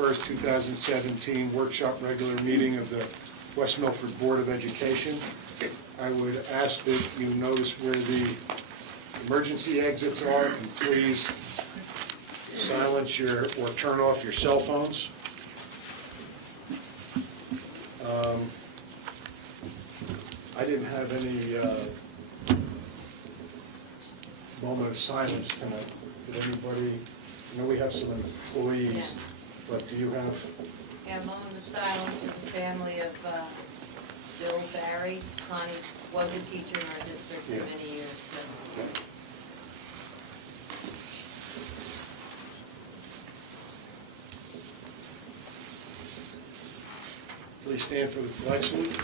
1st, 2017 workshop regular meeting of the West Milford Board of Education. I would ask that you notice where the emergency exits are, and please silence or turn off your cell phones. I didn't have any moment of silence tonight. Did anybody? I know we have some employees, but do you have? Yeah, a moment of silence with the family of Bill Barry. Connie was a teacher in our district for many years. So. Okay. Please stand for the flag salute.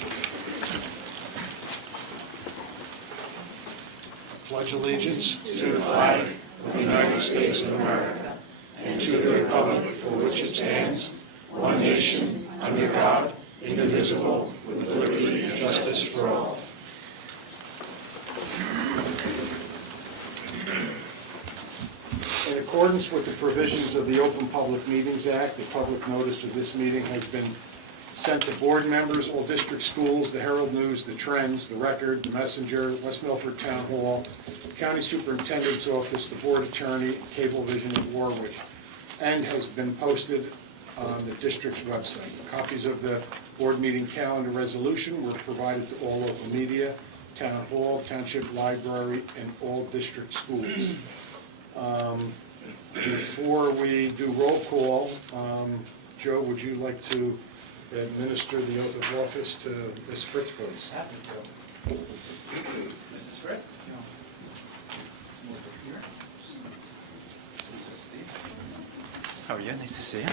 Pledge allegiance to the flag of the United States of America and to the republic for which it stands, one nation, under God, indivisible, with liberty and justice for all. In accordance with the provisions of the Open Public Meetings Act, the public notice of this meeting has been sent to board members, all district schools, the Herald News, the Trends, the Record, the Messenger, West Milford Town Hall, County Superintendent's Office, the Board Attorney, Cablevision at Warwick, and has been posted on the district's website. Copies of the board meeting calendar resolution were provided to all local media, Town Hall, Township Library, and all district schools. Before we do roll call, Joe, would you like to administer the oath of office to Ms. Fritz, please? Happy to. Mrs. Fritz? How are you? Nice to see you.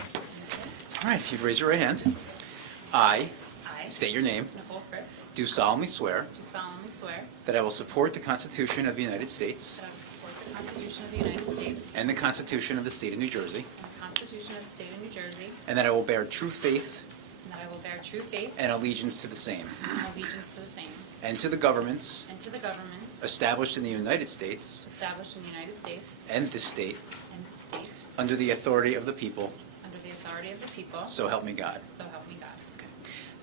All right, if you'd raise your right hand. I state your name, Nicole Fritz, do solemnly swear do solemnly swear that I will support the Constitution of the United States that I will support the Constitution of the United States and the Constitution of the State of New Jersey, and the Constitution of the State of New Jersey, and that I will bear true faith and that I will bear true faith and allegiance to the same, and allegiance to the same, and to the governments and to the government established in the United States established in the United States and this state and this state, under the authority of the people, under the authority of the people, so help me God. so help me God. Okay.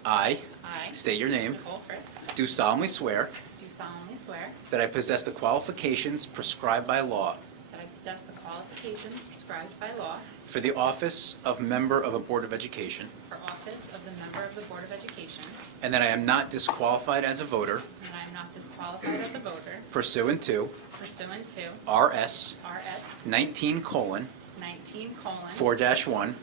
I I, state your name, Nicole Fritz, do solemnly swear do solemnly swear that I possess the qualifications prescribed by law that I possess the qualifications prescribed by law for the office of member of a Board of Education, for office of the member of the Board of Education, and that I am not disqualified as a voter and I am not disqualified as a voter pursuant to pursuant to RS RS 19:4-1, 19:4-1,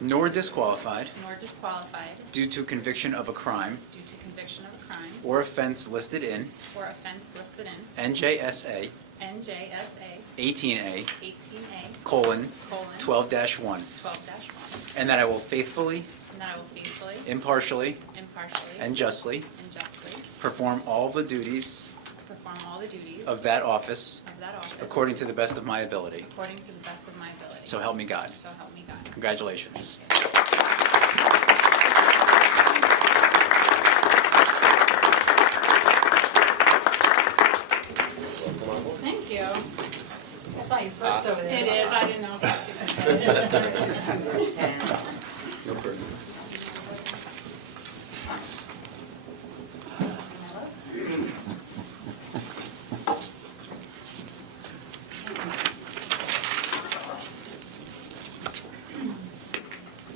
nor disqualified nor disqualified due to conviction of a crime due to conviction of a crime or offense listed in or offense listed in NJSA NJSA 18A: 18A:12-1, 12-1, and that I will faithfully, and that I will faithfully, impartially, impartially, and justly justly perform all the duties perform all the duties of that office of that office according to the best of my ability. according to the best of my ability. So help me God. So help me God. Congratulations. Thank you. That's not your purse over there. It is. I didn't know.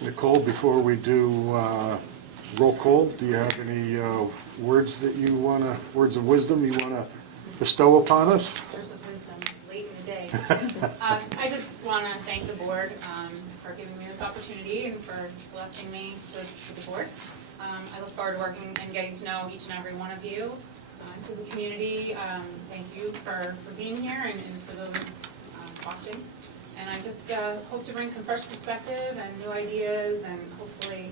Nicole, before we do roll call, do you have any words of wisdom you want to bestow upon us? Words of wisdom late in the day. I just want to thank the board for giving me this opportunity and for selecting me to the board. I look forward to working and getting to know each and every one of you. To the community, thank you for being here and for those watching. And I just hope to bring some fresh perspective and new ideas and hopefully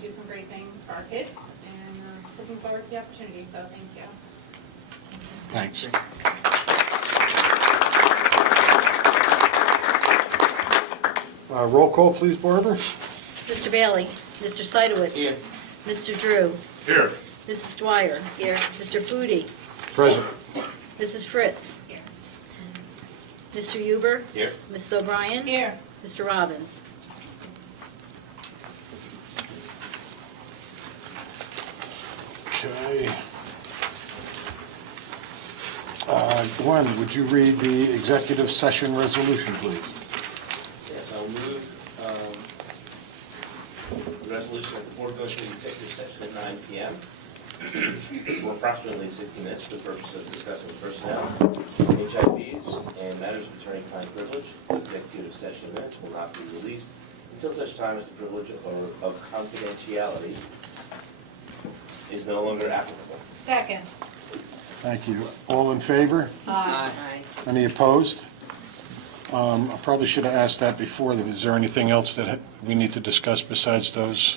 do some great things for our kids. And looking forward to the opportunity, so thank you. Thanks. Roll call, please, Barbara. Mr. Bailey. Mr. Seidowitz. Here. Mr. Drew. Here. Mrs. Dwyer. Here. Mr. Foodie. Present. Mrs. Fritz. Here. Mr. Huber. Here. Mrs. O'Brien. Here. Mr. Robbins. Okay. Gwen, would you read the executive session resolution, please? Yes, I'll move the resolution that the board goes into executive session at 9 p.m. for approximately 60 minutes for the purpose of discussing personnel, HIVs, and matters of attorney-client privilege. The executive session minutes will not be released until such time as the privilege of confidentiality is no longer applicable. Second. Thank you. All in favor? Aye. Any opposed? I probably should have asked that before. Is there anything else that we need to discuss besides those?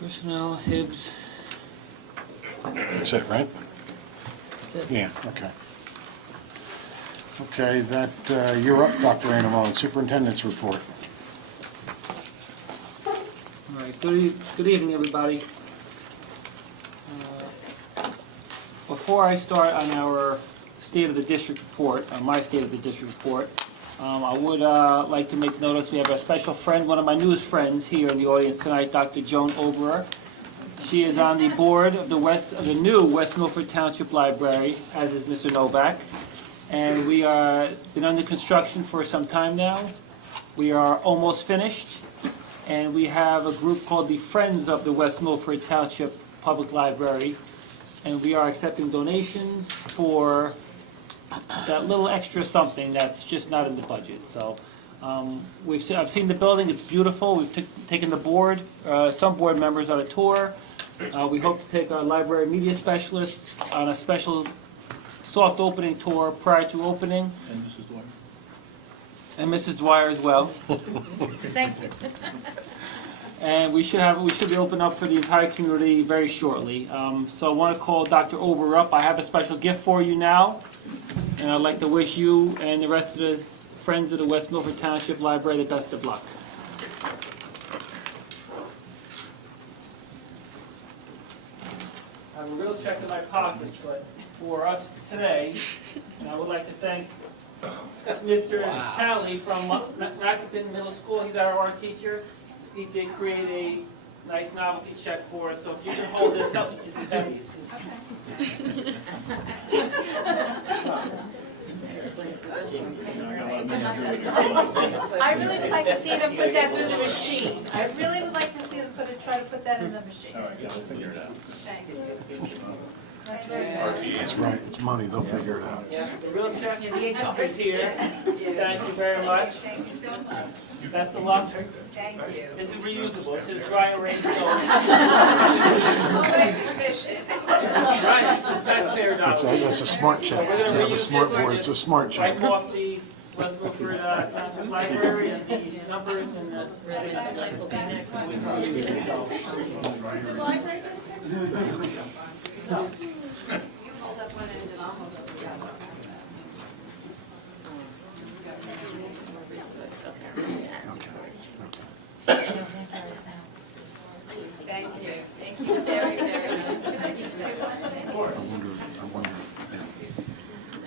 Personnel, HIBs. That's it, right? That's it. Yeah, okay. Okay, you're up, Dr. Anamone, Superintendent's report. All right, good evening, everybody. Before I start on our State of the District report, my State of the District report, I would like to make notice we have a special friend, one of my newest friends here in the audience tonight, Dr. Joan Oberer. She is on the board of the new West Milford Township Library, as is Mr. Novak. And we are been under construction for some time now. We are almost finished, and we have a group called the Friends of the West Milford Township Public Library, and we are accepting donations for that little extra something that's just not in the budget. So I've seen the building; it's beautiful. We've taken the board, some board members on a tour. We hope to take our library media specialists on a special soft opening tour prior to opening. And Mrs. Dwyer. And Mrs. Dwyer as well. Thank you. And we should be open up for the entire community very shortly. So I want to call Dr. Ober up. I have a special gift for you now, and I'd like to wish you and the rest of the friends of the West Milford Township Library the best of luck. I have a real check in my pocket, but for us today, and I would like to thank Mr. Talley from Racketon Middle School. He's our art teacher. He did create a nice novelty check for us, so if you can hold this up, this is heavy. I really would like to see them put that through the machine. I really would like to see them try to put that in the machine. All right, yeah, we'll figure it out. That's right, it's money, they'll figure it out. Yeah, the real check is here. Thank you very much. Thank you so much. Best of luck. Thank you. This is reusable. It's a dry erase stone. Always efficient. Right, it's taxpayer dollars. That's a smart check. We're It's gonna not a reuse smart this board, it's a smart check. Wipe off the West Milford Township Library and the numbers and the. Did the library get a picture? You hold up one end and I'll hold up the other. Thank you. Thank you very, very much. Thank you so much. I wonder,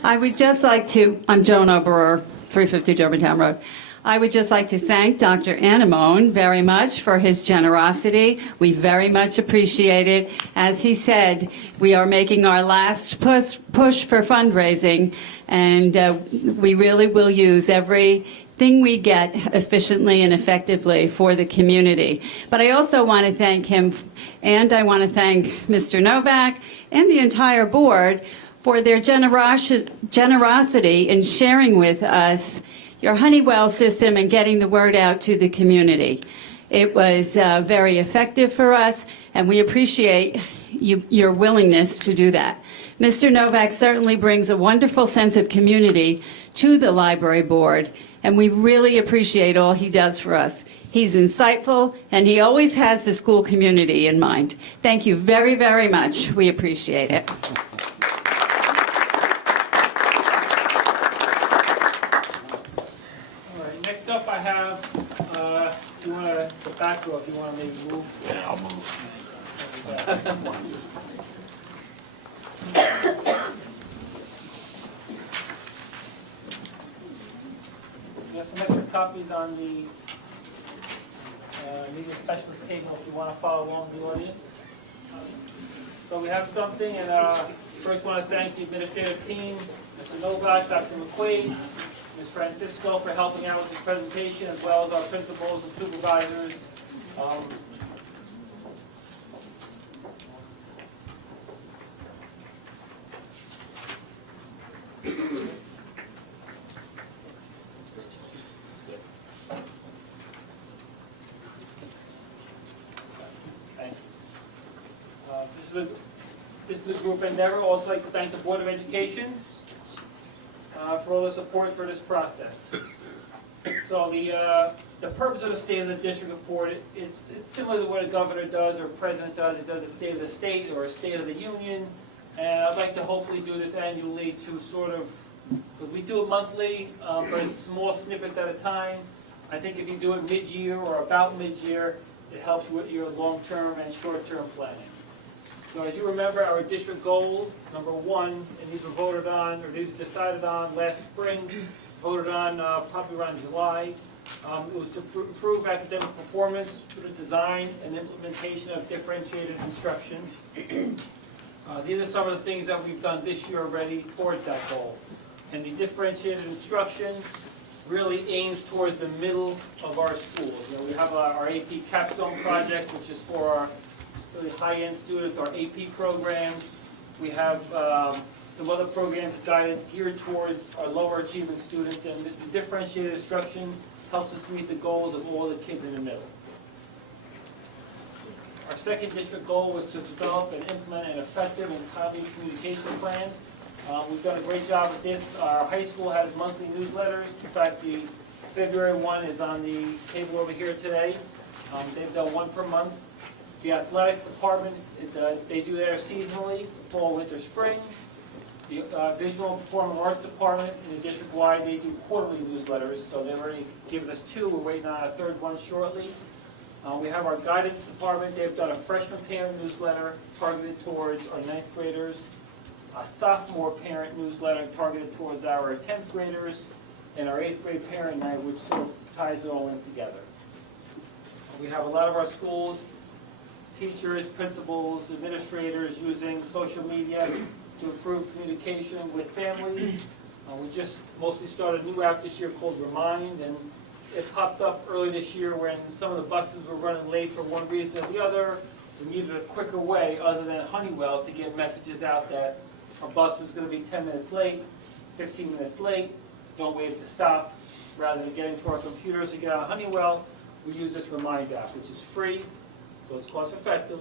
I would just like to, I'm Joan Oberer, 350 Germantown Road. I would just like to thank Dr. Anamone very much for his generosity. We very much appreciate it. As he said, we are making our last push for fundraising, and we really will use everything we get efficiently and effectively for the community. But I also want to thank him, and I want to thank Mr. Novak and the entire board for their generosity in sharing with us your Honeywell system and getting the word out to the community. It was very effective for us, and we appreciate your willingness to do that. Mr. Novak certainly brings a wonderful sense of community to the library board, and we really appreciate all he does for us. He's insightful, and he always has the school community in mind. Thank you very, very much. We appreciate it. Next up, I have, if you want to, the back row, if you want to maybe move. yeah, I'll move. We have some extra copies on the media specialist table if you want to follow along the audience. So we have something, and first want to thank the administrative team, Mr. Novak, Dr. McQuaid, Ms. Francisco for helping out with this presentation, as well as our principals and supervisors. This is a group endeavor. Also like to thank the Board of Education for all the support for this process. So the purpose of the State of the District report, it's similar to what a governor does or a president does. It does a State of the State or a State of the Union. And I'd like to hopefully do this annually to sort of, because we do it monthly, but it's small snippets at a time. I think if you do it mid-year or about mid-year, it helps with your long-term and short-term planning. So as you remember, our district goal, number one, and these were voted on, or these were decided on last spring, voted on probably around July. It was to improve academic performance through the design and implementation of differentiated instruction. These are some of the things that we've done this year already towards that goal. And the differentiated instruction really aims towards the middle of our schools. You know, we have our AP Capstone project, which is for our really high-end students, our AP programs. We have some other programs geared towards our lower achieving students, and the differentiated instruction helps us meet the goals of all the kids in the middle. Our second district goal was to develop and implement an effective and timely communication plan. We've done a great job with this. Our high school has monthly newsletters. In fact, the February one is on the table over here today. They've done one per month. The athletic department, they do theirs seasonally, fall, winter, spring. The visual and performing arts department in the district-wide, they do quarterly newsletters, so they've already given us two. We're waiting on a third one shortly. We have our guidance department. They've done a freshman parent newsletter targeted towards our 9th graders, a sophomore parent newsletter targeted towards our 10th graders, and our 8th grade parent night, which sort of ties it all in together. We have a lot of our schools, teachers, principals, administrators using social media to improve communication with families. We just mostly started a new app this year called Remind, and it popped up early this year when some of the buses were running late for one reason or the other. We needed a quicker way other than Honeywell to get messages out that our bus was going to be 10 minutes late, 15 minutes late, don't wait to stop. Rather than getting to our computers to get out of Honeywell, we use this Remind app, which is free. So it's cost effective,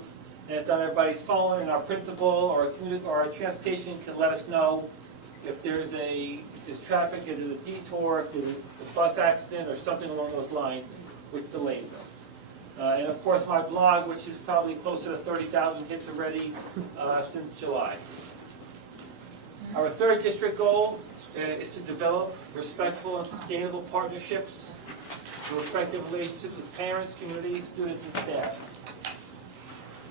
and it's on everybody's phone, and our principal or our transportation can let us know if there's traffic, if there's a detour, if there's a bus accident or something along those lines, which delays us. And of course my blog, which is probably closer to 30,000 hits already since July. Our third district goal is to develop respectful and sustainable partnerships with effective relationships with parents, community, students, and staff.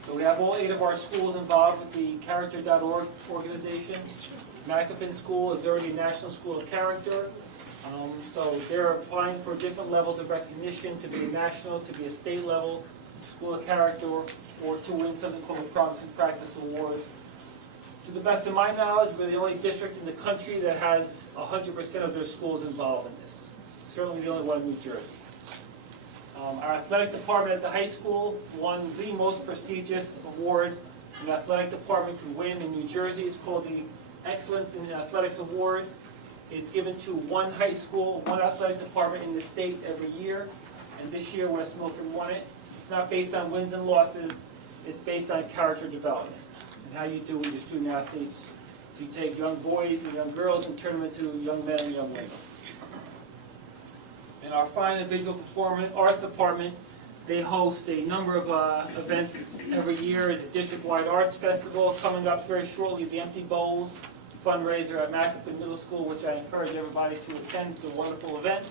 So we have all 8 of our schools involved with the Character.org organization. Macapin School is already a National School of Character. So they're applying for different levels of recognition to be a national, to be a state level School of Character, or to win something called a Promising Practice Award. To the best of my knowledge, we're the only district in the country that has 100% of their schools involved in this. Certainly the only one in New Jersey. Our athletic department at the high school won the most prestigious award an athletic department could win in New Jersey. It's called the Excellence in Athletics Award. It's given to one high school, one athletic department in the state every year. And this year, West Milford won it. It's not based on wins and losses. It's based on character development and how you do with your student athletes. So you take young boys and young girls and turn them into young men and young women. In our fine and visual performance arts department, they host a number of events every year. The district-wide arts festival coming up very shortly, the Empty Bowls fundraiser at Macapin Middle School, which I encourage everybody to attend. It's a wonderful event.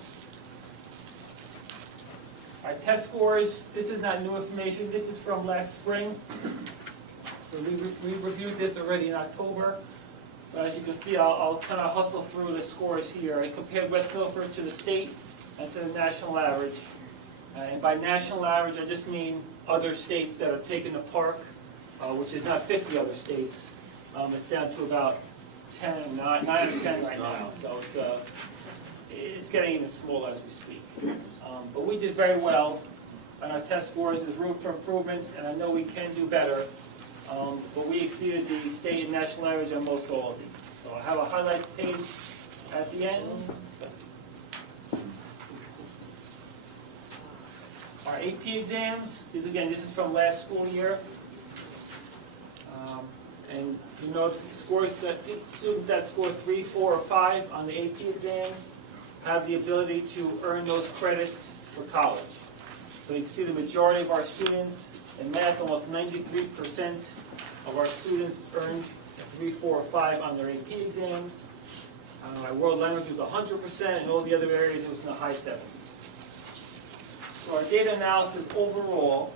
Our test scores, this is not new information. This is from last spring. So we reviewed this already in October. But as you can see, I'll kind of hustle through the scores here. I compared West Milford to the state and to the national average. And by national average, I just mean other states that have taken the park which is not 50 other states. It's down to about 9 or 10 right now, so it's getting even smaller as we speak. But we did very well on our test scores. There's room for improvements, and I know we can do better, but we exceeded the state and national average on most all of these. So I have a highlights page at the end. Our AP exams, this is from last school year. And you know, students that score 3, 4, or 5 on the AP exams have the ability to earn those credits for college. So you can see the majority of our students in math, almost 93% of our students earned 3, 4, or 5 on their AP exams. World language was 100%, and all the other areas it was in the high 70s. So our data analysis overall,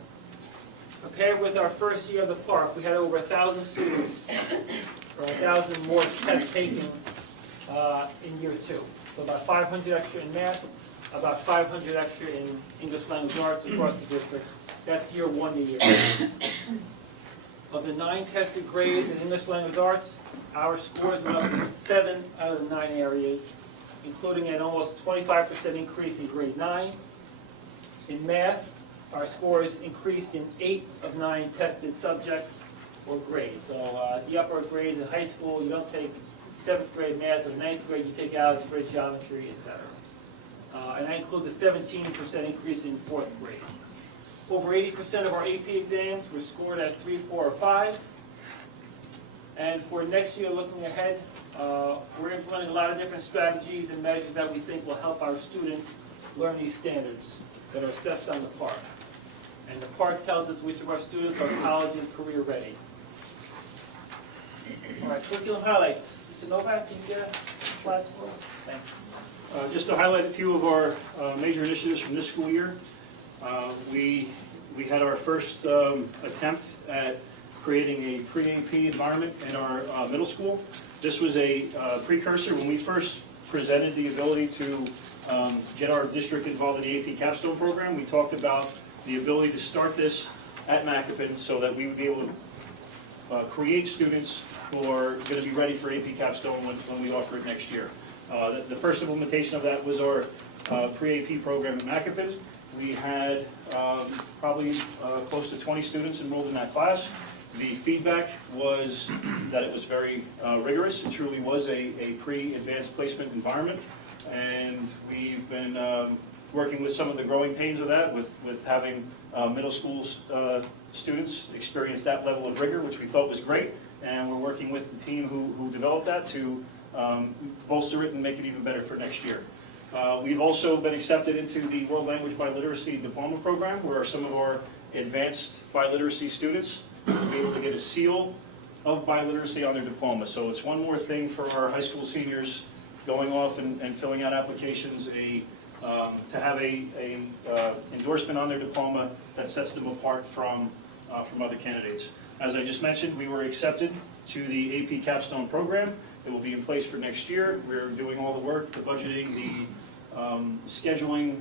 compared with our first year of the park, we had over 1,000 students, or 1,000 more tests taken in year 2. So about 500 extra in math, about 500 extra in English language arts across the district. That's year 1 to year 2. Of the 9 tested grades in English language arts, our scores went up to 7 out of the 9 areas, including an almost 25% increase in grade 9. In math, our scores increased in 8 of 9 tested subjects or grades. So the upper grades in high school, you don't take 7th grade math, or 9th grade you take algebra, geometry, etc. And that includes a 17% increase in 4th grade. Over 80% of our AP exams were scored as 3, 4, or 5. And for next year, looking ahead, we're implementing a lot of different strategies and measures that we think will help our students learn these standards that are assessed on the park. And the park tells us which of our students are college and career ready. All right, curriculum highlights. Mr. Novak, can you get a slide for us? Thanks. Just to highlight a few of our major initiatives from this school year. We had our first attempt at creating a pre-AP environment in our middle school. This was a precursor when we first presented the ability to get our district involved in the AP capstone program. We talked about the ability to start this at Macoupin so that we would be able to create students who are going to be ready for AP capstone when we offer it next year. The first implementation of that was our pre-AP program at Macoupin. We had probably close to 20 students enrolled in that class. The feedback was that it was very rigorous. It truly was a pre-advanced placement environment. And we've been working with some of the growing pains of that with having middle school students experience that level of rigor, which we thought was great. And we're working with the team who developed that to bolster it and make it even better for next year. We've also been accepted into the World Language Biliteracy Diploma Program, where some of our advanced biliteracy students will be able to get a seal of biliteracy on their diploma. So it's one more thing for our high school seniors going off and filling out applications to have a endorsement on their diploma that sets them apart from other candidates. As I just mentioned, we were accepted to the AP Capstone program. It will be in place for next year. We're doing all the work, the budgeting, the scheduling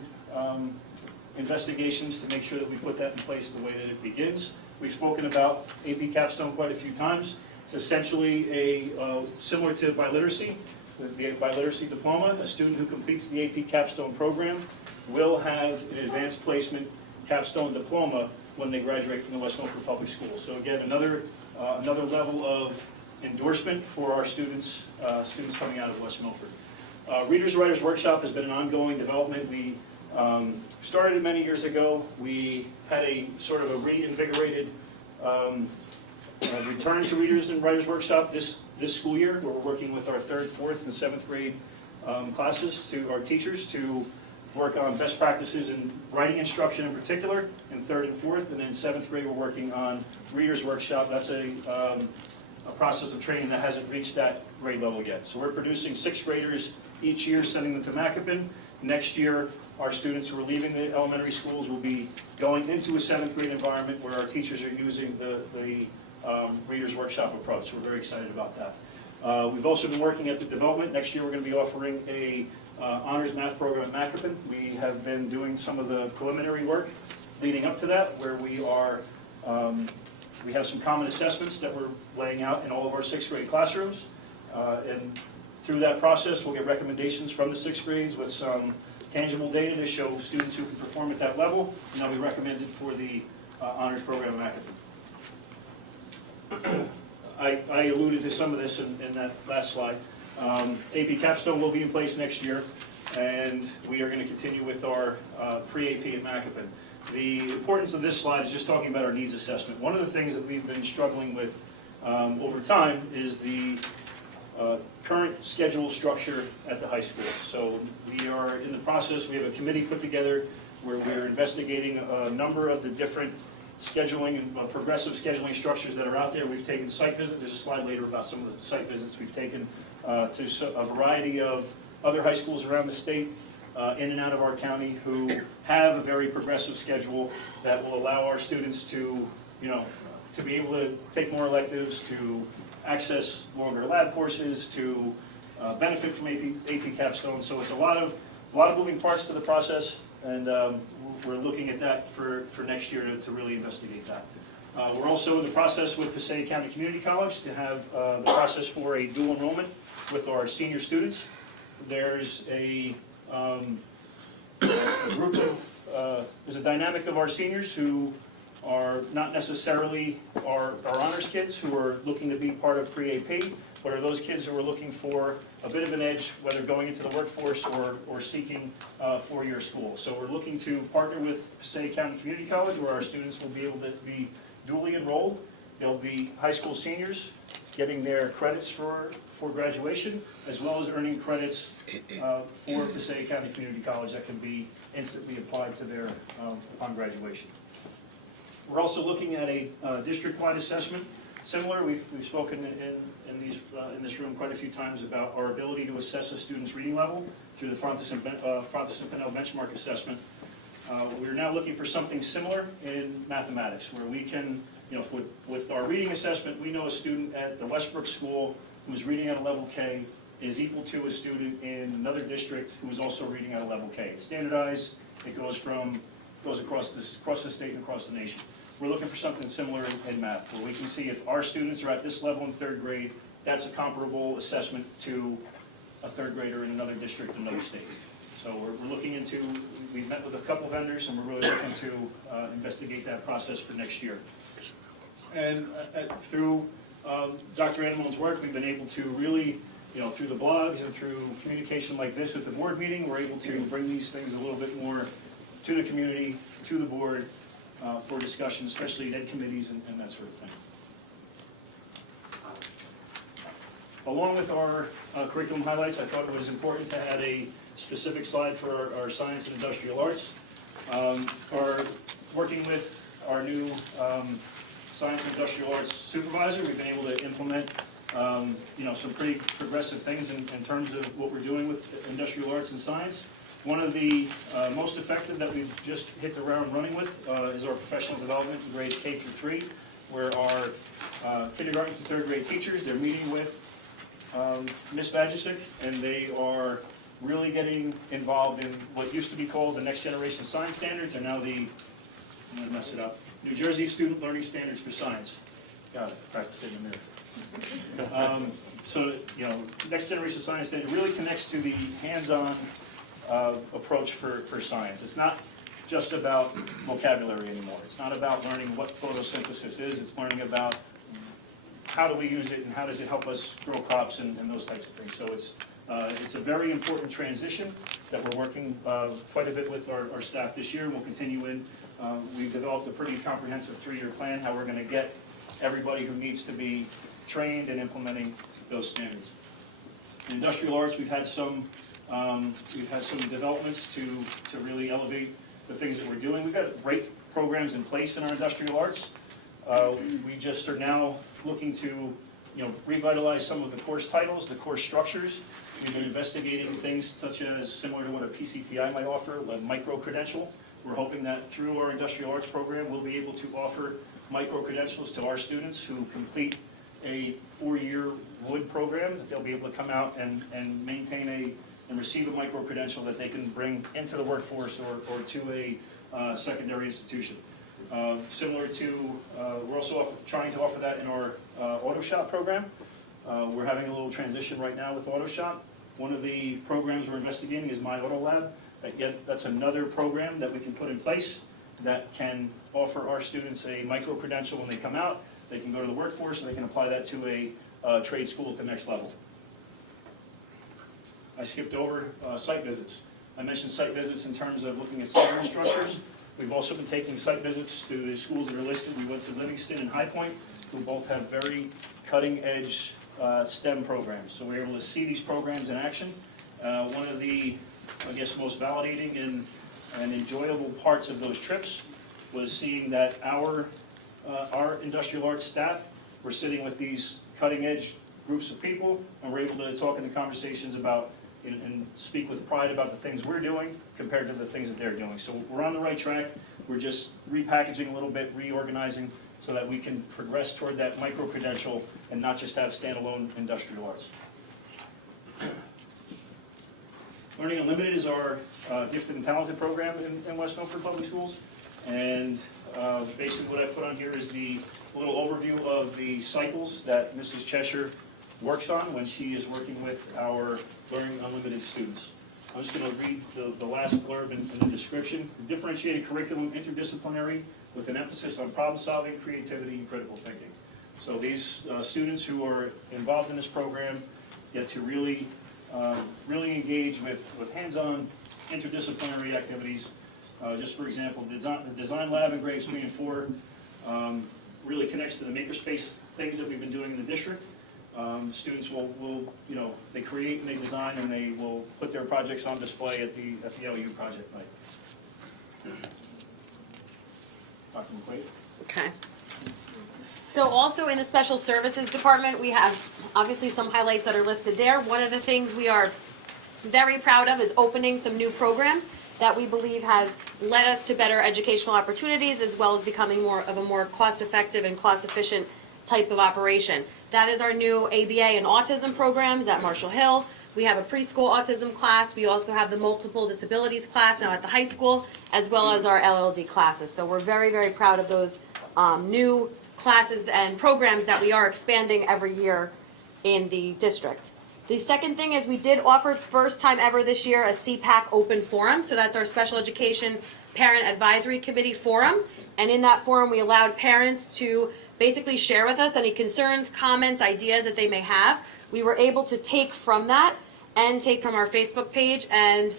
investigations to make sure that we put that in place the way that it begins. We've spoken about AP Capstone quite a few times. It's essentially similar to biliteracy. With the biliteracy diploma, a student who completes the AP Capstone program will have an advanced placement capstone diploma when they graduate from the West Milford Public Schools. So again, another level of endorsement for our students coming out of West Milford. Readers and Writers Workshop has been an ongoing development. We started it many years ago. We had a sort of a reinvigorated return to Readers and Writers Workshop this school year, where we're working with our 3rd, 4th, and 7th grade classes, to our teachers, to work on best practices in writing instruction in particular in 3rd and 4th, and then 7th grade we're working on Readers Workshop. That's a process of training that hasn't reached that grade level yet. So we're producing 6th graders each year, sending them to Macoupin. Next year, our students who are leaving the elementary schools will be going into a 7th grade environment where our teachers are using the Readers Workshop approach. So we're very excited about that. We've also been working at the development. Next year we're going to be offering a honors math program at Macoupin. We have been doing some of the preliminary work leading up to that, where we are We have some common assessments that we're laying out in all of our sixth grade classrooms. And through that process, we'll get recommendations from the sixth grades with some tangible data to show students who can perform at that level, and they'll be recommended for the honors program academy. I alluded to some of this in that last slide. AP Capstone will be in place next year, and we are going to continue with our pre-AP at Macapin. The importance of this slide is just talking about our needs assessment. One of the things that we've been struggling with over time is the current schedule structure at the high school. So we are in the process, we have a committee put together where we're investigating a number of the different scheduling and progressive scheduling structures that are out there. We've taken site visits, there's a slide later about some of the site visits we've taken to a variety of other high schools around the state, in and out of our county, who have a very progressive schedule that will allow our students to, to be able to take more electives, to access longer lab courses, to benefit from AP Capstone. So it's a lot of moving parts to the process, and we're looking at that for next year to really investigate that. We're also in the process with Passaic County Community College to have the process for a dual enrollment with our senior students. There's a group of, there's a dynamic of our seniors who are not necessarily our honors kids who are looking to be part of pre-AP, but are those kids who are looking for a bit of an edge, whether going into the workforce or seeking four-year school. So we're looking to partner with Passaic County Community College, where our students will be able to be dually enrolled. They'll be high school seniors, getting their credits for graduation, as well as earning credits for Passaic County Community College that can be instantly applied to their upon graduation. We're also looking at a district-wide assessment. Similar, we've spoken in this room quite a few times about our ability to assess a student's reading level through the Frontis and Pinnell benchmark assessment. We're now looking for something similar in mathematics, where we can, with our reading assessment, we know a student at the Westbrook School who's reading at a level K is equal to a student in another district who is also reading at a level K. It's standardized. It goes across the state and across the nation. We're looking for something similar in math, where we can see if our students are at this level in third grade, that's a comparable assessment to a third grader in another district in another state. So we're looking into, we've met with a couple vendors, and we're really looking to investigate that process for next year. And through Dr. Anamone's work, we've been able to really, through the blogs and through communication like this at the board meeting, we're able to bring these things a little bit more to the community, to the board, for discussion, especially in ed committees and that sort of thing. Along with our curriculum highlights, I thought it was important to add a specific slide for our science and industrial arts. Working with our new science and industrial arts supervisor, we've been able to implement some pretty progressive things in terms of what we're doing with industrial arts and science. One of the most effective that we've just hit the ground running with is our professional development in grades K through 3, where our kindergarten through third grade teachers, they're meeting with Ms. Vajicic, and they are really getting involved in what used to be called the Next Generation Science Standards, and now I'm going to mess it up, New Jersey Student Learning Standards for Science. Got it, practice it in the mirror. So, Next Generation Science Standard really connects to the hands-on approach for science. It's not just about vocabulary anymore. It's not about learning what photosynthesis is. It's learning about how do we use it and how does it help us grow crops and those types of things. So it's a very important transition that we're working quite a bit with our staff this year, and we'll continue in. We've developed a pretty comprehensive 3-year plan how we're going to get everybody who needs to be trained in implementing those standards. In industrial arts, we've had some developments to really elevate the things that we're doing. We've got great programs in place in our industrial arts. We just are now looking to revitalize some of the course titles, the course structures. We've been investigating things such as similar to what a PCTI might offer, a micro-credential. We're hoping that through our industrial arts program, we'll be able to offer micro-credentials to our students who complete a 4-year wood program, that they'll be able to come out and maintain and receive a micro-credential that they can bring into the workforce or to a secondary institution. Similar to, we're also trying to offer that in our auto shop program. We're having a little transition right now with auto shop. One of the programs we're investigating is My Auto Lab. That's another program that we can put in place that can offer our students a micro-credential when they come out. They can go to the workforce and they can apply that to a trade school at the next level. I skipped over site visits. I mentioned site visits in terms of looking at summer instructors. We've also been taking site visits to the schools that are listed. We went to Livingston and High Point, who both have very cutting-edge STEM programs. So we were able to see these programs in action. One of the, I guess, most validating and enjoyable parts of those trips was seeing that our industrial arts staff were sitting with these cutting-edge groups of people, and we're able to talk in the conversations about and speak with pride about the things we're doing compared to the things that they're doing. So we're on the right track. We're just repackaging a little bit, reorganizing, so that we can progress toward that micro-credential and not just have standalone industrial arts. Learning Unlimited is our gifted and talented program in West Milford Public Schools. And basically what I put on here is the little overview of the cycles that Mrs. Cheshire works on when she is working with our Learning Unlimited students. I'm just going to read the last blurb in the description. Differentiated curriculum, interdisciplinary, with an emphasis on problem solving, creativity, and critical thinking. So these students who are involved in this program get to really engage with hands-on interdisciplinary activities. Just for example, the design lab in grades 3 and 4 really connects to the makerspace things that we've been doing in the district. Students will they create and they design and they will put their projects on display at the LU project night. Dr. McQuaid? Okay. So also in the Special Services Department, we have obviously some highlights that are listed there. One of the things we are very proud of is opening some new programs that we believe has led us to better educational opportunities as well as becoming more of a more cost-effective and cost-efficient type of operation. That is our new ABA and autism programs at Marshall Hill. We have a preschool autism class. We also have the multiple disabilities class now at the high school, as well as our LLD classes. So we're very, very proud of those new classes and programs that we are expanding every year in the district. The second thing is we did offer, first time ever this year, a CPAC open forum. So that's our Special Education Parent Advisory Committee forum. And in that forum, we allowed parents to basically share with us any concerns, comments, ideas that they may have. We were able to take from that and take from our Facebook page and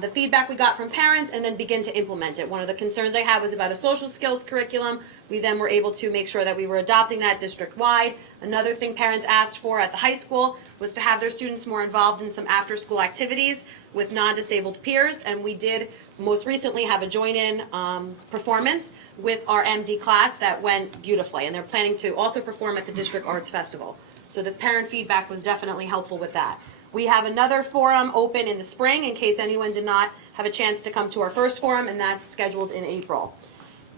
the feedback we got from parents and then begin to implement it. One of the concerns I had was about a social skills curriculum. We then were able to make sure that we were adopting that district-wide. Another thing parents asked for at the high school was to have their students more involved in some after-school activities with non-disabled peers, and we did most recently have a join-in performance with our MD class that went beautifully, and they're planning to also perform at the District Arts Festival. So the parent feedback was definitely helpful with that. We have another forum open in the spring in case anyone did not have a chance to come to our first forum, and that's scheduled in April.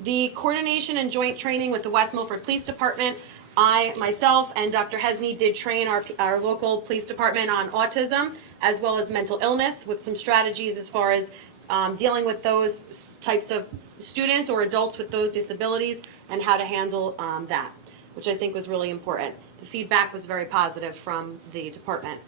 The coordination and joint training with the West Milford Police Department, I, myself, and Dr. Hesney did train our local police department on autism as well as mental illness with some strategies as far as dealing with those types of students or adults with those disabilities and how to handle that, which I think was really important. The feedback was very positive from the department.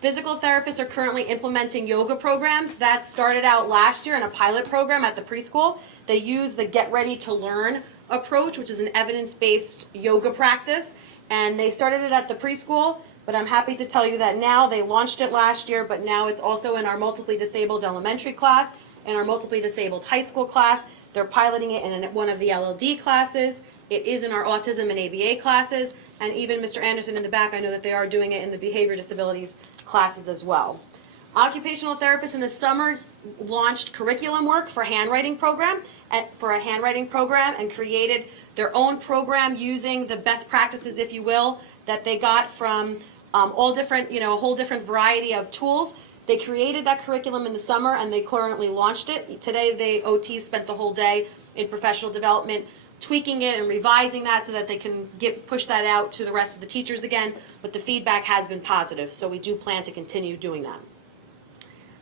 Physical therapists are currently implementing yoga programs. That started out last year in a pilot program at the preschool. They use the Get Ready to Learn approach, which is an evidence-based yoga practice, and they started it at the preschool, but I'm happy to tell you that now they launched it last year, but now it's also in our multiply disabled elementary class and our multiply disabled high school class. They're piloting it in one of the LLD classes. It is in our autism and ABA classes, and even Mr. Anderson in the back, I know that they are doing it in the behavior disabilities classes as well. Occupational therapists in the summer launched curriculum work for handwriting program and created their own program using the best practices, if you will, that they got from all different, a whole different variety of tools. They created that curriculum in the summer and they currently launched it. Today, the OTs spent the whole day in professional development tweaking it and revising that so that they can push that out to the rest of the teachers again, but the feedback has been positive, so we do plan to continue doing that.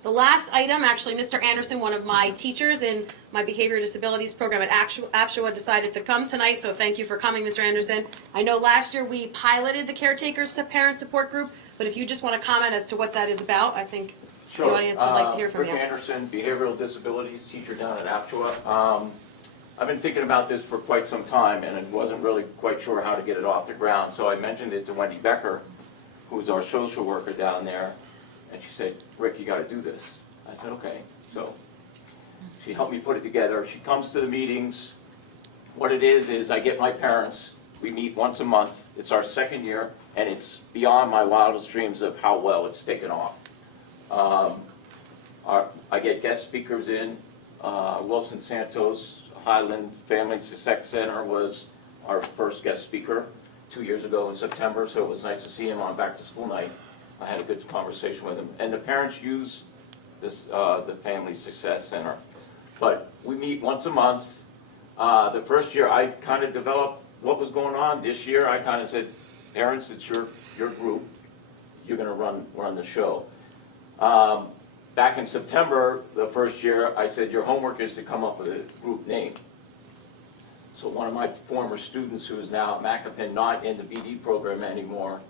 The last item, actually, Mr. Anderson, one of my teachers in my behavior disabilities program at Apshua, decided to come tonight, so thank you for coming, Mr. Anderson. I know last year we piloted the caretakers parent support group, but if you just want to comment as to what that is about, I think the audience would like to hear from you. Rick Anderson, behavioral disabilities teacher down at Apshua. I've been thinking about this for quite some time, and I wasn't really quite sure how to get it off the ground, so I mentioned it to Wendy Becker, who's our social worker down there, and she said, Rick, you got to do this. I said, okay. So she helped me put it together. She comes to the meetings. What it is I get my parents. We meet once a month. It's our second year, and it's beyond my wildest dreams of how well it's taken off. I get guest speakers in. Wilson Santos, Highland Family Success Center was our first guest speaker 2 years ago in September, so it was nice to see him on back to school night. I had a good conversation with him. And the parents use this, the Family Success Center. But we meet once a month. The first year I kind of developed what was going on. This year I kind of said, parents, it's your group. You're going to run the show. Back in September, the first year, I said, your homework is to come up with a group name. So one of my former students who is now at Macapin, not in the BD program anymore,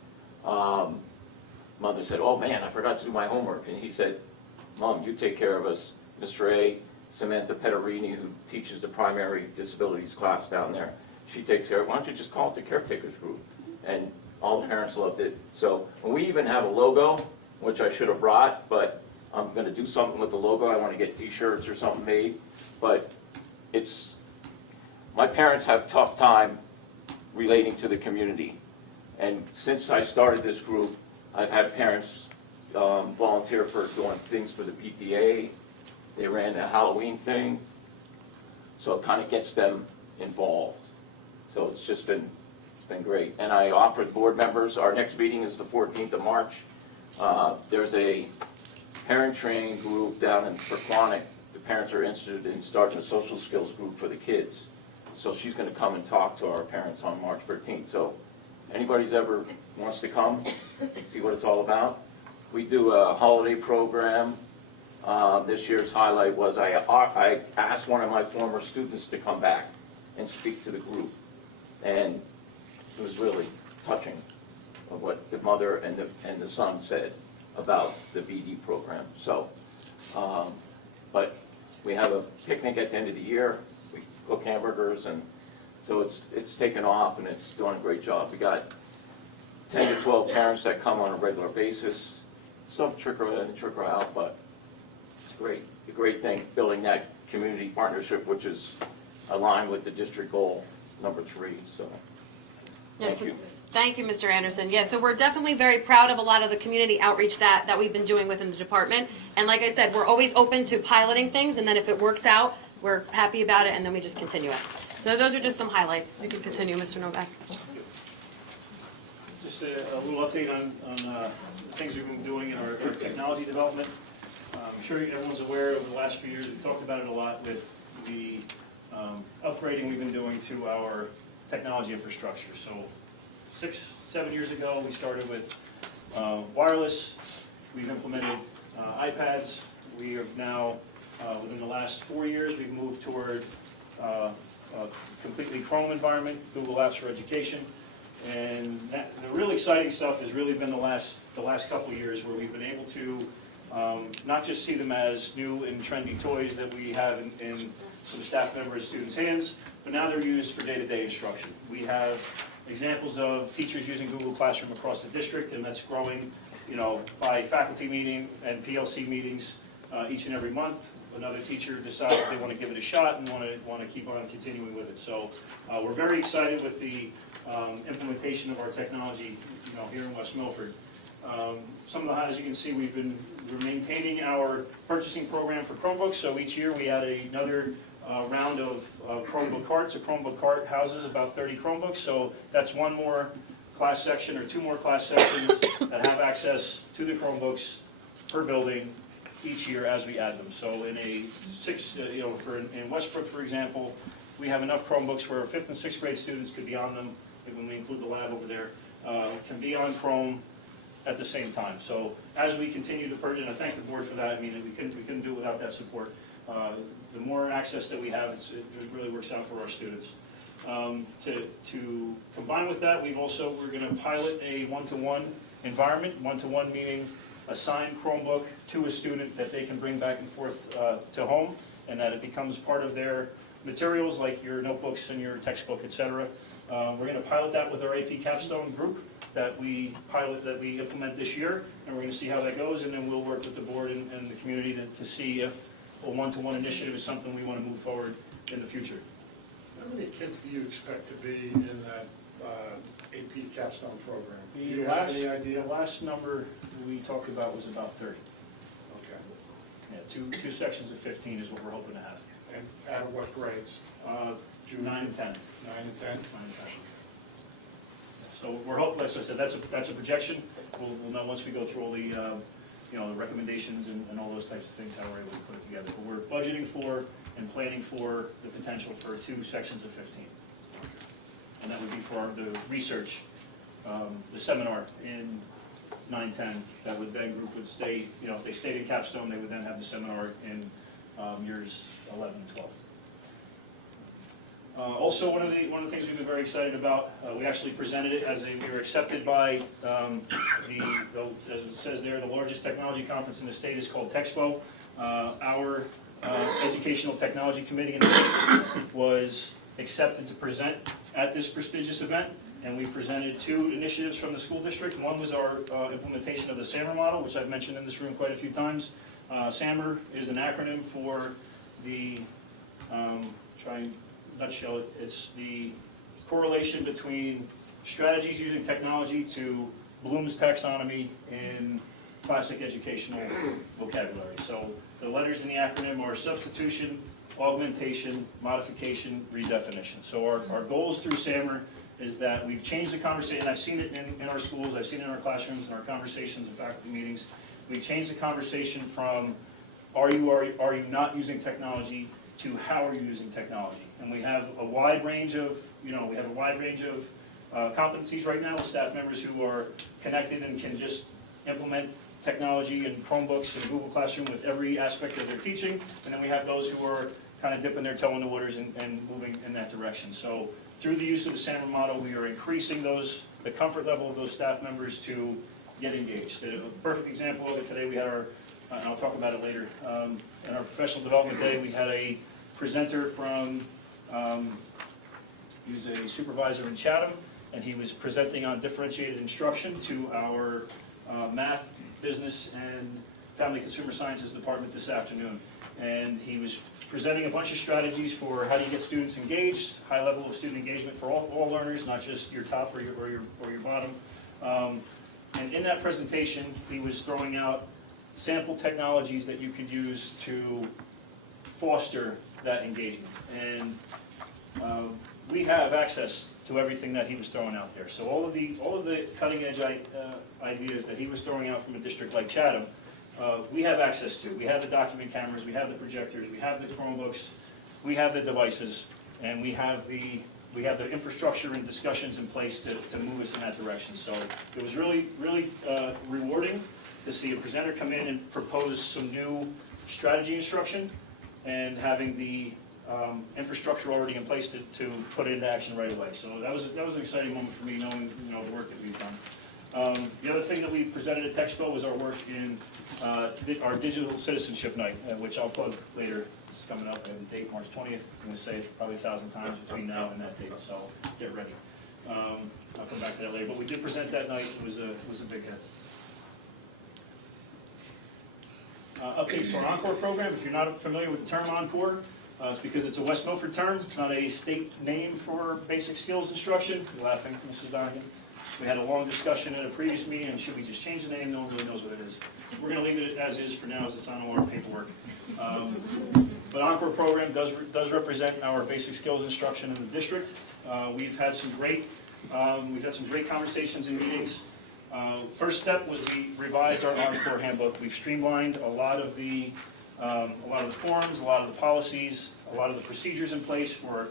mother said, oh man, I forgot to do my homework. And he said, Mom, you take care of us. Mr. A, Samantha Petterini, who teaches the primary disabilities class down there, she takes care of it. Why don't you just call it the caretakers group? And all the parents loved it. So, and we even have a logo, which I should have brought, but I'm going to do something with the logo. I want to get t-shirts or something made. But it's, my parents have a tough time relating to the community. And since I started this group, I've had parents volunteer for doing things for the PTA. They ran a Halloween thing. So it kind of gets them involved. So it's just been, great. And I offered board members, our next meeting is the 14th of March. There's a parent training group down in Perquonic. The parents are interested in starting a social skills group for the kids. So she's going to come and talk to our parents on March 13th. So anybody's ever wants to come, see what it's all about. We do a holiday program. This year's highlight was I asked one of my former students to come back and speak to the group. And it was really touching of what the mother and the son said about the BD program. So, but we have a picnic at the end of the year. We cook hamburgers, and so it's taken off, and it's doing a great job. We got 10 to 12 parents that come on a regular basis. Some trickle in and trickle out, but it's great. A great thing, building that community partnership, which is aligned with the district goal number 3. So, Yes, thank you. Thank you, Mr. Anderson. Yeah, so we're definitely very proud of a lot of the community outreach that we've been doing within the department. And like I said, we're always open to piloting things, and then if it works out, we're happy about it, and then we just continue it. So those are just some highlights. You can continue, Mr. Novak. Just a little update on the things we've been doing in our technology development. I'm sure everyone's aware over the last few years, we've talked about it a lot with the upgrading we've been doing to our technology infrastructure. So 6-7 years ago, we started with wireless. We've implemented iPads. We have now, within the last 4 years, we've moved toward a completely Chrome environment, Google Apps for Education. And the really exciting stuff has really been the last couple of years, where we've been able to not just see them as new and trendy toys that we have in some staff members' students' hands, but now they're used for day-to-day instruction. We have examples of teachers using Google Classroom across the district, and that's growing, by faculty meeting and PLC meetings each and every month. Another teacher decides they want to give it a shot and want to keep on continuing with it. So we're very excited with the implementation of our technology, here in West Milford. Some of the, as you can see, we're maintaining our purchasing program for Chromebooks. So each year we add another round of Chromebook carts. A Chromebook cart houses about 30 Chromebooks. So that's one more class section or 2 more class sections that have access to the Chromebooks per building each year as we add them. So in a in Westbrook, for example, we have enough Chromebooks where 5th and 6th grade students could be on them, when we include the lab over there, can be on Chrome at the same time. So as we continue to purchase, and I thank the board for that, I mean, we couldn't do it without that support. The more access that we have, it just really works out for our students. To combine with that, we're going to pilot a one-to-one environment. One-to-one meaning a signed Chromebook to a student that they can bring back and forth to home, and that it becomes part of their materials like your notebooks and your textbook, etc. We're going to pilot that with our AP Capstone group that we implement this year, and we're going to see how that goes, and then we'll work with the board and the community to see if a one-to-one initiative is something we want to move forward in the future. How many kids do you expect to be in that AP Capstone program? Do you The have any idea? last number we talked about was about 30. Okay. Yeah, two sections of 15 is what we're hoping to have. And out of what grades? 9 and 10. 9 and 10? 9 and 10. So we're hoping, as I said, that's a projection. We'll know once we go through all the, the recommendations and all those types of things, how we're able to put it together. But we're budgeting for and planning for the potential for 2 sections of 15. And that would be for the research, the seminar in 9-10, that would then group would stay, if they stayed in Capstone, they would then have the seminar in years 11 and 12. Also, one of the things we've been very excited about, we actually presented it we were accepted by as it says there, the largest technology conference in the state is called Texpo. Our Educational Technology Committee in the district was accepted to present at this prestigious event, and we presented 2 initiatives from the school district. One was our implementation of the SAMR model, which I've mentioned in this room quite a few times. SAMR is an acronym for the, nutshell it, it's the correlation between strategies using technology to Bloom's taxonomy in classic educational vocabulary. So the letters in the acronym are substitution, augmentation, modification, redefinition. So our goals through SAMR is that we've changed the conversation. I've seen it in our schools, I've seen it in our classrooms, in our conversations and faculty meetings. We've changed the conversation from are you not using technology to how are you using technology. And we have a wide range of, competencies right now with staff members who are connected and can just implement technology and Chromebooks and Google Classroom with every aspect of their teaching. And then we have those who are kind of dipping their toe in the waters and moving in that direction. So through the use of the SAMR model, we are increasing the comfort level of those staff members to get engaged. A perfect example of it today, we had and I'll talk about it later, in our professional development day, we had a presenter from, he was a supervisor in Chatham, and he was presenting on differentiated instruction to our math, business, and family consumer sciences department this afternoon. And he was presenting a bunch of strategies for how do you get students engaged, high level of student engagement for all learners, not just your top or your bottom. And in that presentation, he was throwing out sample technologies that you could use to foster that engagement. And we have access to everything that he was throwing out there. So all of the cutting edge ideas that he was throwing out from a district like Chatham, we have access to. We have the document cameras, we have the projectors, we have the Chromebooks, we have the devices, and we have the infrastructure and discussions in place to move us in that direction. So it was really rewarding to see a presenter come in and propose some new strategy instruction and having the infrastructure already in place to put it into action right away. So that was an exciting moment for me, knowing the work that we've done. The other thing that we presented at Texpo was our work in our digital citizenship night, which I'll plug later. It's coming up. I have a date, March 20th. I'm going to say it probably 1,000 times between now and that date, so get ready. I'll come back to that later. But we did present that night. It was a big hit. Updates to our Encore program. If you're not familiar with the term Encore, it's because it's a West Milford term. It's not a state name for basic skills instruction. You're laughing, Mrs. Donegan. We had a long discussion at a previous meeting, and should we just change the name? No one really knows what it is. We're going to leave it as is for now, as it's on all our paperwork. But Encore program does represent our basic skills instruction in the district. We've had some great conversations and meetings. First step was we revised our Encore handbook. We've streamlined a lot of the forms, a lot of the policies, a lot of the procedures in place for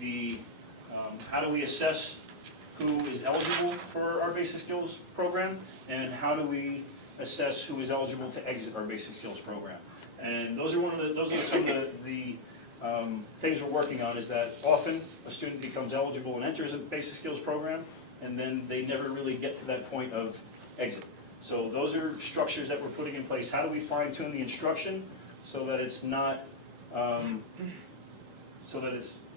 the how do we assess who is eligible for our basic skills program, and how do we assess who is eligible to exit our basic skills program. And those are some of the things we're working on, is that often a student becomes eligible and enters a basic skills program, and then they never really get to that point of exit. So those are structures that we're putting in place. How do we fine tune the instruction so that it's not,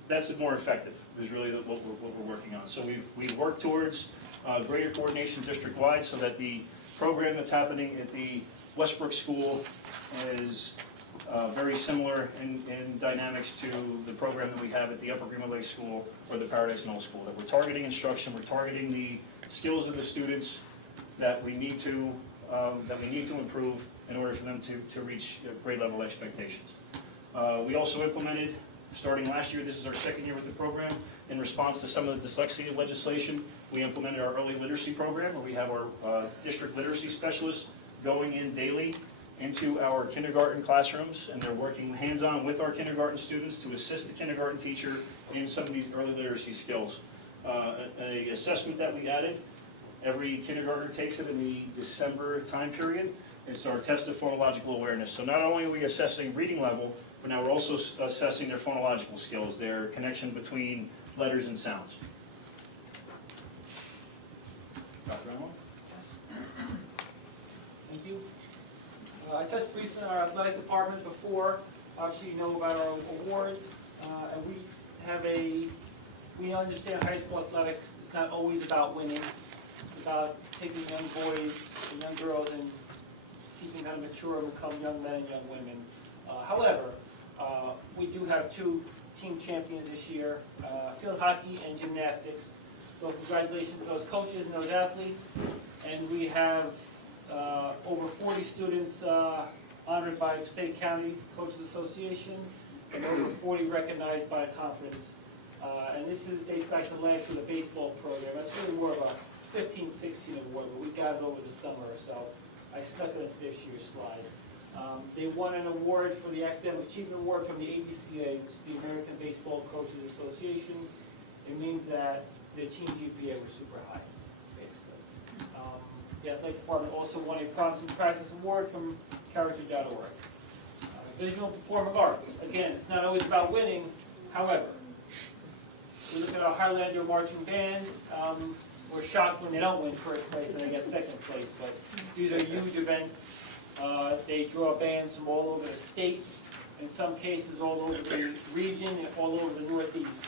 that's more effective, is really what we're working on. So we've worked towards greater coordination district-wide, so that the program that's happening at the Westbrook School is very similar in dynamics to the program that we have at the Upper Greenwood Lake School or the Paradise Knoll School. That we're targeting instruction, we're targeting the skills of the students that we need to improve in order for them to reach grade level expectations. We also implemented, starting last year, this is our second year with the program, in response to some of the dyslexia legislation, we implemented our early literacy program, where we have our district literacy specialists going in daily into our kindergarten classrooms, and they're working hands-on with our kindergarten students to assist the kindergarten teacher in some of these early literacy skills. An assessment that we added, every kindergartner takes it in the December time period. It's our test of phonological awareness. So not only are we assessing reading level, but now we're also assessing their phonological skills, their connection between letters and sounds. Dr. Emma? Thank you. I touched briefly on our athletic department before. Obviously, you know about our award, and we understand high school athletics. It's not always about winning. It's about taking young boys and young girls and teaching them how to mature and become young men and young women. However, we do have two team champions this year, field hockey and gymnastics. So congratulations to those coaches and those athletes. And we have over 40 students honored by State County Coaches Association, and over 40 recognized by a conference. And this dates back to last year, the baseball program. That's really more of a 15-16 award, but we got it over the summer, so I snuck it into this year's slide. They won an award for the Academic Achievement Award from the ABCA, which is the American Baseball Coaches Association. It means that their team GPA was super high, basically. The athletic department also won a Promising Practice Award from Character.org. Visual Performing Arts. Again, it's not always about winning. However, we look at our Highlander Marching Band. We're shocked when they don't win first place and they get second place, but these are huge events. They draw bands from all over the state, in some cases all over the region, and all over the Northeast.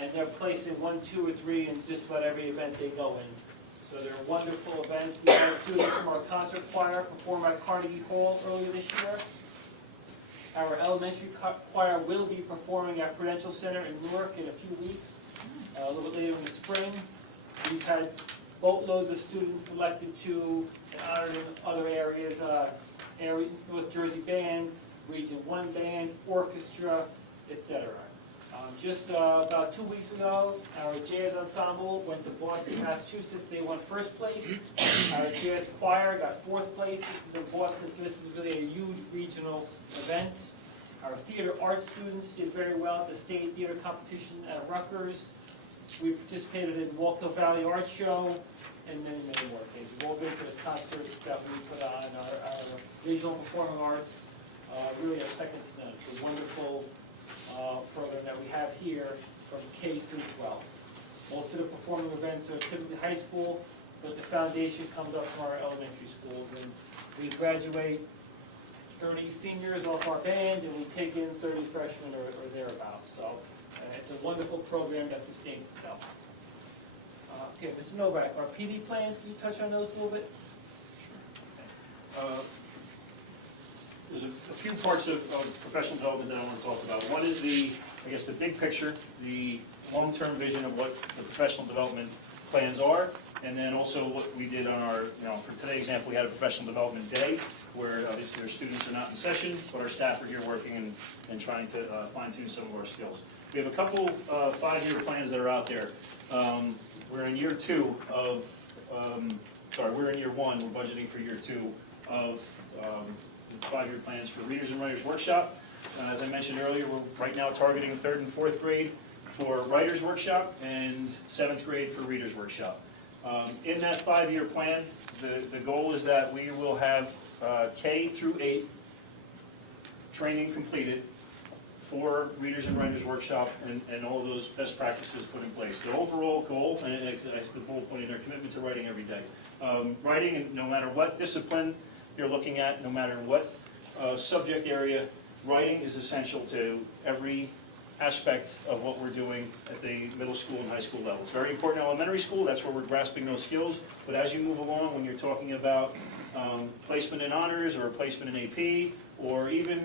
And they're placed in 1, 2, or 3 in just about every event they go in. So they're a wonderful event. We had students from our concert choir perform at Carnegie Hall earlier this year. Our elementary choir will be performing at Prudential Center in Newark in a few weeks, a little bit later in the spring. We've had boatloads of students selected to and honored in other areas, North Jersey Band, Region 1 Band, Orchestra, etc. Just about 2 weeks ago, our jazz ensemble went to Boston, Massachusetts. They won first place. Our jazz choir got 4th place. This is in Boston, so this is really a huge regional event. Our theater arts students did very well at the state theater competition at Rutgers. We participated in Walkill Valley Art Show and many, many more things. We've all been to the concerts that we put on, our visual and performing arts. Really are second to none. It's a wonderful program that we have here from K through 12. Most of the performing events are typically high school, but the foundation comes up from our elementary schools. And we graduate 30 seniors off our band, and we take in 30 freshmen or thereabouts. So it's a wonderful program that sustains itself. Okay, Mr. Novak, our PD plans, can you touch on those a little bit? Sure. There's a few parts of professional development that I want to talk about. One is the big picture, the long-term vision of what the professional development plans are, and then also what we did on our, for today's example, we had a professional development day where obviously our students are not in session, but our staff are here working and trying to fine-tune some of our skills. We have a couple 5-year plans that are out there. We're in year 2 of, we're in year 1, we're budgeting for year 2 of 5-year plans for Readers and Writers Workshop. As I mentioned earlier, we're right now targeting 3rd and 4th grade for writer's workshop and 7th grade for reader's workshop. In that 5-year plan, the goal is that we will have K through 8 training completed for readers and writers workshop and all of those best practices put in place. The overall goal, and as the bullet point in their commitment to writing every day. Writing, no matter what discipline you're looking at, no matter what subject area, writing is essential to every aspect of what we're doing at the middle school and high school level. It's very important in elementary school, that's where we're grasping those skills, but as you move along, when you're talking about placement in honors or placement in AP, or even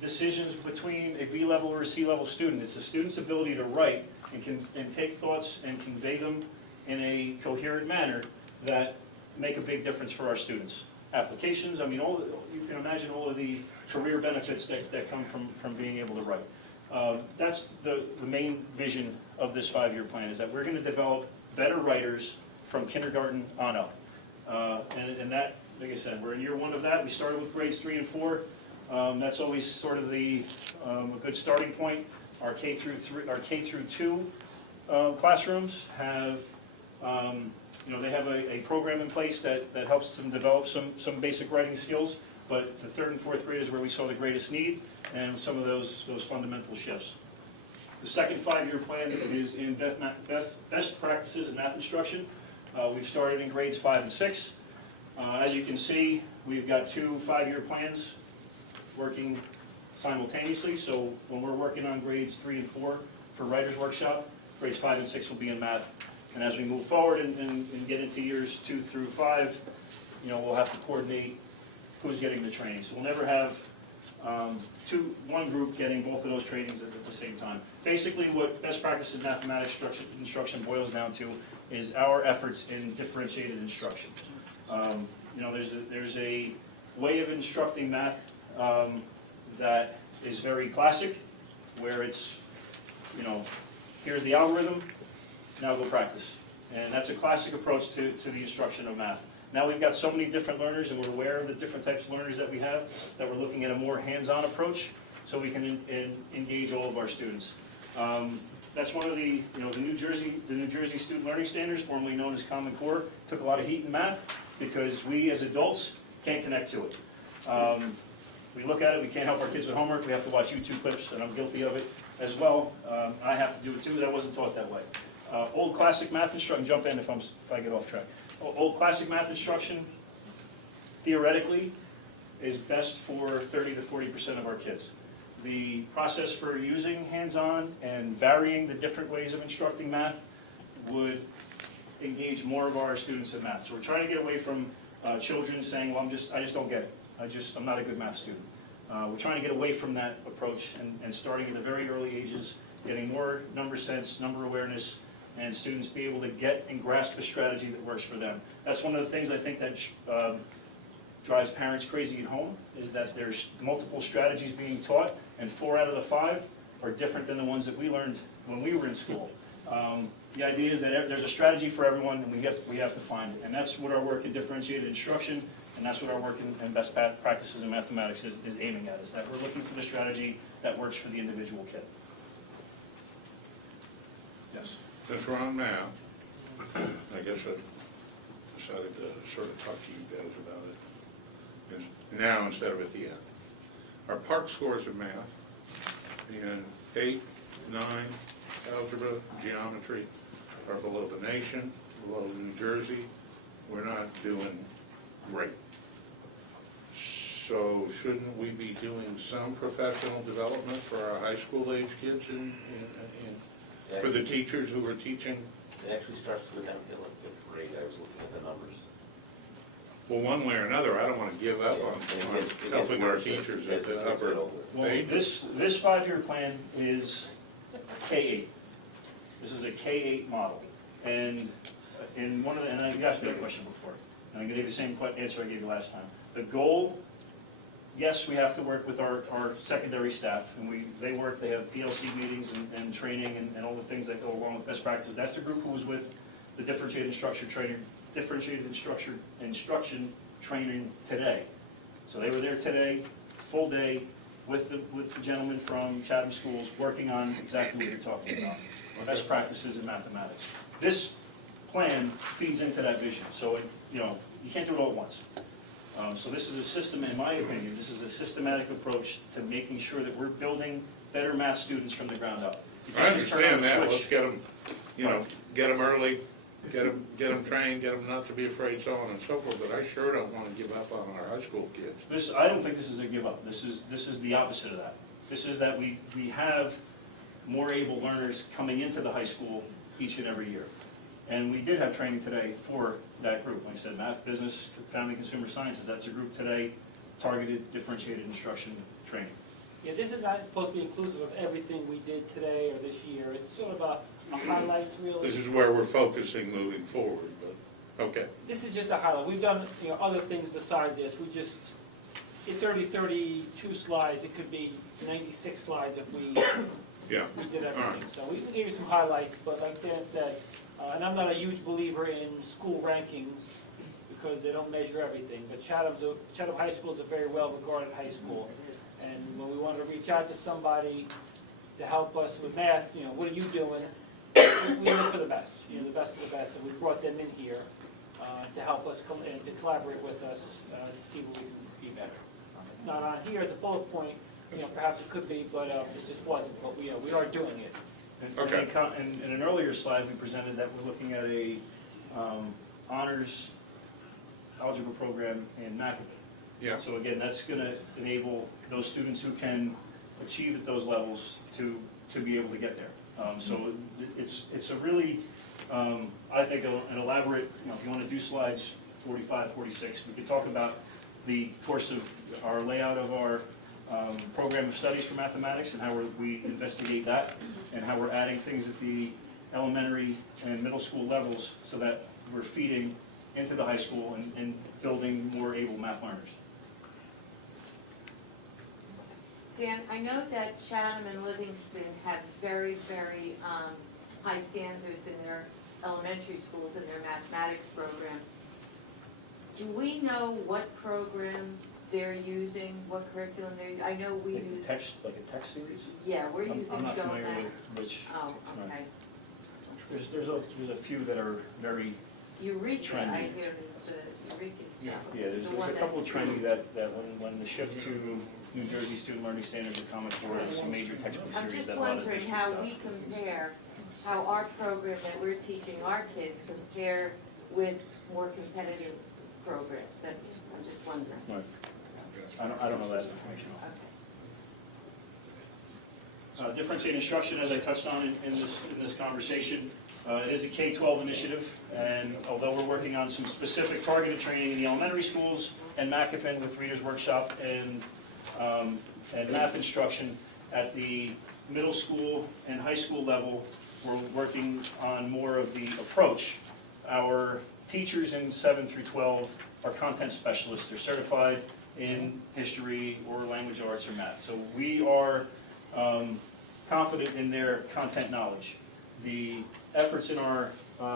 decisions between a B level or a C level student, it's a student's ability to write and take thoughts and convey them in a coherent manner that make a big difference for our students. Applications, I mean, you can imagine all of the career benefits that come from being able to write. That's the main vision of this 5-year plan, is that we're going to develop better writers from kindergarten on up. And that, like I said, we're in year 1 of that. We started with grades 3 and 4. That's always sort of a good starting point. Our K through 2 classrooms have, they have a program in place that helps them develop some basic writing skills. But the 3rd and 4th grade is where we saw the greatest need and some of those fundamental shifts. The second 5-year plan is in best practices in math instruction. We've started in grades 5 and 6. As you can see, we've got 2 5-year plans working simultaneously. So when we're working on grades 3 and 4 for writer's workshop, grades 5 and 6 will be in math. And as we move forward and get into years 2 through 5, we'll have to coordinate who's getting the training. So we'll never have one group getting both of those trainings at the same time. Basically, what best practice in mathematics instruction boils down to is our efforts in differentiated instruction. There's a way of instructing math that is very classic, where it's, here's the algorithm, now go practice. And that's a classic approach to the instruction of math. Now we've got so many different learners, and we're aware of the different types of learners that we have, that we're looking at a more hands-on approach so we can engage all of our students. That's one of the New Jersey Student Learning Standards, formerly known as Common Core, took a lot of heat in math because we as adults can't connect to it. We look at it, we can't help our kids with homework, we have to watch YouTube clips, and I'm guilty of it as well. I have to do it too, but I wasn't taught that way. Old classic math instruction, jump in if I get off track. Old classic math instruction, theoretically, is best for 30 to 40% of our kids. The process for using hands-on and varying the different ways of instructing math would engage more of our students in math. So we're trying to get away from children saying, well, I just don't get it. I'm not a good math student. We're trying to get away from that approach and starting at the very early ages, getting more number sense, number awareness, and students be able to get and grasp a strategy that works for them. That's one of the things I think that drives parents crazy at home, is that there's multiple strategies being taught, and 4 out of the 5 are different than the ones that we learned when we were in school. The idea is that there's a strategy for everyone, and we have to find it. And that's what our work in differentiated instruction, and that's what our work in best practices in mathematics is aiming at, is that we're looking for the strategy that works for the individual kid. Yes? Since we're on now, I guess I decided to sort of talk to you guys about it now instead of at the end. Our park scores of math in 8, 9, algebra, geometry are below the nation, below New Jersey. We're not doing great. So shouldn't we be doing some professional development for our high school age kids for the teachers who are teaching? It actually starts with them in like 5th grade. I was looking at the numbers. Well, one way or another, I don't want to give up on helping our teachers at the upper stages. This 5-year plan is K-8. This is a K-8 model. And you asked me that question before, and I'm going to give you the same answer I gave you last time. The goal, yes, we have to work with our secondary staff, and they have PLC meetings and training and all the things that go along with best practices. That's the group who was with the differentiated instruction training today. So they were there today, full day, with the gentleman from Chatham Schools, working on exactly what you're talking about. best practices in mathematics. This plan feeds into that vision, so you can't do it all at once. So this is a system, in my opinion, this is a systematic approach to making sure that we're building better math students from the ground up. You I can't just turn on understand the that, switch. let's get them, get them early, get them trained, get them not to be afraid, so on and so forth, but I sure don't want to give up on our high school kids. I don't think this is a give up. This is the opposite of that. This is that we have more able learners coming into the high school each and every year. And we did have training today for that group. Like I said, math, business, family, consumer sciences, that's a group today, targeted, differentiated instruction training. Yeah, this is not supposed to be inclusive of everything we did today or this year. It's sort of a highlights really. This is where we're focusing moving forward, but, okay. This is just a highlight. We've done, other things beside this. It's already 32 slides. It could be 96 slides if we Yeah. did everything. All right. So we gave you some highlights, but like Dan said, and I'm not a huge believer in school rankings because they don't measure everything, but Chatham High School is a very well-regarded high school. And when we want to reach out to somebody to help us with math, what are you doing? We look for the best, the best of the best, and we brought them in here to help us and to collaborate with us to see where we can be better. It's not on here as a bullet point, perhaps it could be, but it just wasn't, but we are doing it. Okay. In an earlier slide, we presented that we're looking at a honors algebra program in McApeen. Yeah. So again, that's going to enable those students who can achieve at those levels to be able to get there. So it's a really, I think, an elaborate, if you want to do slides 45, 46, we could talk about the course of our layout of our program of studies for mathematics and how we investigate that and how we're adding things at the elementary and middle school levels so that we're feeding into the high school and building more able math learners. Dan, I know that Chatham and Livingston have very, very high standards in their elementary schools and their mathematics program. Do we know what programs they're using, what curriculum they're using? I know we Like use. like a text series? Yeah, we're using I'm not familiar GoMath. with which. Oh, okay. There's a few that are very Eureka, I trendy. hear is the Eureka's. Yeah. Yeah, there's the one a couple that's- trendy that when the shift to New Jersey Student Learning Standards are coming forward, there's some major textbook I'm series just that a lot of wondering districts how adopt. we compare, how our program that we're teaching our kids compare with more competitive programs. That's, I'm just wondering. Right. I don't know that information. Okay. Differentiated instruction, as I touched on in this conversation, it is a K-12 initiative, and although we're working on some specific targeted training in the elementary schools and McApeen with Reader's Workshop and math instruction at the middle school and high school level, we're working on more of the approach. Our teachers in 7 through 12 are content specialists. They're certified in history or language arts or math. So we are confident in their content knowledge. The efforts in our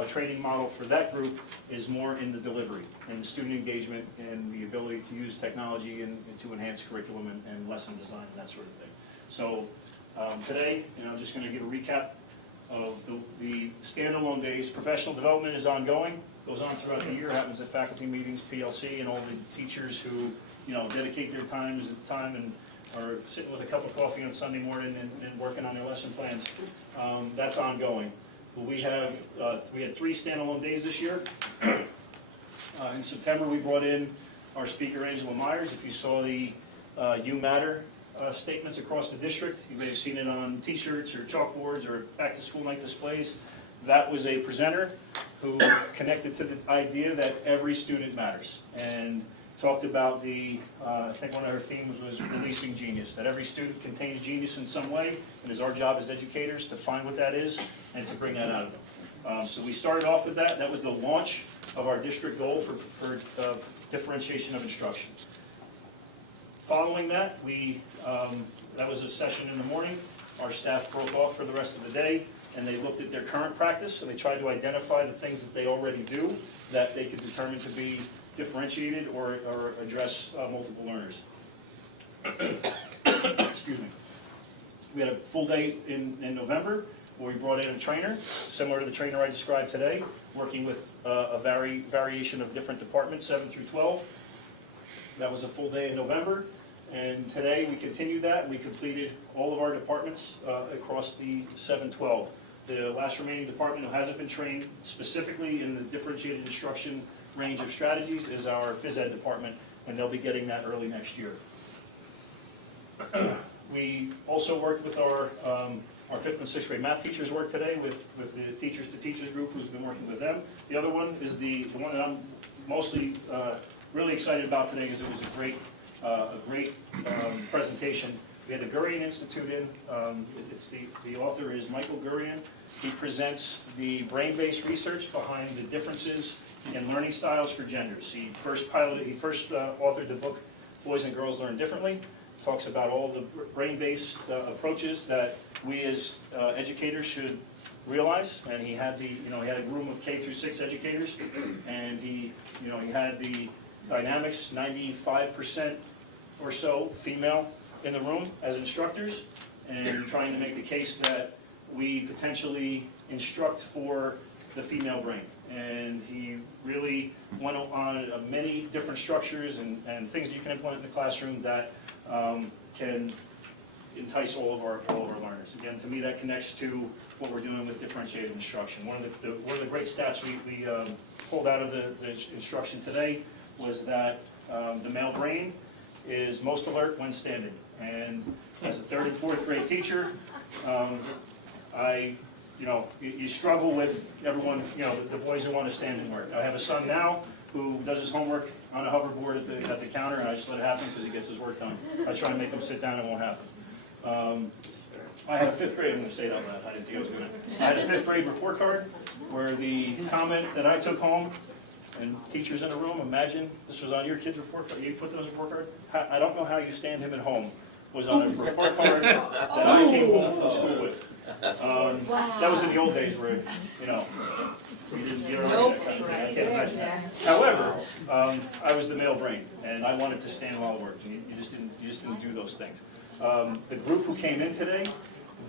training model for that group is more in the delivery and student engagement and the ability to use technology and to enhance curriculum and lesson design and that sort of thing. So today, I'm just going to give a recap of the standalone days. Professional development is ongoing, goes on throughout the year, happens at faculty meetings, PLC, and all the teachers who dedicate their time and are sitting with a cup of coffee on Sunday morning and working on their lesson plans. That's ongoing. But we had 3 standalone days this year. In September, we brought in our speaker, Angela Myers. If you saw the You Matter statements across the district, you may have seen it on T-shirts or chalkboards or back-to-school night displays. That was a presenter who connected to the idea that every student matters and talked about I think one of her themes was releasing genius, that every student contains genius in some way, and it's our job as educators to find what that is and to bring that out of them. So we started off with that. That was the launch of our district goal for differentiation of instruction. Following that, that was a session in the morning. Our staff broke off for the rest of the day, and they looked at their current practice, and they tried to identify the things that they already do that they could determine to be differentiated or address multiple learners. Excuse me. We had a full day in November where we brought in a trainer, similar to the trainer I described today, working with a variation of different departments, 7 through 12. That was a full day in November. And today we continued that, and we completed all of our departments across the 7-12. The last remaining department who hasn't been trained specifically in the differentiated instruction range of strategies is our phys ed department, and they'll be getting that early next year. We also worked with our 5th and 6th grade math teachers work today with the Teachers to Teachers group who's been working with them. The other one is the one that I'm mostly really excited about today because it was a great presentation. We had the Gurian Institute in. The author is Michael Gurian. He presents the brain-based research behind the differences in learning styles for genders. He first authored the book Boys and Girls Learn Differently. Talks about all the brain-based approaches that we as educators should realize. And he had he had a room of K through 6 educators, and he had the dynamics, 95% or so female in the room as instructors, and trying to make the case that we potentially instruct for the female brain. And he really went on many different structures and things that you can implement in the classroom that can entice all of our learners. Again, to me, that connects to what we're doing with differentiated instruction. One of the great stats we pulled out of the instruction today was that the male brain is most alert when standing. And as a 3rd and 4th grade teacher, you struggle with everyone, the boys who want to stand and work. I have a son now who does his homework on a hoverboard at the counter, and I just let it happen because he gets his work done. I try to make him sit down, it won't happen. I had a 5th grade, I'm going to say it out loud, I didn't think I was going to. I had a 5th grade report card where the comment that I took home, and teachers in the room, imagine this was on your kid's report card, you put those report card, I don't know how you stand him at home, was on a report card that I came home from school with. That was in the old days where, you didn't No I PC can't there, imagine. Jack. However, I was the male brain, and I wanted to stand while I worked, and you just didn't do those things. The group who came in today,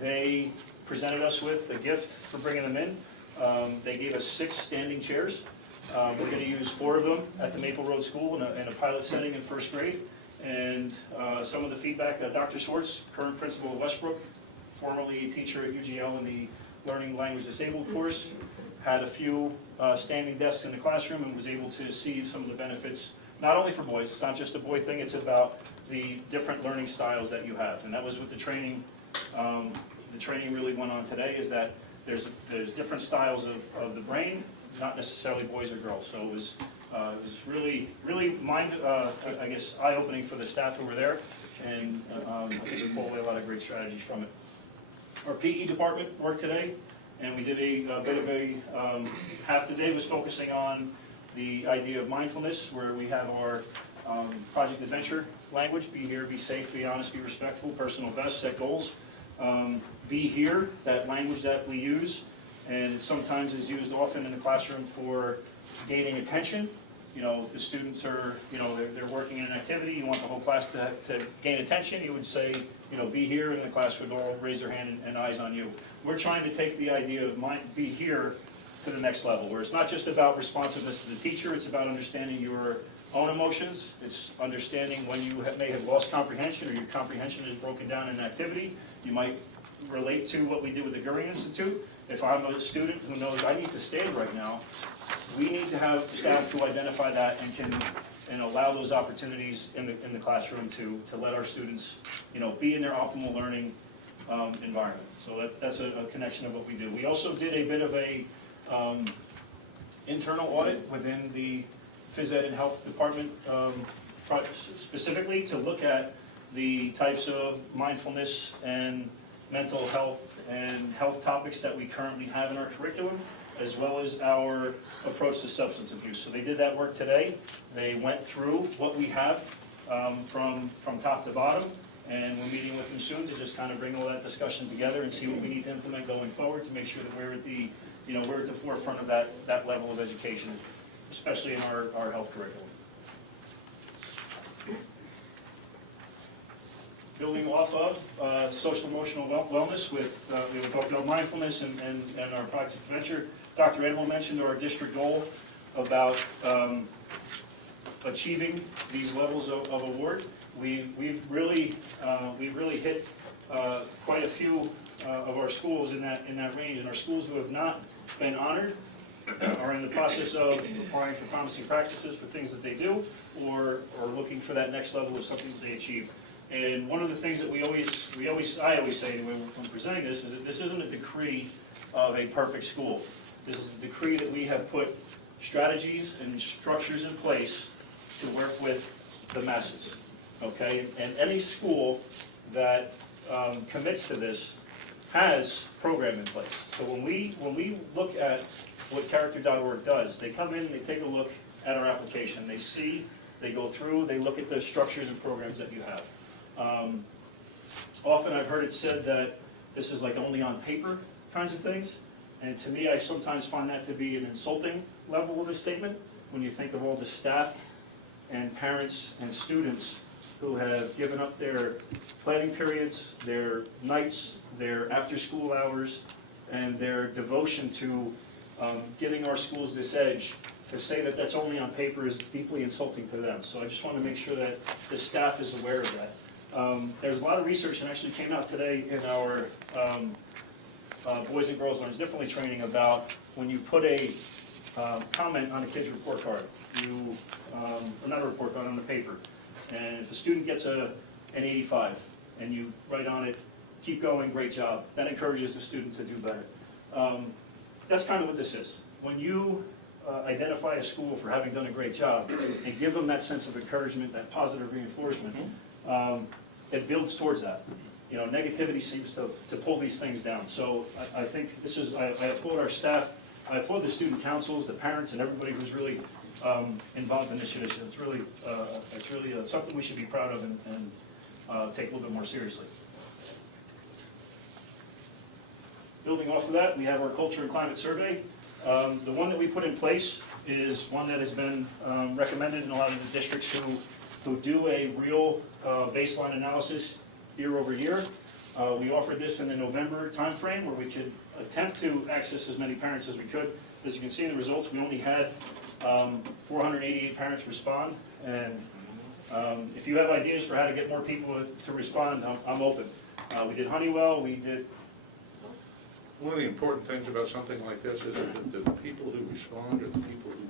they presented us with a gift for bringing them in. They gave us 6 standing chairs. We're going to use 4 of them at the Maple Road School in a pilot setting in 1st grade. And some of the feedback, Dr. Swartz, current principal of Westbrook, formerly a teacher at UGL in the Learning Language Disabled course, had a few standing desks in the classroom and was able to see some of the benefits, not only for boys, it's not just a boy thing, it's about the different learning styles that you have. And that was what the training really went on today, is that there's different styles of the brain, not necessarily boys or girls. So it was really eye-opening for the staff who were there, and I think we pulled away a lot of great strategies from it. Our PE department worked today, and we did a bit of a, half the day was focusing on the idea of mindfulness, where we have our Project Adventure language: be here, be safe, be honest, be respectful, personal best, set goals. Be here, that language that we use, and sometimes is used often in the classroom for gaining attention. If the students are, they're working in an activity, you want the whole class to gain attention, you would say, be here, and the class would all raise their hand and eyes on you. We're trying to take the idea of be here to the next level, where it's not just about responsiveness to the teacher, it's about understanding your own emotions. It's understanding when you may have lost comprehension, or your comprehension is broken down in an activity. You might relate to what we did with the Gurian Institute. If I'm a student who knows I need to stand right now, we need to have staff to identify that and allow those opportunities in the classroom to let our students, be in their optimal learning environment. So that's a connection of what we do. We also did a bit of a internal audit within the phys ed and health department, specifically to look at the types of mindfulness and mental health and health topics that we currently have in our curriculum, as well as our approach to substance abuse. So they did that work today. They went through what we have from top to bottom, and we're meeting with them soon to just kind of bring all that discussion together and see what we need to implement going forward to make sure that we're at the forefront of that level of education, especially in our health curriculum. Building off of social emotional wellness with, we talked about mindfulness and our project venture. Dr. Edmond mentioned our district goal about achieving these levels of award. We've really hit quite a few of our schools in that range, and our schools who have not been honored are in the process of applying for promising practices for things that they do, or looking for that next level of something that they achieve. And one of the things that I always say anyway when presenting this is that this isn't a decree of a perfect school. This is a decree that we have put strategies and structures in place to work with the masses, okay? And any school that commits to this has program in place. So when we look at what character.org does, they come in, they take a look at our application, they see, they go through, they look at the structures and programs that you have. Often I've heard it said that this is like only on paper kinds of things, and to me I sometimes find that to be an insulting level of a statement when you think of all the staff and parents and students who have given up their planning periods, their nights, their after-school hours, and their devotion to getting our schools this edge. To say that that's only on paper is deeply insulting to them. So I just want to make sure that the staff is aware of that. There's a lot of research that actually came out today in our Boys and Girls Learns Differently training about when you put a comment on a kid's report card, or not a report card, on the paper, and if a student gets an 85 and you write on it, keep going, great job, that encourages the student to do better. That's kind of what this is. When you identify a school for having done a great job and give them that sense of encouragement, that positive reinforcement, it builds towards that. You know, negativity seems to pull these things down. So I think this is, I applaud our staff, I applaud the student councils, the parents, and everybody who's really involved in this initiative. It's really something we should be proud of and take a little bit more seriously. Building off of that, we have our culture and climate survey. The one that we put in place is one that has been recommended in a lot of the districts who do a real baseline analysis year over year. We offered this in the November timeframe where we could attempt to access as many parents as we could. As you can see in the results, we only had 488 parents respond. And if you have ideas for how to get more people to respond, I'm open. We did Honeywell, we did. One of the important things about something like this is that the people who respond are the people who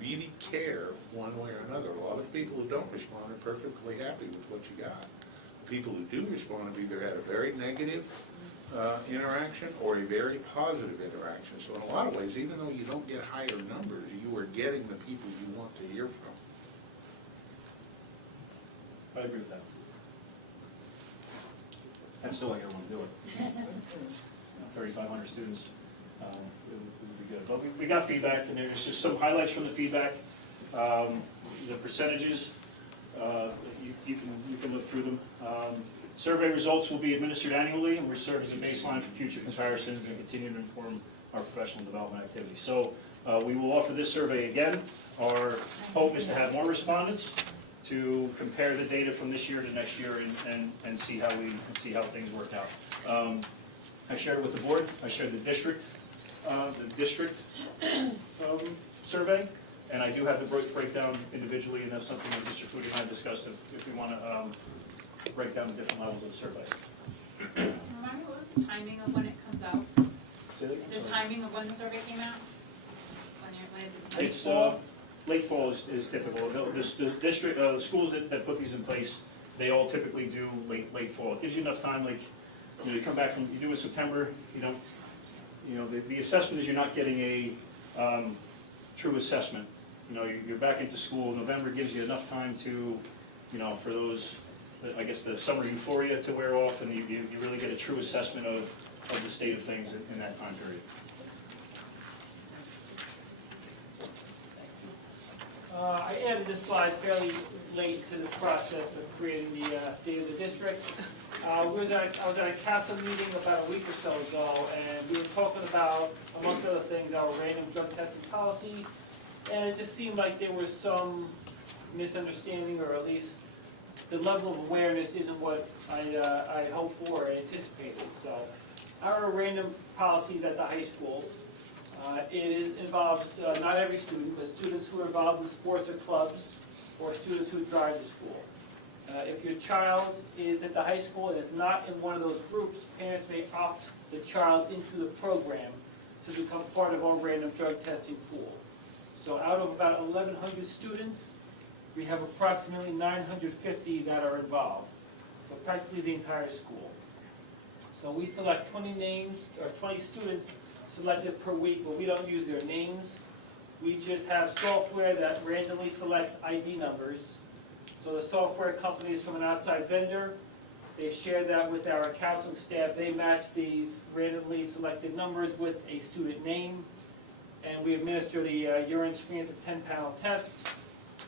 really care one way or another. A lot of people who don't respond are perfectly happy with what you got. People who do respond have either had a very negative interaction or a very positive interaction. So in a lot of ways, even though you don't get higher numbers, you are getting the people you want to hear from. I agree with that. I'd still like everyone to do it. 3,500 students, it would be good. But we got feedback, and there's just some highlights from the feedback. The percentages, you can look through them. Survey results will be administered annually and will serve as a baseline for future comparisons and continue to inform our professional development activities. So we will offer this survey again. Our hope is to have more respondents to compare the data from this year to next year and see how things work out. I shared with the board, I shared the district survey, and I do have the breakdown individually, and that's something that Mr. Food and I discussed if we want to break down the different levels of the survey. Remind me, what was the timing of when it comes out? The timing of when the survey came out? When it's It's late fall is typical. The district schools that put these in place, they all typically do late fall. It gives you enough time, like, you come back from, you do it in September, the assessment is you're not getting a true assessment. You're back into school. November gives you enough time to, for those, I guess, the summer euphoria to wear off, and you really get a true assessment of the state of things in that time period. I added this slide fairly late to the process of creating the state of the district. I was at a CASA meeting about a week or so ago, and we were talking about, amongst other things, our random drug testing policy, and it just seemed like there was some misunderstanding, or at least the level of awareness isn't what I hoped for or anticipated. So our random policies at the high school, involves not every student, but students who are involved in sports or clubs, or students who drive to school. If your child is at the high school and is not in one of those groups, parents may opt the child into the program to become part of our random drug testing pool. So out of about 1,100 students, we have approximately 950 that are involved. So practically the entire school. So we select 20 names, or 20 students selected per week, but we don't use their names. We just have software that randomly selects ID numbers. So the software company is from an outside vendor. They share that with our counseling staff. They match these randomly selected numbers with a student name. And we administer the urine screen at the 10-panel test.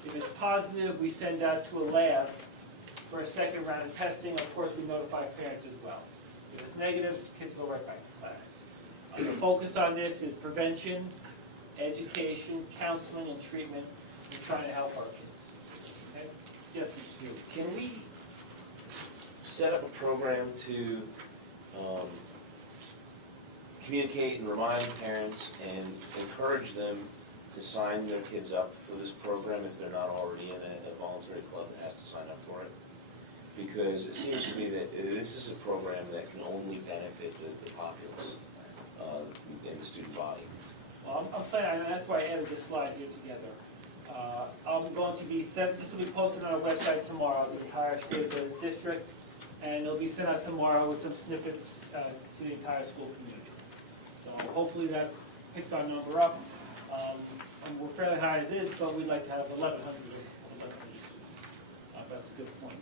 If it's positive, we send out to a lab for a second round of testing. Of course, we notify parents as well. If it's negative, kids go right back to class. The focus on this is prevention, education, counseling, and treatment, and trying to help our kids. Okay? Yes, Mr. Hugh. Can we set up a program to communicate and remind parents and encourage them to sign their kids up for this program if they're not already in a voluntary club that has to sign up for it? Because it seems to me that this is a program that can only benefit the populace in the student body. Well, I'm planning, and that's why I added this slide here together. I'm going to be sent, this will be posted on our website tomorrow, the entire state of the district, and it'll be sent out tomorrow with some snippets to the entire school community. So hopefully that picks our number up. And we're fairly high as is, but we'd like to have 1,100 students. That's a good point.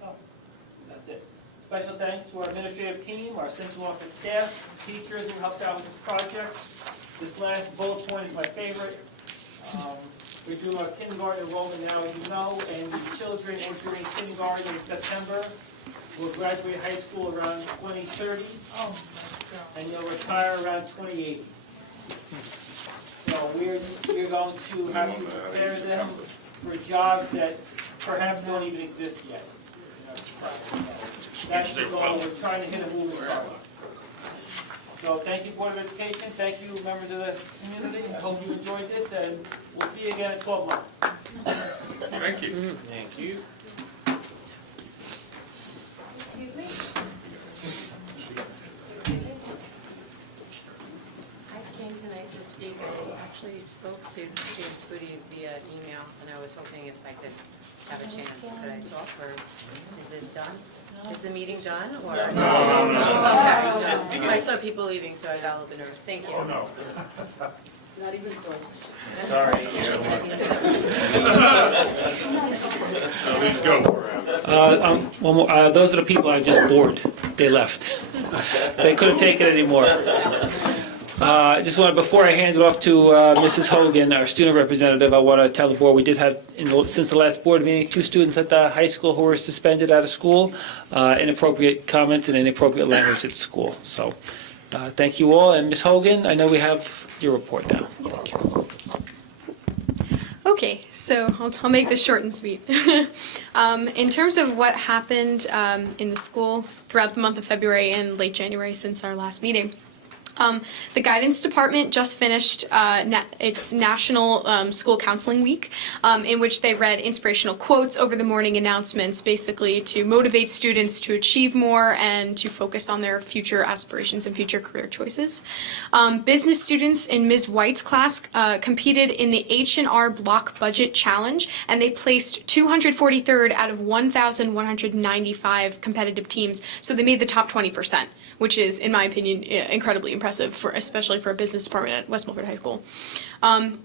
So that's it. Special thanks to our administrative team, our central office staff, teachers who helped out with this project. This last bullet point is my favorite. We're doing our kindergarten enrollment now, as you know, and the children entering kindergarten in September will graduate high school around 2030, and they'll retire around 2080. So we're going to have to prepare them for jobs that perhaps don't even exist yet. That's the goal. We're trying to hit a moving target. So thank you, Board of Education. Thank you, members of the community. I hope you enjoyed this, and we'll see you again in 12 months. Thank you. Thank you. Excuse me? I came tonight to speak. I actually spoke to James Foodie via email, and I was hoping if I could have a chance. Could I talk, or is it done? Is the meeting done, or? No. Okay. I saw people leaving, so I got a little bit nervous. Thank you. Oh, no. Not even close. Sorry. Please go. One more, those are the people I just bored. They left. They couldn't take it anymore. I just wanted, before I hand it off to Mrs. Hogan, our student representative, I want to tell the board we did have, since the last board meeting, 2 students at the high school who were suspended out of school, inappropriate comments and inappropriate language at school. So thank you all. And Ms. Hogan, I know we have your report now. Thank you. Okay, so I'll make this short and sweet. In terms of what happened in the school throughout the month of February and late January since our last meeting, the guidance department just finished its National School Counseling Week, in which they read inspirational quotes over the morning announcements, basically to motivate students to achieve more and to focus on their future aspirations and future career choices. Business students in Ms. White's class competed in the H&R Block Budget Challenge, and they placed 243rd out of 1,195 competitive teams, so they made the top 20%. Which is, in my opinion, incredibly impressive, especially for a business department at West Milford High School. Dr.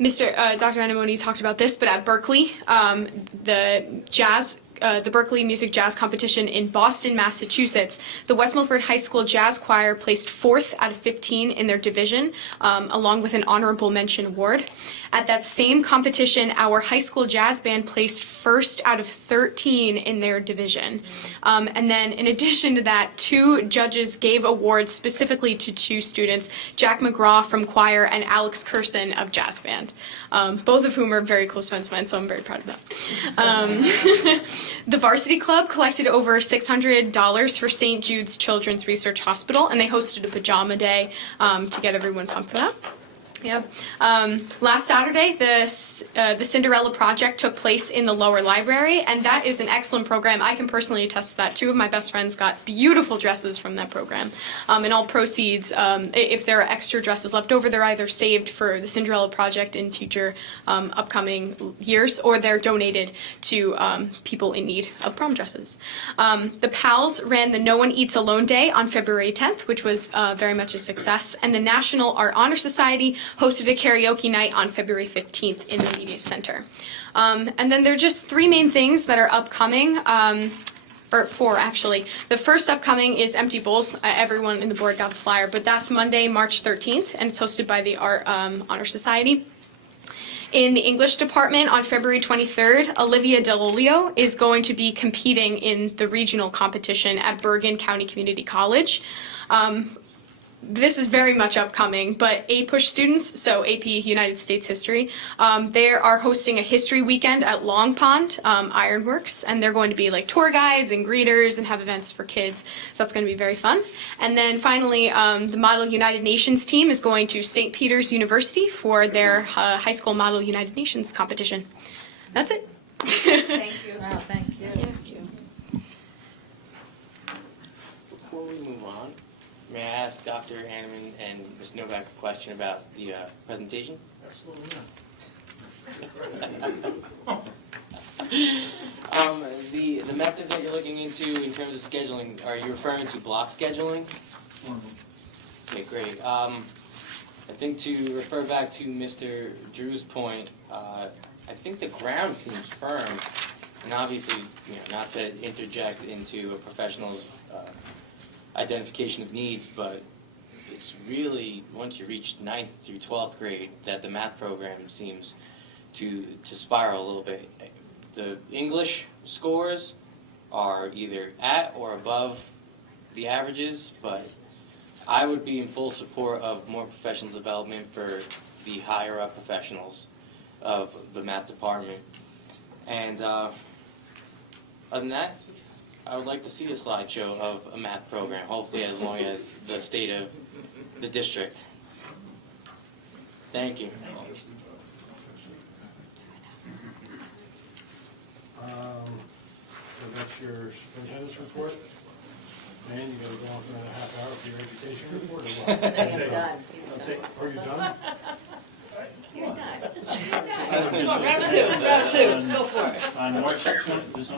Anamoni talked about this, but at Berkeley, the jazz the Berkeley Music Jazz Competition in Boston, Massachusetts, the West Milford High School Jazz Choir placed 4th out of 15 in their division, along with an honorable mention award. At that same competition, our high school jazz band placed 1st out of 13 in their division. And then in addition to that, 2 judges gave awards specifically to 2 students, Jack McGraw from choir and Alex Curson of jazz band, both of whom are very close friends of mine, so I'm very proud of that. The varsity club collected over $600 for St. Jude's Children's Research Hospital, and they hosted a pajama day to get everyone pumped for that. Yeah. Last Saturday, the Cinderella Project took place in the lower library, and that is an excellent program. I can personally attest to that. 2 of my best friends got beautiful dresses from that program. And all proceeds, if there are extra dresses left over, they're either saved for the Cinderella Project in future upcoming years, or they're donated to people in need of prom dresses. The PALS ran the No One Eats Alone Day on February 10th, which was very much a success, and the National Art Honor Society hosted a karaoke night on February 15th in the Media Center. And then there are just 3 main things that are upcoming, or 4 actually. The first upcoming is Empty Bowls. Everyone in the board got a flyer, but that's Monday, March 13th, and it's hosted by the Art Honor Society. In the English department on February 23rd, Olivia Delolio is going to be competing in the regional competition at Bergen County Community College. This is very much upcoming, but APUSH students, so AP United States History, they are hosting a history weekend at Long Pond Ironworks, and they're going to be like tour guides and greeters and have events for kids, so that's going to be very fun. And then finally, the Model United Nations team is going to St. Peter's University for their high school Model United Nations competition. That's it. Thank you. Wow, thank you. Before we move on, may I ask Dr. Hanneman and Ms. Novak a question about the presentation? Absolutely The methods that you're looking into in terms of scheduling, are you referring to block scheduling? Okay, great. I think to refer back to Mr. Drew's point, I think the ground seems firm, and obviously, not to interject into a professional's identification of needs, but it's really, once you reach 9th through 12th grade, that the math program seems to spiral a little bit. The English scores are either at or above the averages, but I would be in full support of more professional development for the higher up professionals of the math department. And other than that, I would like to see a slideshow of a math program, hopefully as long as the state of the district. Thank you. So that's your superintendent's report? Man, you gotta go on for another half hour for your education report, or what? He's done. Are you done? You're done. Round 2, go for it. On March 20th,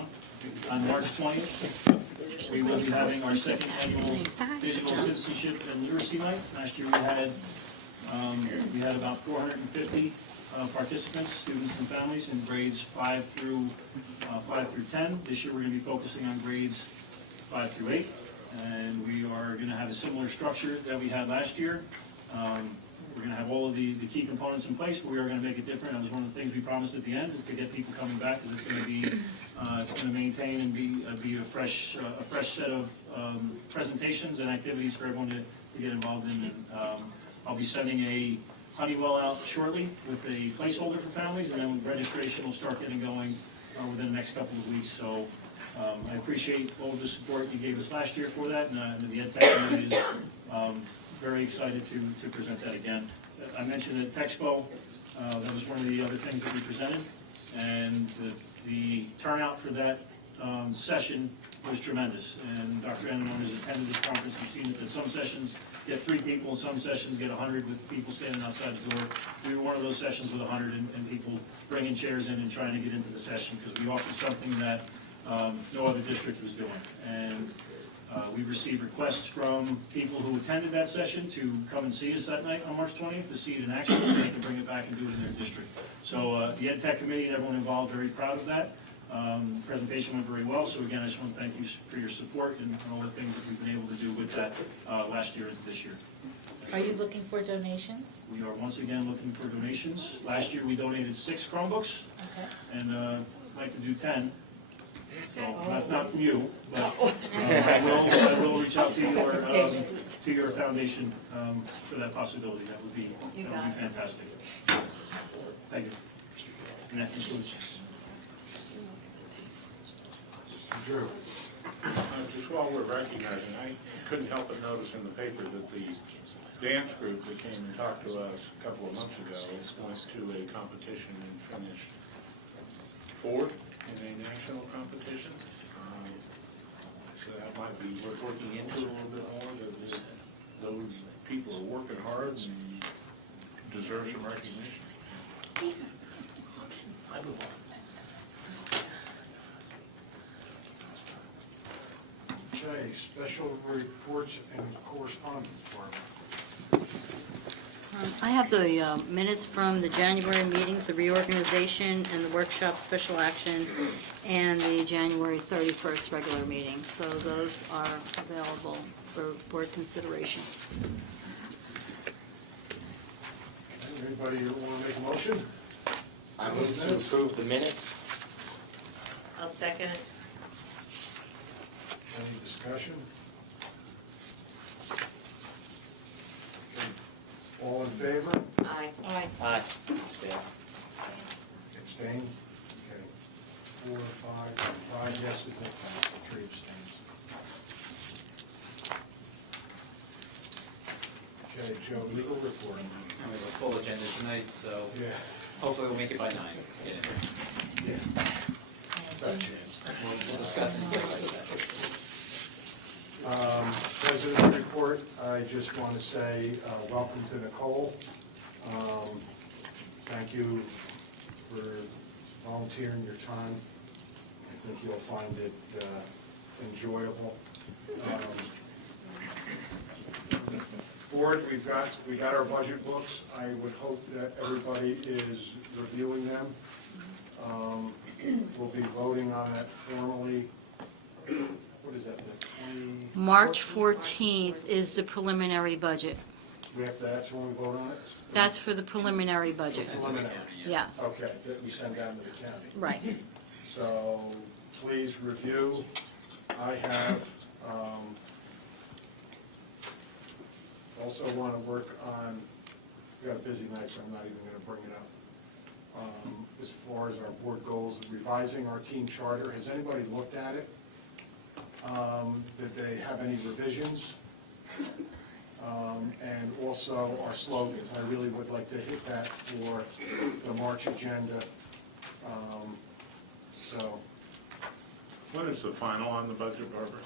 on March 20th, we will be having our 2nd annual Digital Citizenship and Literacy Night. Last year we had about 450 participants, students and families in grades 5 through 10. This year we're going to be focusing on grades 5 through 8, and we are going to have a similar structure that we had last year. We're going to have all of the key components in place, but we are going to make it different. That was one of the things we promised at the end, is to get people coming back, because it's going to be, it's going to maintain and be a fresh set of presentations and activities for everyone to get involved in. And, I'll be sending a Honeywell out shortly with a placeholder for families, and then registration will start getting going within the next couple of weeks. So I appreciate all of the support you gave us last year for that, and the Ed Tech community is very excited to present that again. I mentioned at Texpo, that was one of the other things that we presented, and the turnout for that session was tremendous. And Dr. Enneman has attended this conference. We've seen that some sessions get 3 people, some sessions get 100 with people standing outside the door. We were one of those sessions with 100 and people bringing chairs in and trying to get into the session, because we offered something that no other district was doing. And we've received requests from people who attended that session to come and see us that night on March 20th, to see it in action, so they can bring it back and do it in their district. So the Ed Tech committee and everyone involved, very proud of that. Presentation went very well, so again, I just want to thank you for your support and all the things that we've been able to do with that last year into this year. Are you looking for donations? We are once again looking for donations. Last year, we donated 6 Chromebooks, Okay. and I'd like to do 10. So, not from you, but I will reach out to your foundation for that possibility. That would be fantastic. Thank you. And that concludes. Drew. Just while we're recognizing, I couldn't help but notice in the paper that the dance group that came and talked to us a couple of months ago went to a competition and finished 4th in a national competition. So that might be worth looking into a little bit more, that those people are working hard and deserve some recognition. I move on. Okay, special reports and correspondence, Barbara. I have the minutes from the January meetings, the reorganization and the workshop special action, and the January 31st regular meeting. So those are available for board consideration. Anybody want to make a motion? I move to approve the minutes. I'll second it. Any discussion? All in favor? Aye. Aye. Abstain? Okay. 4, 5 yeses and 3 abstains. Okay, Joe, legal report. We have a full agenda tonight, so Yeah. hopefully we'll make it by 9. Get in there. Yeah. That chance. We'll discuss it like that. President's report, I just want to say welcome to Nicole. Thank you for volunteering your time. I think you'll find it enjoyable. Board, we got our budget books. I would hope that everybody is reviewing them. We'll be voting on that formally. What is that, the 20? March 14th is the preliminary budget. That's when we vote on it? That's for the preliminary budget. Preliminary. Yes. Okay, that we send down to the county. Right. So please review. I have, also want to work on, we got a busy night, so I'm not even going to bring it up. As far as our board goals, revising our team charter, has anybody looked at it? Did they have any revisions? And also our slogans. I really would like to hit that for the March agenda. So. When is the final on the budget, Barbara?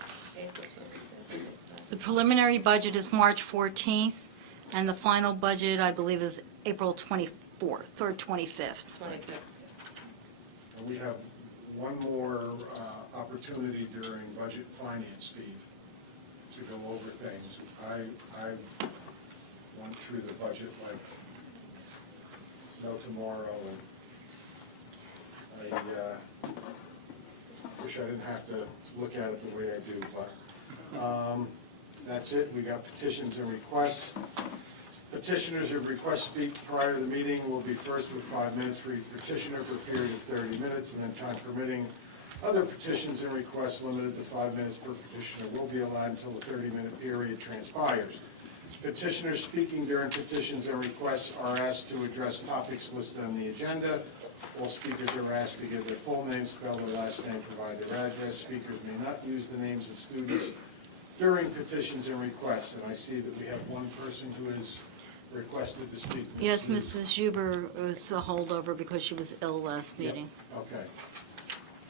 The preliminary budget is March 14th, and the final budget, I believe, is April 24th or 25th. 25th. We have one more opportunity during budget finance, Steve, to go over things. I went through the budget like no tomorrow, and I wish I didn't have to look at it the way I do, but that's it. We got petitions and requests. Petitioners who request to speak prior to the meeting will be first with 5 minutes for each petitioner for a period of 30 minutes, and then time permitting, other petitions and requests limited to 5 minutes per petitioner will be allowed until the 30-minute period transpires. Petitioners speaking during petitions and requests are asked to address topics listed on the agenda. All speakers are asked to give their full name, spell their last name, provide their address. Speakers may not use the names of students during petitions and requests. And I see that we have one person who is requested to speak. Yes, Mrs. Huber was a holdover because she was ill last meeting. Okay.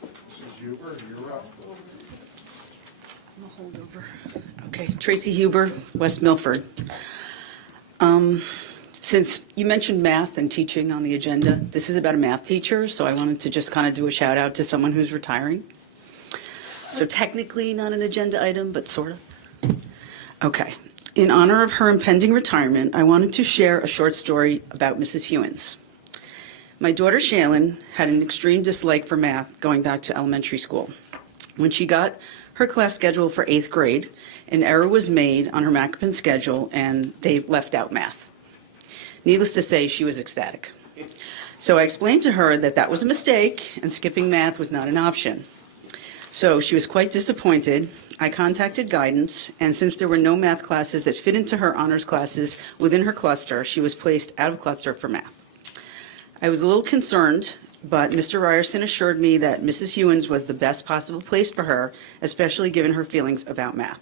Mrs. Huber, you're up. I'm a holdover. Okay, Tracy Huber, West Milford. Since you mentioned math and teaching on the agenda, this is about a math teacher, so I wanted to just kind of do a shout out to someone who's retiring. So technically not an agenda item, but sort of. Okay. In honor of her impending retirement, I wanted to share a short story about Mrs. Hewins. My daughter Shaylin had an extreme dislike for math going back to elementary school. When she got her class schedule for 8th grade, an error was made on her Macapin schedule and they left out math. Needless to say, she was ecstatic. So I explained to her that that was a mistake and skipping math was not an option. So she was quite disappointed. I contacted guidance, and since there were no math classes that fit into her honors classes within her cluster, she was placed out of cluster for math. I was a little concerned, but Mr. Ryerson assured me that Mrs. Hewins was the best possible place for her, especially given her feelings about math.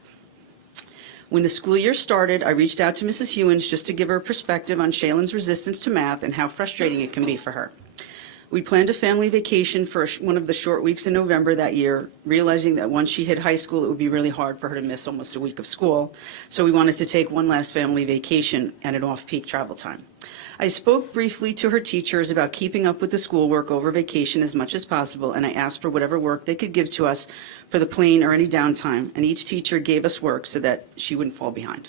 When the school year started, I reached out to Mrs. Hewins just to give her a perspective on Shaylin's resistance to math and how frustrating it can be for her. We planned a family vacation for one of the short weeks in November that year, realizing that once she hit high school, it would be really hard for her to miss almost a week of school. So we wanted to take one last family vacation at an off-peak travel time. I spoke briefly to her teachers about keeping up with the schoolwork over vacation as much as possible, and I asked for whatever work they could give to us for the plane or any downtime, and each teacher gave us work so that she wouldn't fall behind.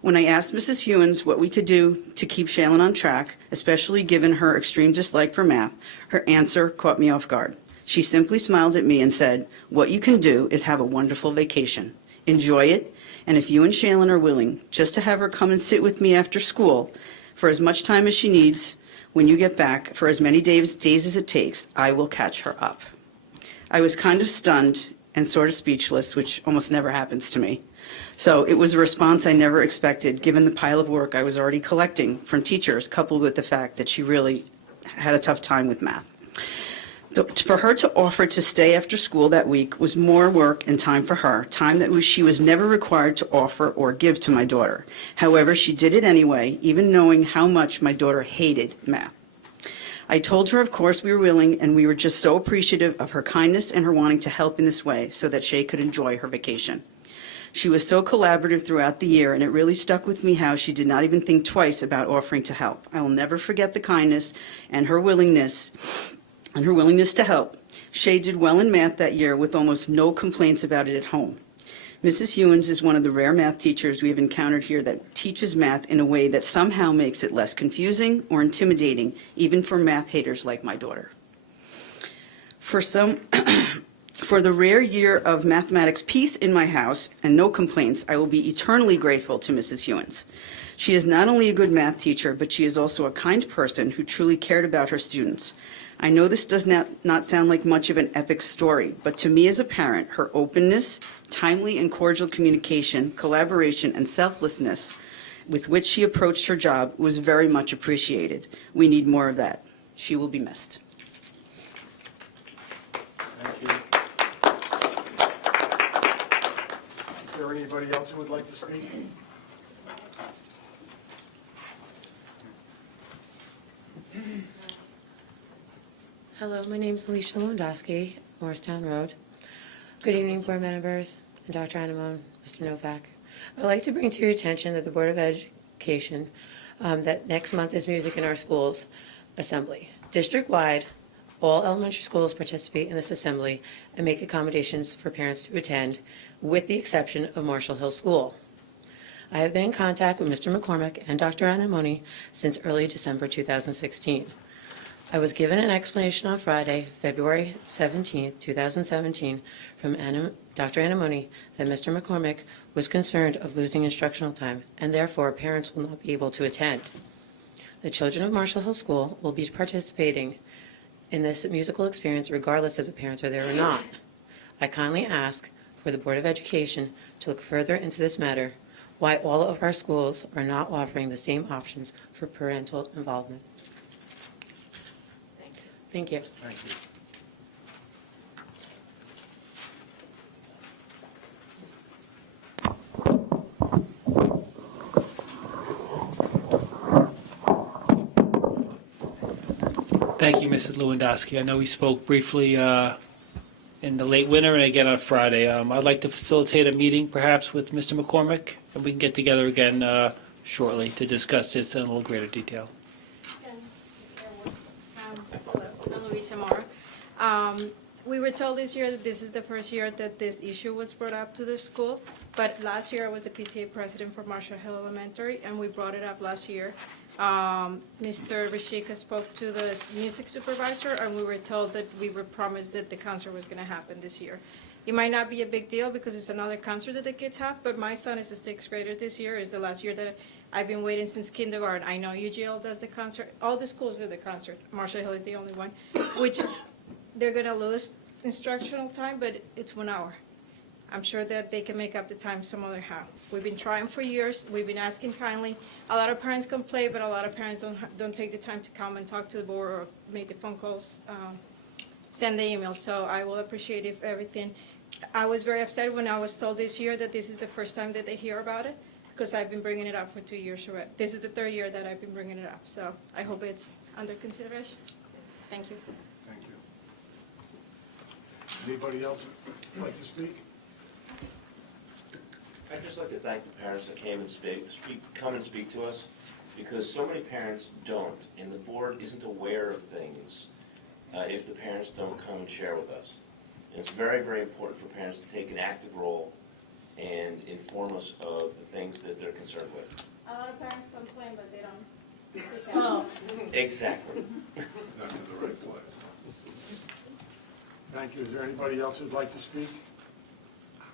When I asked Mrs. Hewins what we could do to keep Shaylin on track, especially given her extreme dislike for math, her answer caught me off guard. She simply smiled at me and said, "What you can do is have a wonderful vacation. Enjoy it, and if you and Shaylin are willing, just to have her come and sit with me after school for as much time as she needs when you get back, for as many days as it takes, I will catch her up." I was kind of stunned and sort of speechless, which almost never happens to me. So it was a response I never expected, given the pile of work I was already collecting from teachers, coupled with the fact that she really had a tough time with math. For her to offer to stay after school that week was more work and time for her, time that she was never required to offer or give to my daughter. However, she did it anyway, even knowing how much my daughter hated math. I told her, of course, we were willing, and we were just so appreciative of her kindness and her wanting to help in this way so that Shay could enjoy her vacation. She was so collaborative throughout the year, and it really stuck with me how she did not even think twice about offering to help. I will never forget the kindness and her willingness to help. Shay did well in math that year with almost no complaints about it at home. Mrs. Hewins is one of the rare math teachers we have encountered here that teaches math in a way that somehow makes it less confusing or intimidating, even for math haters like my daughter. For the rare year of mathematics peace in my house and no complaints, I will be eternally grateful to Mrs. Hewins. She is not only a good math teacher, but she is also a kind person who truly cared about her students. I know this does not sound like much of an epic story, but to me as a parent, her openness, timely and cordial communication, collaboration, and selflessness with which she approached her job was very much appreciated. We need more of that. She will be missed. Thank you. Is there anybody else who would like to speak? Hello, my name is Alicia Lewandowski, Morristown Road. Good evening, board members, and Dr. Anamone, Mr. Novak. I'd like to bring to your attention that the Board of Education, that next month is Music in Our Schools Assembly. District-wide, all elementary schools participate in this assembly and make accommodations for parents to attend, with the exception of Marshall Hill School. I have been in contact with Mr. McCormick and Dr. Anamone since early December 2016. I was given an explanation on Friday, February 17, 2017, from Dr. Anamone that Mr. McCormick was concerned of losing instructional time, and therefore parents will not be able to attend. The children of Marshall Hill School will be participating in this musical experience regardless if the parents are there or not. I kindly ask for the Board of Education to look further into this matter, why all of our schools are not offering the same options for parental involvement. Thank you. Thank you. Thank you, Mrs. Lewandowski. I know we spoke briefly in the late winter and again on Friday. I'd like to facilitate a meeting perhaps with Mr. McCormick, and we can get together again shortly to discuss this in a little greater detail. Hello, I'm Louisa Moore. We were told this year that this is the first year that this issue was brought up to the school, but last year I was the PTA president for Marshall Hill Elementary, and we brought it up last year. Mr. Rashika spoke to the music supervisor, and we were told that we were promised that the concert was gonna happen this year. It might not be a big deal because it's another concert that the kids have, but my son is a sixth grader this year. It's the last year that I've been waiting since kindergarten. I know UGL does the concert. All the schools do the concert. Marshall Hill is the only one, which they're gonna lose instructional time, but it's 1 hour. I'm sure that they can make up the time some other how. We've been trying for years. We've been asking kindly. A lot of parents complain, but a lot of parents don't take the time to come and talk to the board or make the phone calls, send the emails. So I will appreciate if everything. I was very upset when I was told this year that this is the first time that they hear about it, because I've been bringing it up for 2 years already. This is the third year that I've been bringing it up, so I hope it's under consideration. Thank you. Thank you. Anybody else like to speak? I'd just like to thank the parents that came and come and speak to us, because so many parents don't, and the board isn't aware of things if the parents don't come and share with us. And it's very, very important for parents to take an active role and inform us of the things that they're concerned with. A lot of parents complain, but they don't. Oh. Exactly. That's in the right place. Thank you. Is there anybody else who'd like to speak?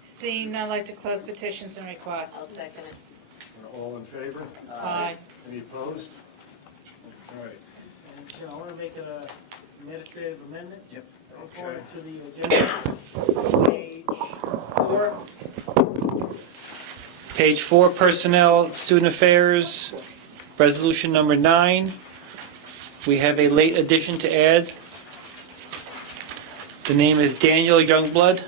Seeing none, I'd like to close petitions and requests. I'll second it. All in favor? Aye. Any opposed? All right. And Jim, I want to make an administrative amendment. Yep. According to the agenda, page 4, Personnel, Student Affairs, Resolution number 9. We have a late addition to add. The name is Daniel Youngblood.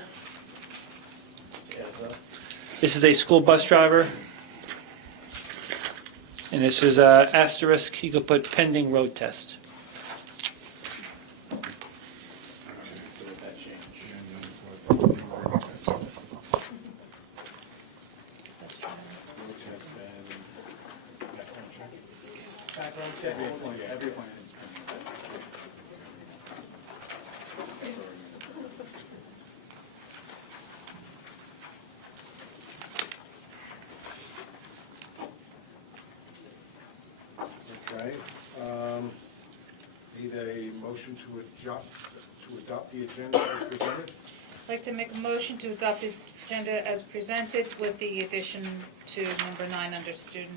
This is a school bus driver. And this is asterisk, you could put pending road test. Okay. Need a motion to adopt the agenda as presented? I'd like to make a motion to adopt the agenda as presented with the addition to number 9 under student,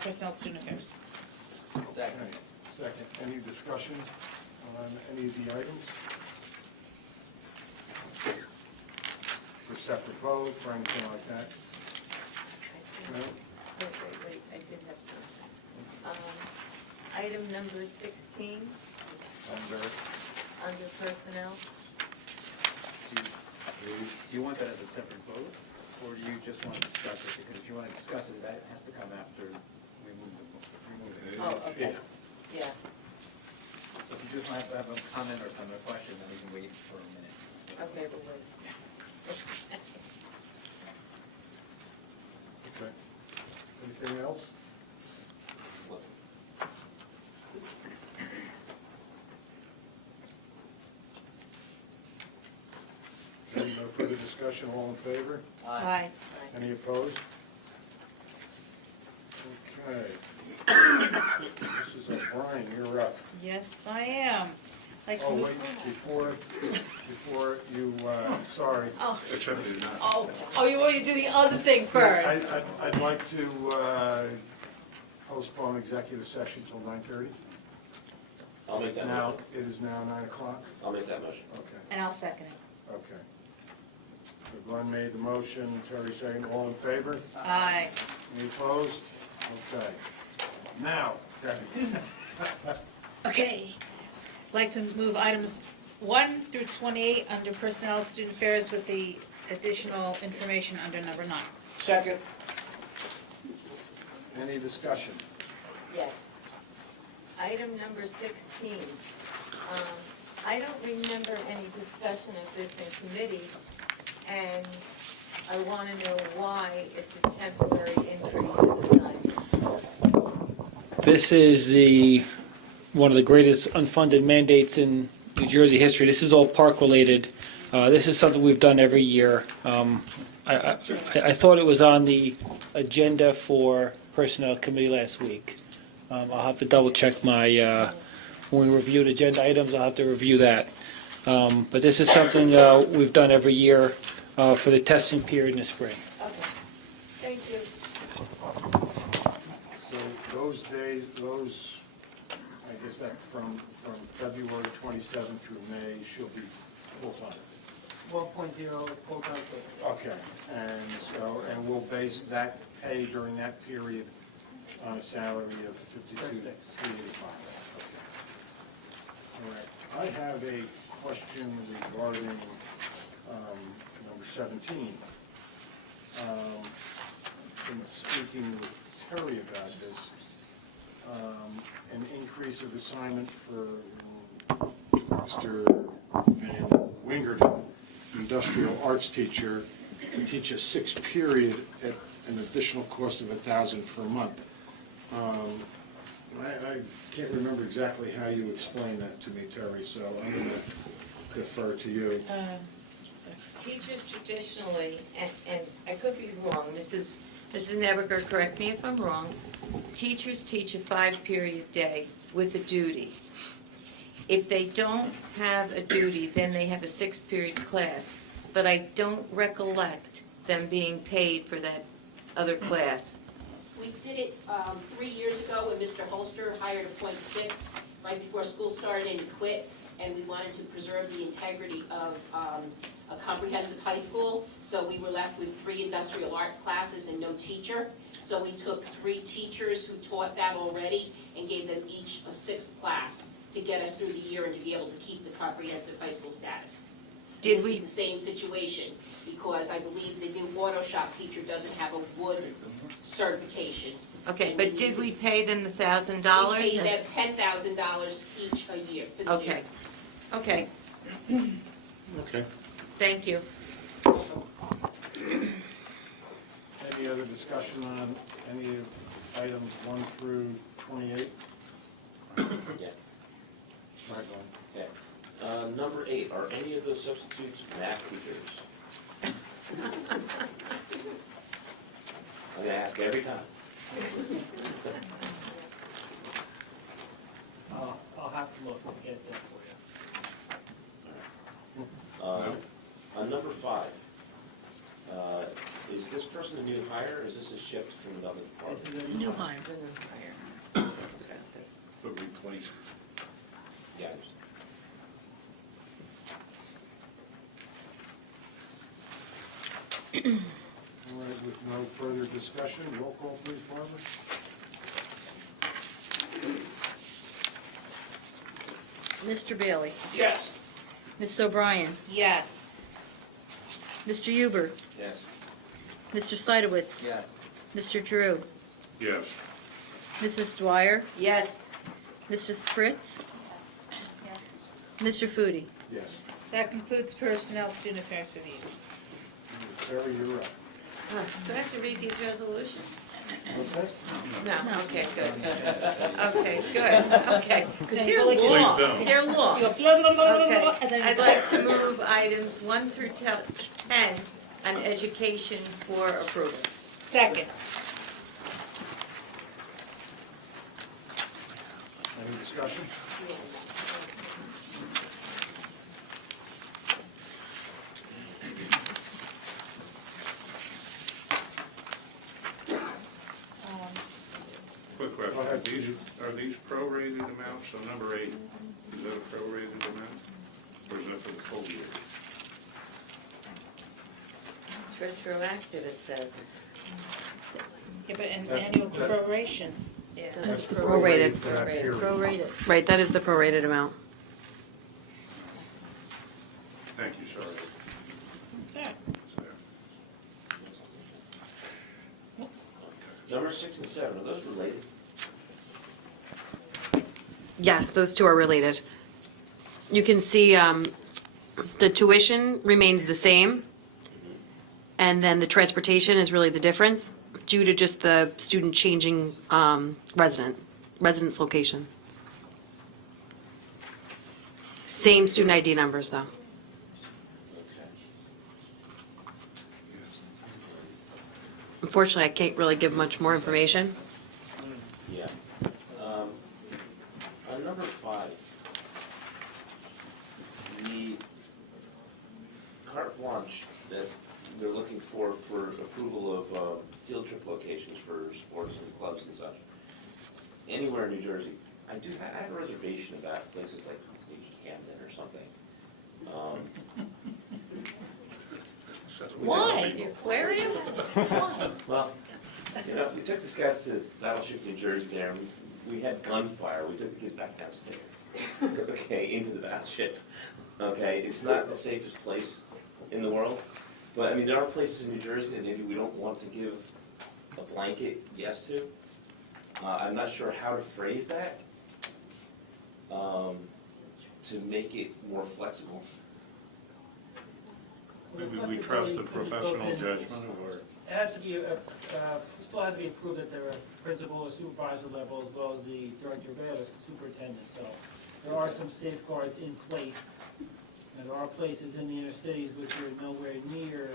personnel student affairs. Second. Second. Any discussion on any of the items? For separate vote, or anything like that? No? Wait, I did have something. Item number 16, under personnel. Do you want that as a separate vote, or do you just want to discuss it? Because if you want to discuss it, that has to come after we remove it. Oh, okay. Yeah. So if you just want to have a comment or some other question, then we can wait for a minute. Okay, we'll wait. Okay. Anything else? Okay, no further discussion, all in favor? Aye. Any opposed? Okay. Mrs. O'Brien, you're up. Yes, I am. Like to Oh, move- wait, before you, sorry. Oh. Except it's not. Oh, you want to do the other thing first? I'd like to postpone executive session till 9:30. I'll make that Now, motion. it is now 9 o'clock. I'll make that motion. Okay, And I'll second it. okay. So Glenn made the motion, Terry second, all in favor? Aye. Any opposed? Okay. Now, Debbie. Okay. I'd like to move items 1 through 28 under personnel student affairs with the additional information under number 9. Second. Any discussion? Yes. Item number 16. I don't remember any discussion of this in committee, and I want to know why it's a temporary increase in the stipend. This is one of the greatest unfunded mandates in New Jersey history. This is all park-related. This is something we've done every year. I thought it was on the agenda for Personnel Committee last week. I'll have to double-check my, when we reviewed agenda items, I'll have to review that. But this is something we've done every year for the testing period in the spring. Thank you. So those days, I guess that from February 27th through May, she'll be full-time. 1.0 full-time. Okay, and we'll base that pay during that period on a salary of $52,385. All right, I have a question regarding number 17. In speaking with Terry about this, an increase of assignment for Mr. Van Wingerden, industrial arts teacher, to teach a 6th period at an additional cost of $1,000 per month. I can't remember exactly how you explained that to me, Terry, so I'm going to defer to you. Teachers traditionally, and I could be wrong, Mrs. Nebeker, correct me if I'm wrong, teachers teach a 5-period day with a duty. If they don't have a duty, then they have a 6th-period class, but I don't recollect them being paid for that other class. We did it 3 years ago when Mr. Holster hired a .6 right before school started and he quit, and we wanted to preserve the integrity of a comprehensive high school, so we were left with 3 industrial arts classes and no teacher. So we took 3 teachers who taught that already and gave them each a 6th class to get us through the year and to be able to keep the comprehensive high school status. This is the same situation, because I believe the new auto shop teacher doesn't have a wood certification. Okay, but did we pay them the $1,000? We paid them $10,000 each a year for the year. Okay. Okay. Thank you. Any other discussion on any of items 1 through 28? Yeah. Go ahead, Glenn. Yeah. Number 8, are any of the substitutes math teachers? I'm gonna ask every time. I'll have to look and get that for you. On number 5, is this person a new hire, or is this a shift from another department? It's a new hire. But replace. Yeah, I understand. All right, with no further discussion, roll call please, Barbara. Mr. Bailey? Yes. Ms. O'Brien? Yes. Mr. Huber? Yes. Mr. Seidowitz? Yes. Mr. Drew? Yes. Mrs. Dwyer? Yes. Mrs. Fritz? Mr. Foodie? Yes. That concludes Personnel Student Affairs Review. Terry, you're up. Do I have to read these resolutions? What's that? No, okay, good. Okay, good, okay. Because Then they're go like this. long, Please don't. they're long. You go blah, blah, blah, blah, blah, Okay, blah, and then I'd you're like done. to move items 1 through 10 on education for approval. Second. Any discussion? Quick question, are these prorated amounts, so number 8, is that a prorated amount? Or is that for the full year? It's retroactive, it says. Yeah, but an That's- annual that- proration. Yeah. That's Prorated. for that Prorated. period. Prorated. Right, that is the prorated amount. Thank you, sorry. That's all right. Number 6 and 7, are those related? Yes, those two are related. You can see the tuition remains the same, and then the transportation is really the difference due to just the student changing residence location. Same student ID numbers, though. Unfortunately, I can't really give much more information. Yeah. On number 5, the carte blanche that they're looking for approval of field trip locations for sports and clubs and such, anywhere in New Jersey, I have a reservation about places like maybe Camden or something. Why? The aquarium? Why? Well, you know, we took this guys to Battleship, New Jersey there, and we had gunfire, we took the kids back downstairs, okay, into the Battleship. Okay, it's not the safest place in the world, but I mean, there are places in New Jersey that maybe we don't want to give a blanket yes to. I'm not sure how to phrase that, to make it more flexible. We trust the professional judgment of our... It has to be, still has to be approved at the principal or supervisor level, as well as the director of ed or superintendent. So there are some safeguards in place. And there are places in the inner cities which are nowhere near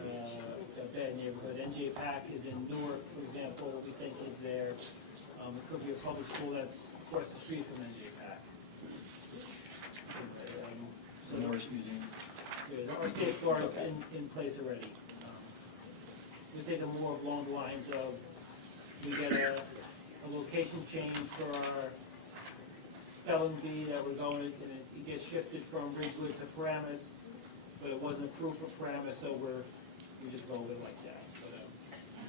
a bad neighborhood. NJ Pack is in Newark, for example. We send kids there. It could be a public school that's across the street from NJ Pack. So Norris Museum. Yeah, there are safeguards in place already. We think of more along the lines of, we get a location change for our spelling bee that we're going, and it gets shifted from Ridgewood to Paramus, but it wasn't approved for Paramus, so we just go with it like that. But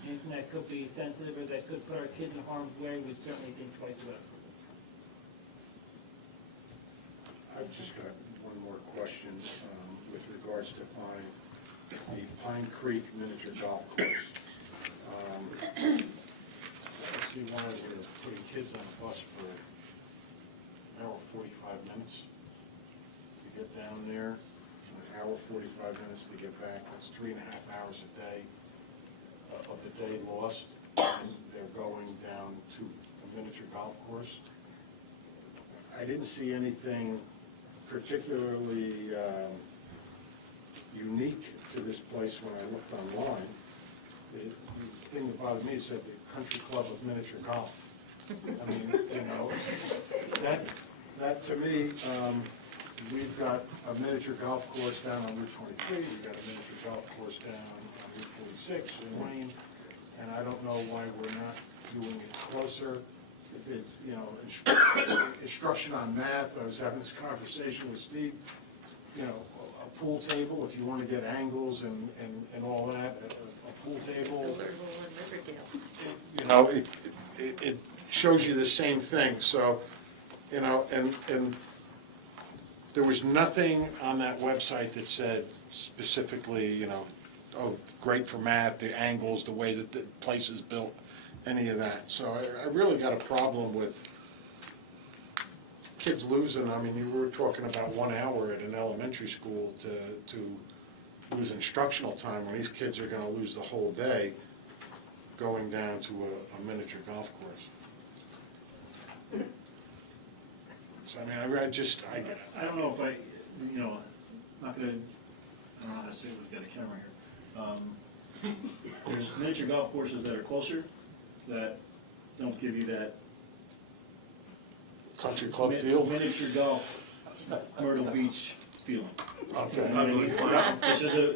anything that could be sensitive or that could put our kids in harm's way, we certainly think twice about it. I've just got one more question with regards to the Pine Creek miniature golf course. I see one of the putting kids on a bus for an hour 45 minutes to get down there, and an hour 45 minutes to get back. That's 3.5 hours a day of the day lost, and they're going down to a miniature golf course. I didn't see anything particularly unique to this place when I looked online. The thing that bothered me said the Country Club of Miniature Golf. I mean, you know, that to me, we've got a miniature golf course down on Route 23, we've got a miniature golf course down on Route 46 in Wayne, and I don't know why we're not doing it closer. If it's, you know, instruction on math, I was having this conversation with Steve, you know, a pool table, if you want to get angles and all that, a pool table. You know, it shows you the same thing, so, you know, and there was nothing on that website that said specifically, you know, oh, great for math, the angles, the way that the place is built, any of that. So I really got a problem with kids losing. I mean, you were talking about 1 hour at an elementary school to lose instructional time, when these kids are gonna lose the whole day going down to a miniature golf course. So, I mean, I don't know if you know, I'm not gonna, I don't know how to say it, we've got a camera here. There's miniature golf courses that are closer, that don't give you that country club feel? Miniature golf, Myrtle Beach feeling. Okay.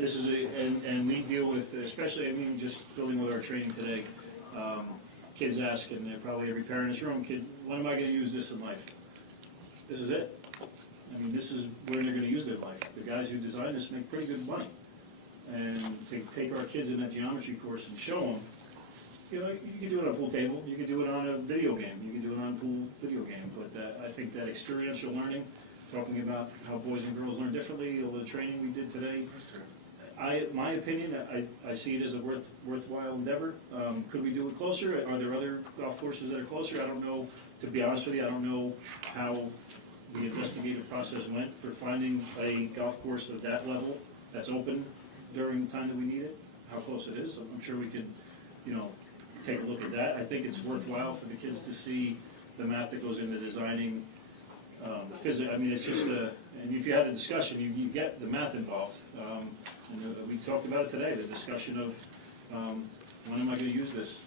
This is and we deal with, especially, I mean, just building with our training today, kids ask, and they're probably every parent in this room, kid, when am I gonna use this in life? This is it. I mean, this is where they're gonna use their life. The guys who design this make pretty good money. And to take our kids in that geometry course and show them, you know, you can do it on a pool table, you can do it on a video game, you can do it on a pool video game, but I think that experiential learning, talking about how boys and girls learn differently, all the training we did today, my opinion, I see it as a worthwhile endeavor. Could we do it closer? Are there other golf courses that are closer? I don't know, to be honest with you, I don't know how the investigative process went for finding a golf course of that level that's open during the time that we need it, how close it is. I'm sure we could, you know, take a look at that. I think it's worthwhile for the kids to see the math that goes into designing physics, I mean, it's just and if you had a discussion, you get the math involved. And we talked about it today, the discussion of, when am I gonna use this?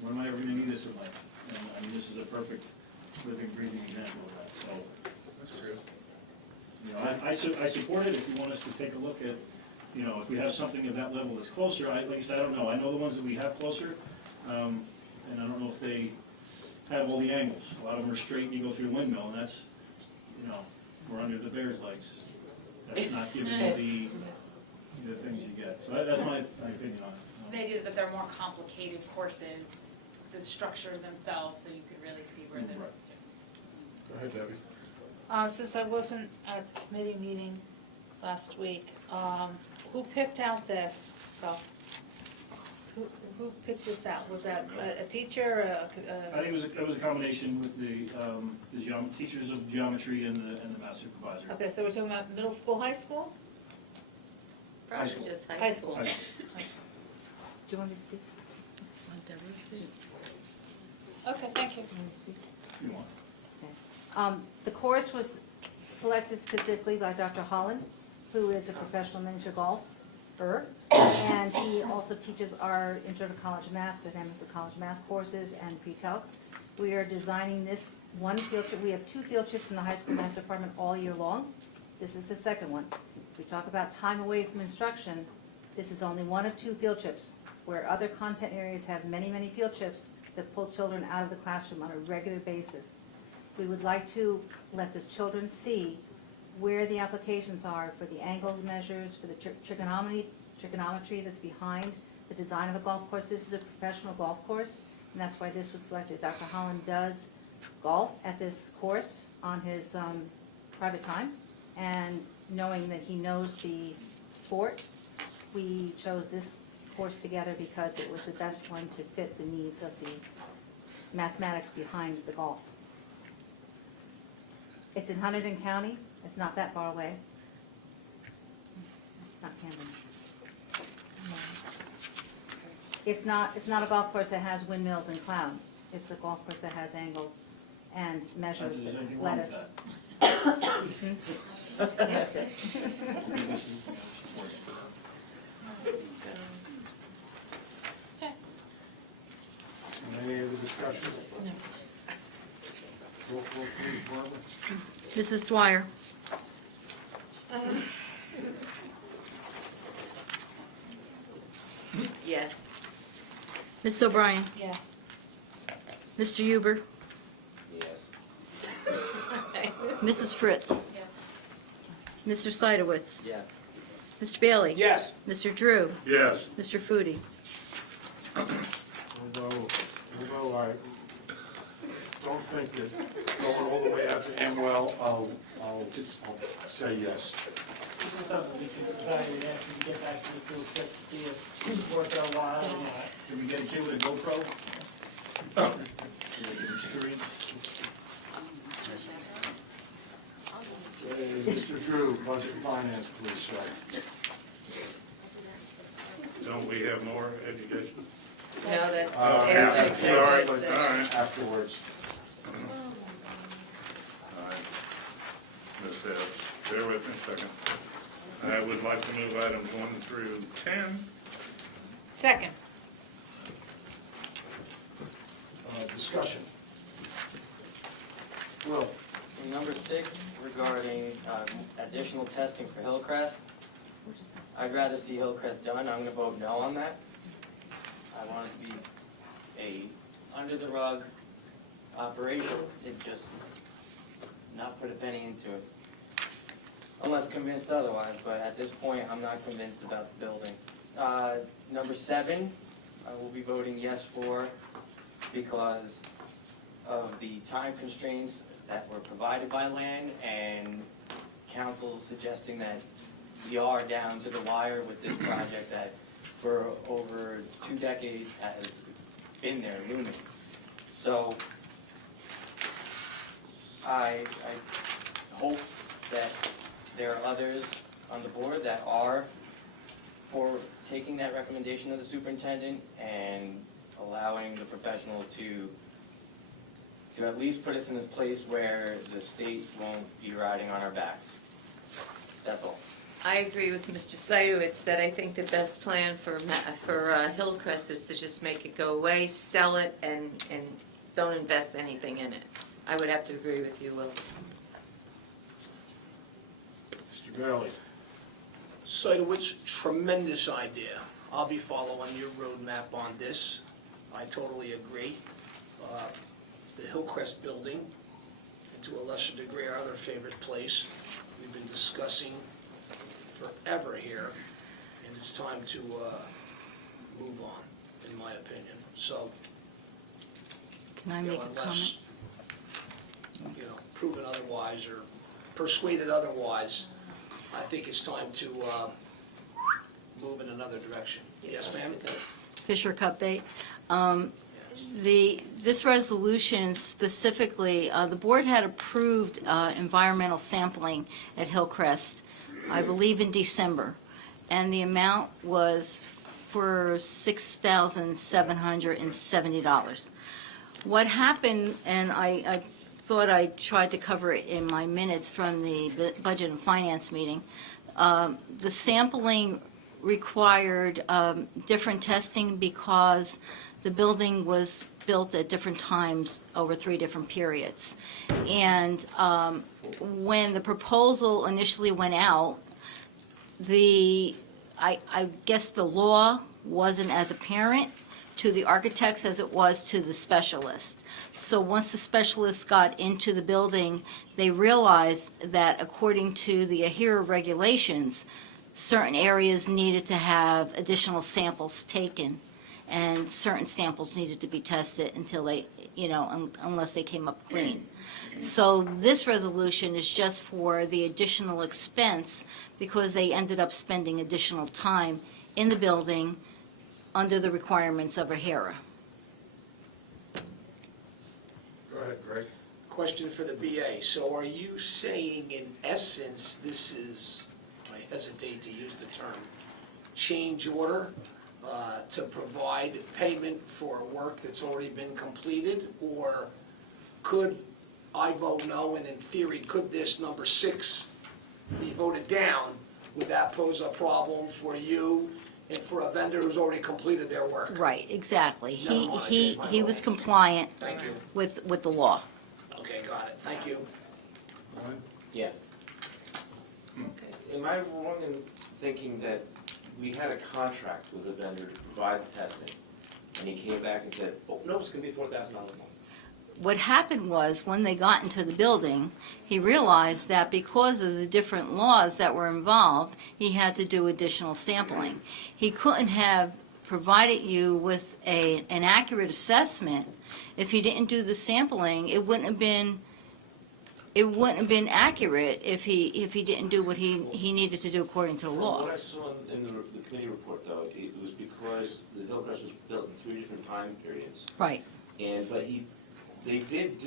When am I ever gonna need this in life? And I mean, this is a perfect living, breathing example of that, so. That's true. You know, I support it if you want us to take a look at, you know, if we have something at that level that's closer, like I said, I don't know. I know the ones that we have closer, and I don't know if they have all the angles. A lot of them are straight and you go through the windmill, and that's, you know, we're under the bear's legs. That's not giving you the things you get. So that's my opinion on it. The idea is that they're more complicated courses, the structures themselves, so you could really see where the. Go ahead, Debbie. Since I wasn't at the committee meeting last week, who picked out this? Who picked this out? Was that a teacher? I think it was a combination with the teachers of geometry and the math supervisor. Okay, so we're talking about middle school, high school? High school. Just High school. High school. Do you want me to speak? Want Deborah to speak? Okay, thank you. If you want. The course was selected specifically by Dr. Holland, who is a professional miniature golfer, and he also teaches our Intro to College Math, dynamics of college math courses, and pre-calc. We are designing this one field trip. We have 2 field trips in the high school math department all year long. This is the second one. If we talk about time away from instruction, this is only one of 2 field trips, where other content areas have many, many field trips that pull children out of the classroom on a regular basis. We would like to let the children see where the applications are for the angle measures, for the trigonometry that's behind the design of a golf course. This is a professional golf course, and that's why this was selected. Dr. Holland does golf at this course on his private time, and knowing that he knows the sport, we chose this course together because it was the best one to fit the needs of the mathematics behind the golf. It's in Hunterdon County. It's not that far away. It's not Camden. It's not a golf course that has windmills and clouds. It's a golf course that has angles and measures that let us. That's it. Any other discussion? No. Roll call, please, Barbara. Mrs. Dwyer. Yes. Ms. O'Brien. Yes. Mr. Huber. Yes. Mrs. Fritz. Yes. Mr. Seidowitz. Yes. Mr. Bailey. Yes. Mr. Drew. Yes. Mr. Foodie. Although I don't think that going all the way out to Amwell, I'll say yes. This is something we can evaluate after we get back to the field trip to see if it's worth our while or not. Can we get a kid with a GoPro? Experience. Mr. Drew, Budget and Finance, please, sir. Don't we have more education? No, that's. Yeah, sorry, all That's- right. Afterwards. All right. Missed that. Bear with me a second. I would like to move items 1 through 10. Second. Discussion. Will? Number 6, regarding additional testing for Hillcrest. I'd rather see Hillcrest done. I'm going to vote no on that. I want it to be a under-the-rug operation. It just not put a penny into it. Unless convinced otherwise, but at this point, I'm not convinced about the building. Number 7, I will be voting yes for because of the time constraints that were provided by land and council suggesting that we are down to the wire with this project that for over 2 decades has been there looming. So I hope that there are others on the board that are for taking that recommendation of the superintendent and allowing the professional to to at least put us in a place where the state won't be riding on our backs. That's all. I agree with Mr. Seidowitz that I think the best plan for Hillcrest is to just make it go away, sell it, and don't invest anything in it. I would have to agree with you, Will. Mr. Gurley. Seidowitz, tremendous idea. I'll be following your roadmap on this. I totally agree. The Hillcrest building, and to a lesser degree our other favorite place, we've been discussing forever here, and it's time to move on, in my opinion. So, Can I make a unless, comment? Proven otherwise or persuaded otherwise, I think it's time to move in another direction. Yes, ma'am? Fisher Cupdate. This resolution specifically, the board had approved environmental sampling at Hillcrest, I believe in December, and the amount was for $6,770. What happened, and I thought I tried to cover it in my minutes from the Budget and Finance meeting, the sampling required different testing because the building was built at different times over 3 different periods. And when the proposal initially went out, I guess the law wasn't as apparent to the architects as it was to the specialist. So once the specialists got into the building, they realized that according to the AHIRA regulations, certain areas needed to have additional samples taken, and certain samples needed to be tested until they, unless they came up clean. So this resolution is just for the additional expense because they ended up spending additional time in the building under the requirements of AHIRA. Go ahead, Greg. Question for the BA. So are you saying in essence this is, I hesitate to use the term, change order to provide payment for work that's already been completed? Or could I vote no, and in theory, could this number 6 be voted down? Would that pose a problem for you and for a vendor who's already completed their work? Right, exactly. Never mind, I changed my He was mind. compliant Thank you. with the law. Okay, got it. Thank you. Yeah. Am I wrong in thinking that we had a contract with a vendor to provide the testing, and he came back and said, oh, no, it's going to be $4,000 more? What happened was, when they got into the building, he realized that because of the different laws that were involved, he had to do additional sampling. He couldn't have provided you with an accurate assessment if he didn't do the sampling. It wouldn't have been accurate if he didn't do what he needed to do according to the law. What I saw in the committee report, though, it was because the Hillcrest was built in 3 different time periods. Right. They did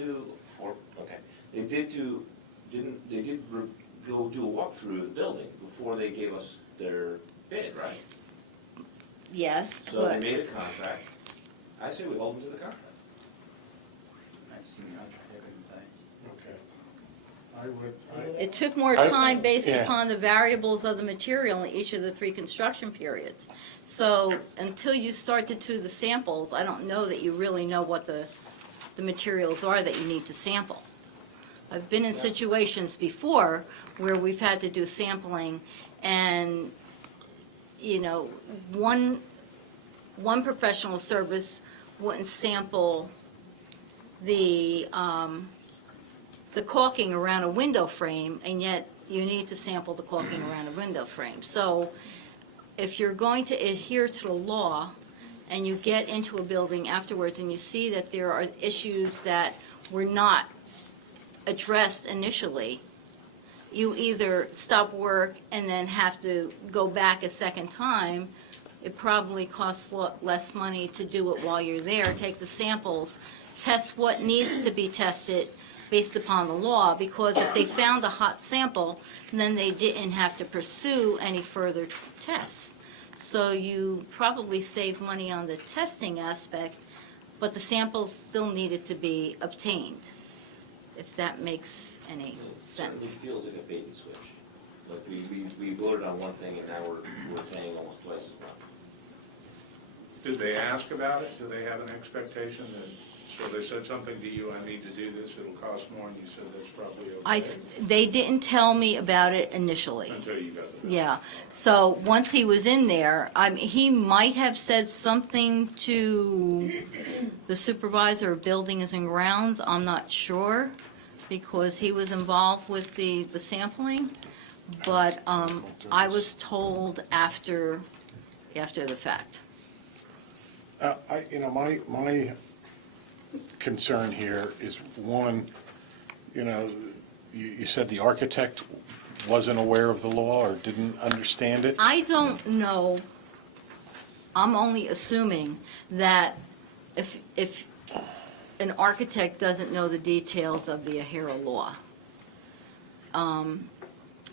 go do a walkthrough of the building before they gave us their bid, right? Yes, So but they made a contract. I say we hold them to the contract. I've seen the contract, I couldn't say. Okay. it took more time based upon the variables of the material in each of the 3 construction periods. So until you start to do the samples, I don't know that you really know what the materials are that you need to sample. I've been in situations before where we've had to do sampling, and one professional service wouldn't sample the caulking around a window frame, and yet you need to sample the caulking around a window frame. So if you're going to adhere to the law and you get into a building afterwards and you see that there are issues that were not addressed initially, you either stop work and then have to go back a second time. It probably costs less money to do it while you're there, take the samples, test what needs to be tested based upon the law, because if they found a hot sample, then they didn't have to pursue any further tests. So you probably save money on the testing aspect, but the samples still needed to be obtained, if that makes any sense. It feels like a bait and switch. Like we voted on one thing and now we're paying almost twice as much. Did they ask about it? Do they have an expectation that, so they said something to you, I need to do this, it'll cost more, and you said that's probably okay? They didn't tell me about it initially. Until you got the. Yeah, so once he was in there, he might have said something to the supervisor of buildings and grounds, I'm not sure, because he was involved with the sampling, but I was told after the fact. My concern here is, one, you said the architect wasn't aware of the law or didn't understand it? I don't know. I'm only assuming that if an architect doesn't know the details of the AHERA law,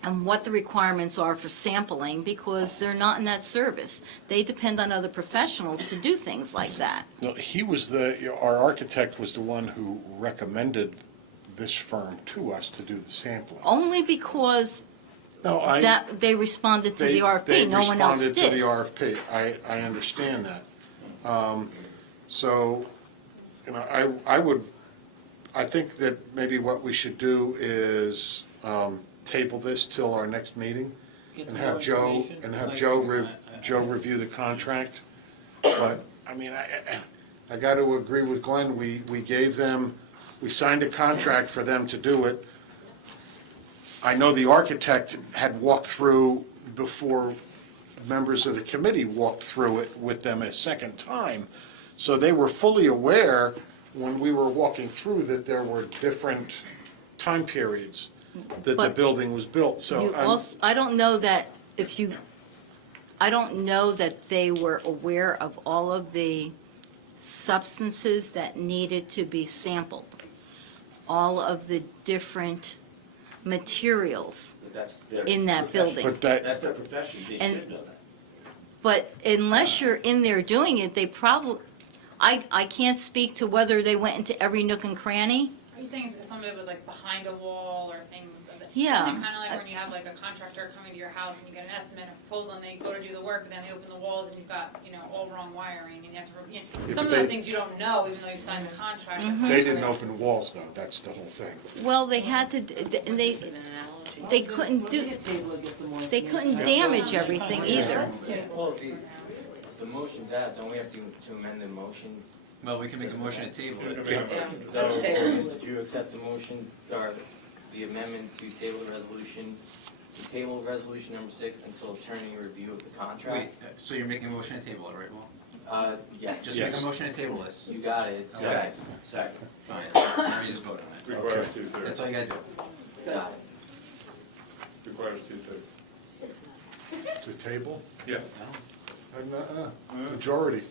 and what the requirements are for sampling, because they're not in that service. They depend on other professionals to do things like that. No, our architect was the one who recommended this firm to us to do the sampling. Only because that they responded to the RFP, no one else did. They responded to the RFP, I understand that. So, I think that maybe what we should do is table this till our next meeting and have Joe review the contract. But, I got to agree with Glenn, we signed a contract for them to do it. I know the architect had walked through before members of the committee walked through it with them a second time. So they were fully aware when we were walking through that there were different time periods that the building was built. So I don't know that I don't know that they were aware of all of the substances that needed to be sampled, all of the different materials in that building. That's their profession, they should know that. But unless you're in there doing it, they probably, I can't speak to whether they went into every nook and cranny. Are you saying some of it was like behind a wall or things? Yeah. Kind of like when you have like a contractor coming to your house and you get an estimate, a proposal, and they go to do the work, but then they open the walls and you've got, all wrong wiring, and you have to, some of those things you don't know, even though you've signed the contract. They didn't open the walls, though, that's the whole thing. Well, they had to, and they couldn't damage everything either. The motion's out, don't we have to amend the motion? Well, we can make a motion to table it. Did you accept the motion, or the amendment to table the resolution, number 6 until attorney review of the contract? Wait, so you're making a motion to table it, right, Will? Yeah. Just make a motion to table this. You got it. Okay. Second. Fine. Let me just vote on it. Requires 2/3. That's all you gotta do. Got it. Requires 2/3. To table? Yeah. Majority.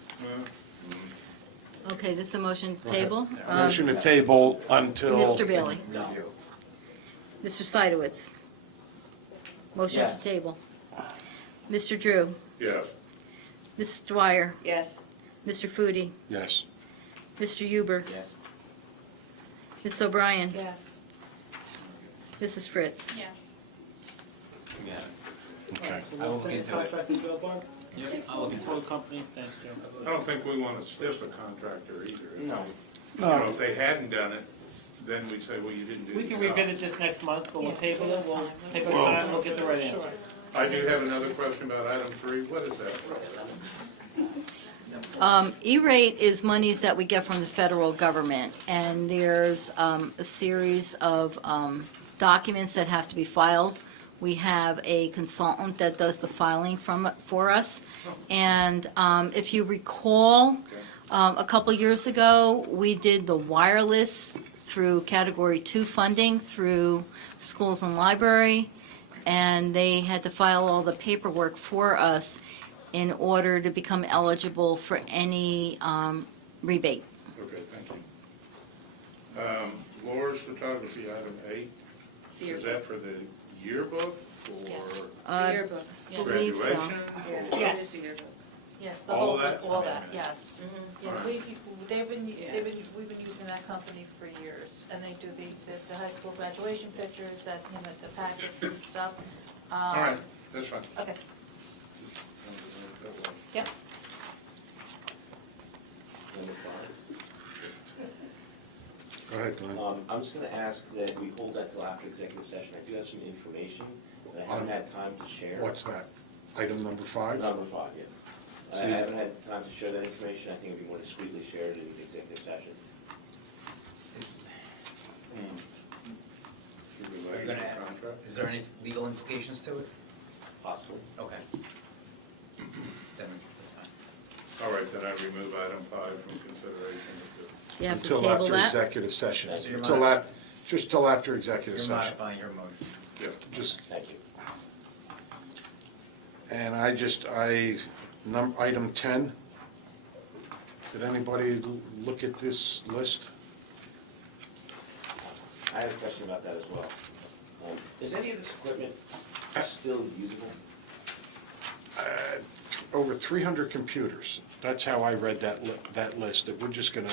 Okay, this is a motion to table. Motion to table until. Mr. Bailey. Mr. Seidowitz. Motion to Yes. table. Mr. Drew. Yes. Mrs. Dwyer. Yes. Mr. Foodie. Yes. Mr. Huber. Yes. Ms. O'Brien. Yes. Mrs. Fritz. Yes. You got it. Okay. I will look into it. Contract with Joe Barb? Yep, I'll look into Total it. company, thanks, Joe. I don't think we want to assist a contractor either. No. If they hadn't done it, then we'd say, well, you didn't do We the can job. revisit this next month, but we'll table it, we'll take our Well- time, we'll get the right answer. I do have another question about item 3. What is that? E-rate is monies that we get from the federal government, and there's a series of documents that have to be filed. We have a consultant that does the filing for us, and if you recall, a couple years ago, we did the wireless through Category 2 funding through schools and library, and they had to file all the paperwork for us in order to become eligible for any rebate. Okay, thank you. Laura's photography, item 8. Is that for the yearbook, for Yearbook. Believe so. graduation? for- Yes. Yes, the All whole, of that? all that, yes. Yeah, All right. we've been using that company for years, and they do the high school graduation pictures, at the packets and stuff. All right, that's fine. Okay, yep. Number 5. Go ahead, Glenn. I'm just gonna ask that we hold that till after executive session. I do have some information that I haven't On- had time to share. What's that? Item number 5? Number 5, yeah. So I you- haven't had time to share that information. I think it'd be more discreetly shared in the executive session. Are you gonna add, is there any legal implications to it? Possibly. Okay. Then that's fine. All right, then I remove item 5 from consideration. You have to Until table after that? executive session. So you're Just till after executive You're session. modifying your motion. Yeah, just, Thank you. and item 10, did anybody look at this list? I have a question about that as well. Is any of this equipment still usable? Over 300 computers. That's how I read that list, that we're just gonna,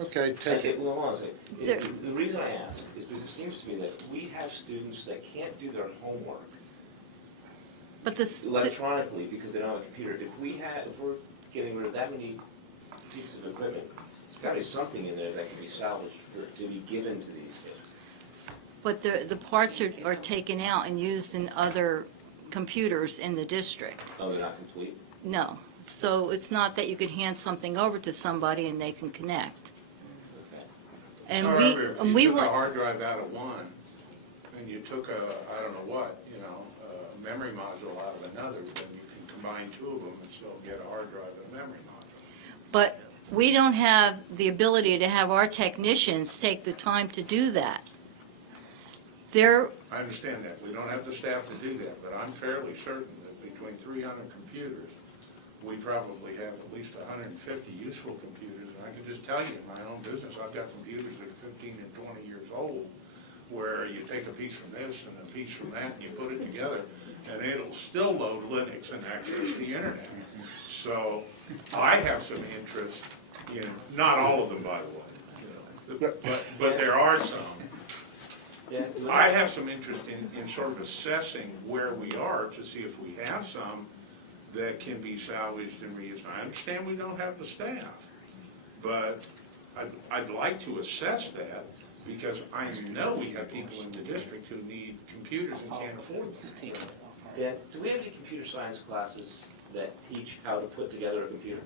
okay, take it. Well, hold on a second. There- The reason I ask is because it seems to me that we have students that can't do their homework But this, electronically because they don't have a computer. If we're getting rid of that many pieces of equipment, there's gotta be something in there that can be salvaged to be given to these kids. but the parts are taken out and used in other computers in the district. Oh, they're not complete? No, so it's not that you could hand something over to somebody and they can connect. Okay. And However, if we you took a want, hard drive out of one, and you took I don't know what, a memory module out of another, then you can combine 2 of them and still get a hard drive and a memory module. but we don't have the ability to have our technicians take the time to do that. They're, I understand that, we don't have the staff to do that, but I'm fairly certain that between 300 computers, we probably have at least 150 useful computers, and I can just tell you, in my own business, I've got computers that are 15 and 20 years old, where you take a piece from this and a piece from that, and you put it together, and it'll still load Linux and access the internet. So, I have some interest in, not all of them, by the way, but there are some. Yeah. I have some interest in sort of assessing where we are to see if we have some that can be salvaged and reused. I understand we don't have the staff, but I'd like to assess that because I know we have people in the district who need computers and can't afford them. Dan, do we have any computer science classes that teach how to put together a computer?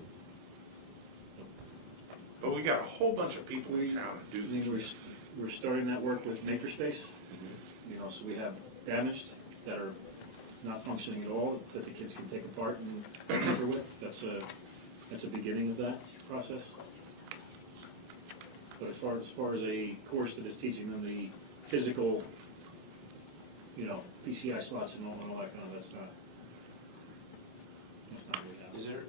But we got a whole bunch of people in town that do this. We're starting that work with Makerspace. So we have damaged that are not functioning at all, that the kids can take apart and tinker with. That's a beginning of that process. But as far as a course that is teaching them the physical, PCI slots and all that kind of, that's not what we have. Is there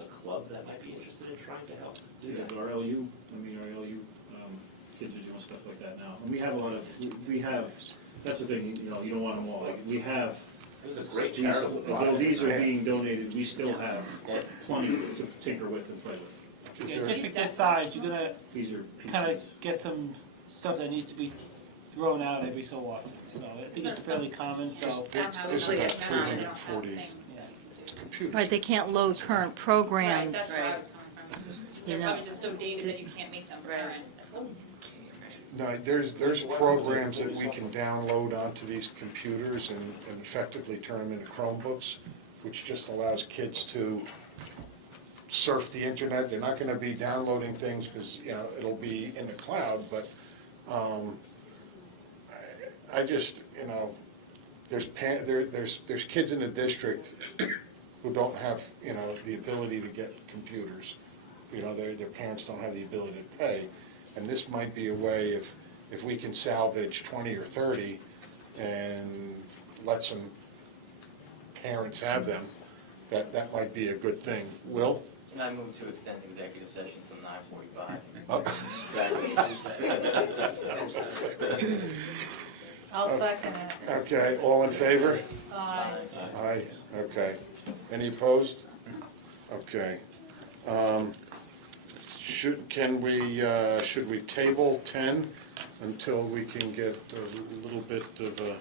a club that might be interested in trying to help do Yeah, that? our LU kids are doing stuff like that now. And we have a lot of, that's the thing, you don't want them all. Like, we have, This is a great charitable although project. these are being donated, we still have plenty to tinker with and play with. Is there- District this size, you're gonna These are kind pieces. of get some stuff that needs to be thrown out every so often. So I think it's fairly common, so. There's Absolutely, about it's common. 340 computers. right, they can't load current programs. That's where I was coming from. They're You know. probably just so dated that you can't make them Right. current. No, there's programs that we can download onto these computers and effectively turn them into Chromebooks, which just allows kids to surf the internet. They're not gonna be downloading things because, it'll be in the cloud, but, I just, there's kids in the district who don't have, the ability to get computers. Their parents don't have the ability to pay. And this might be a way, if we can salvage 20 or 30 and let some parents have them, that might be a good thing. Will? And I move to extend executive session till 9:45. I'll second it. Okay, all in favor? Aye. Aye, okay. Any opposed? Okay. Should we table 10 until we can get a little bit of a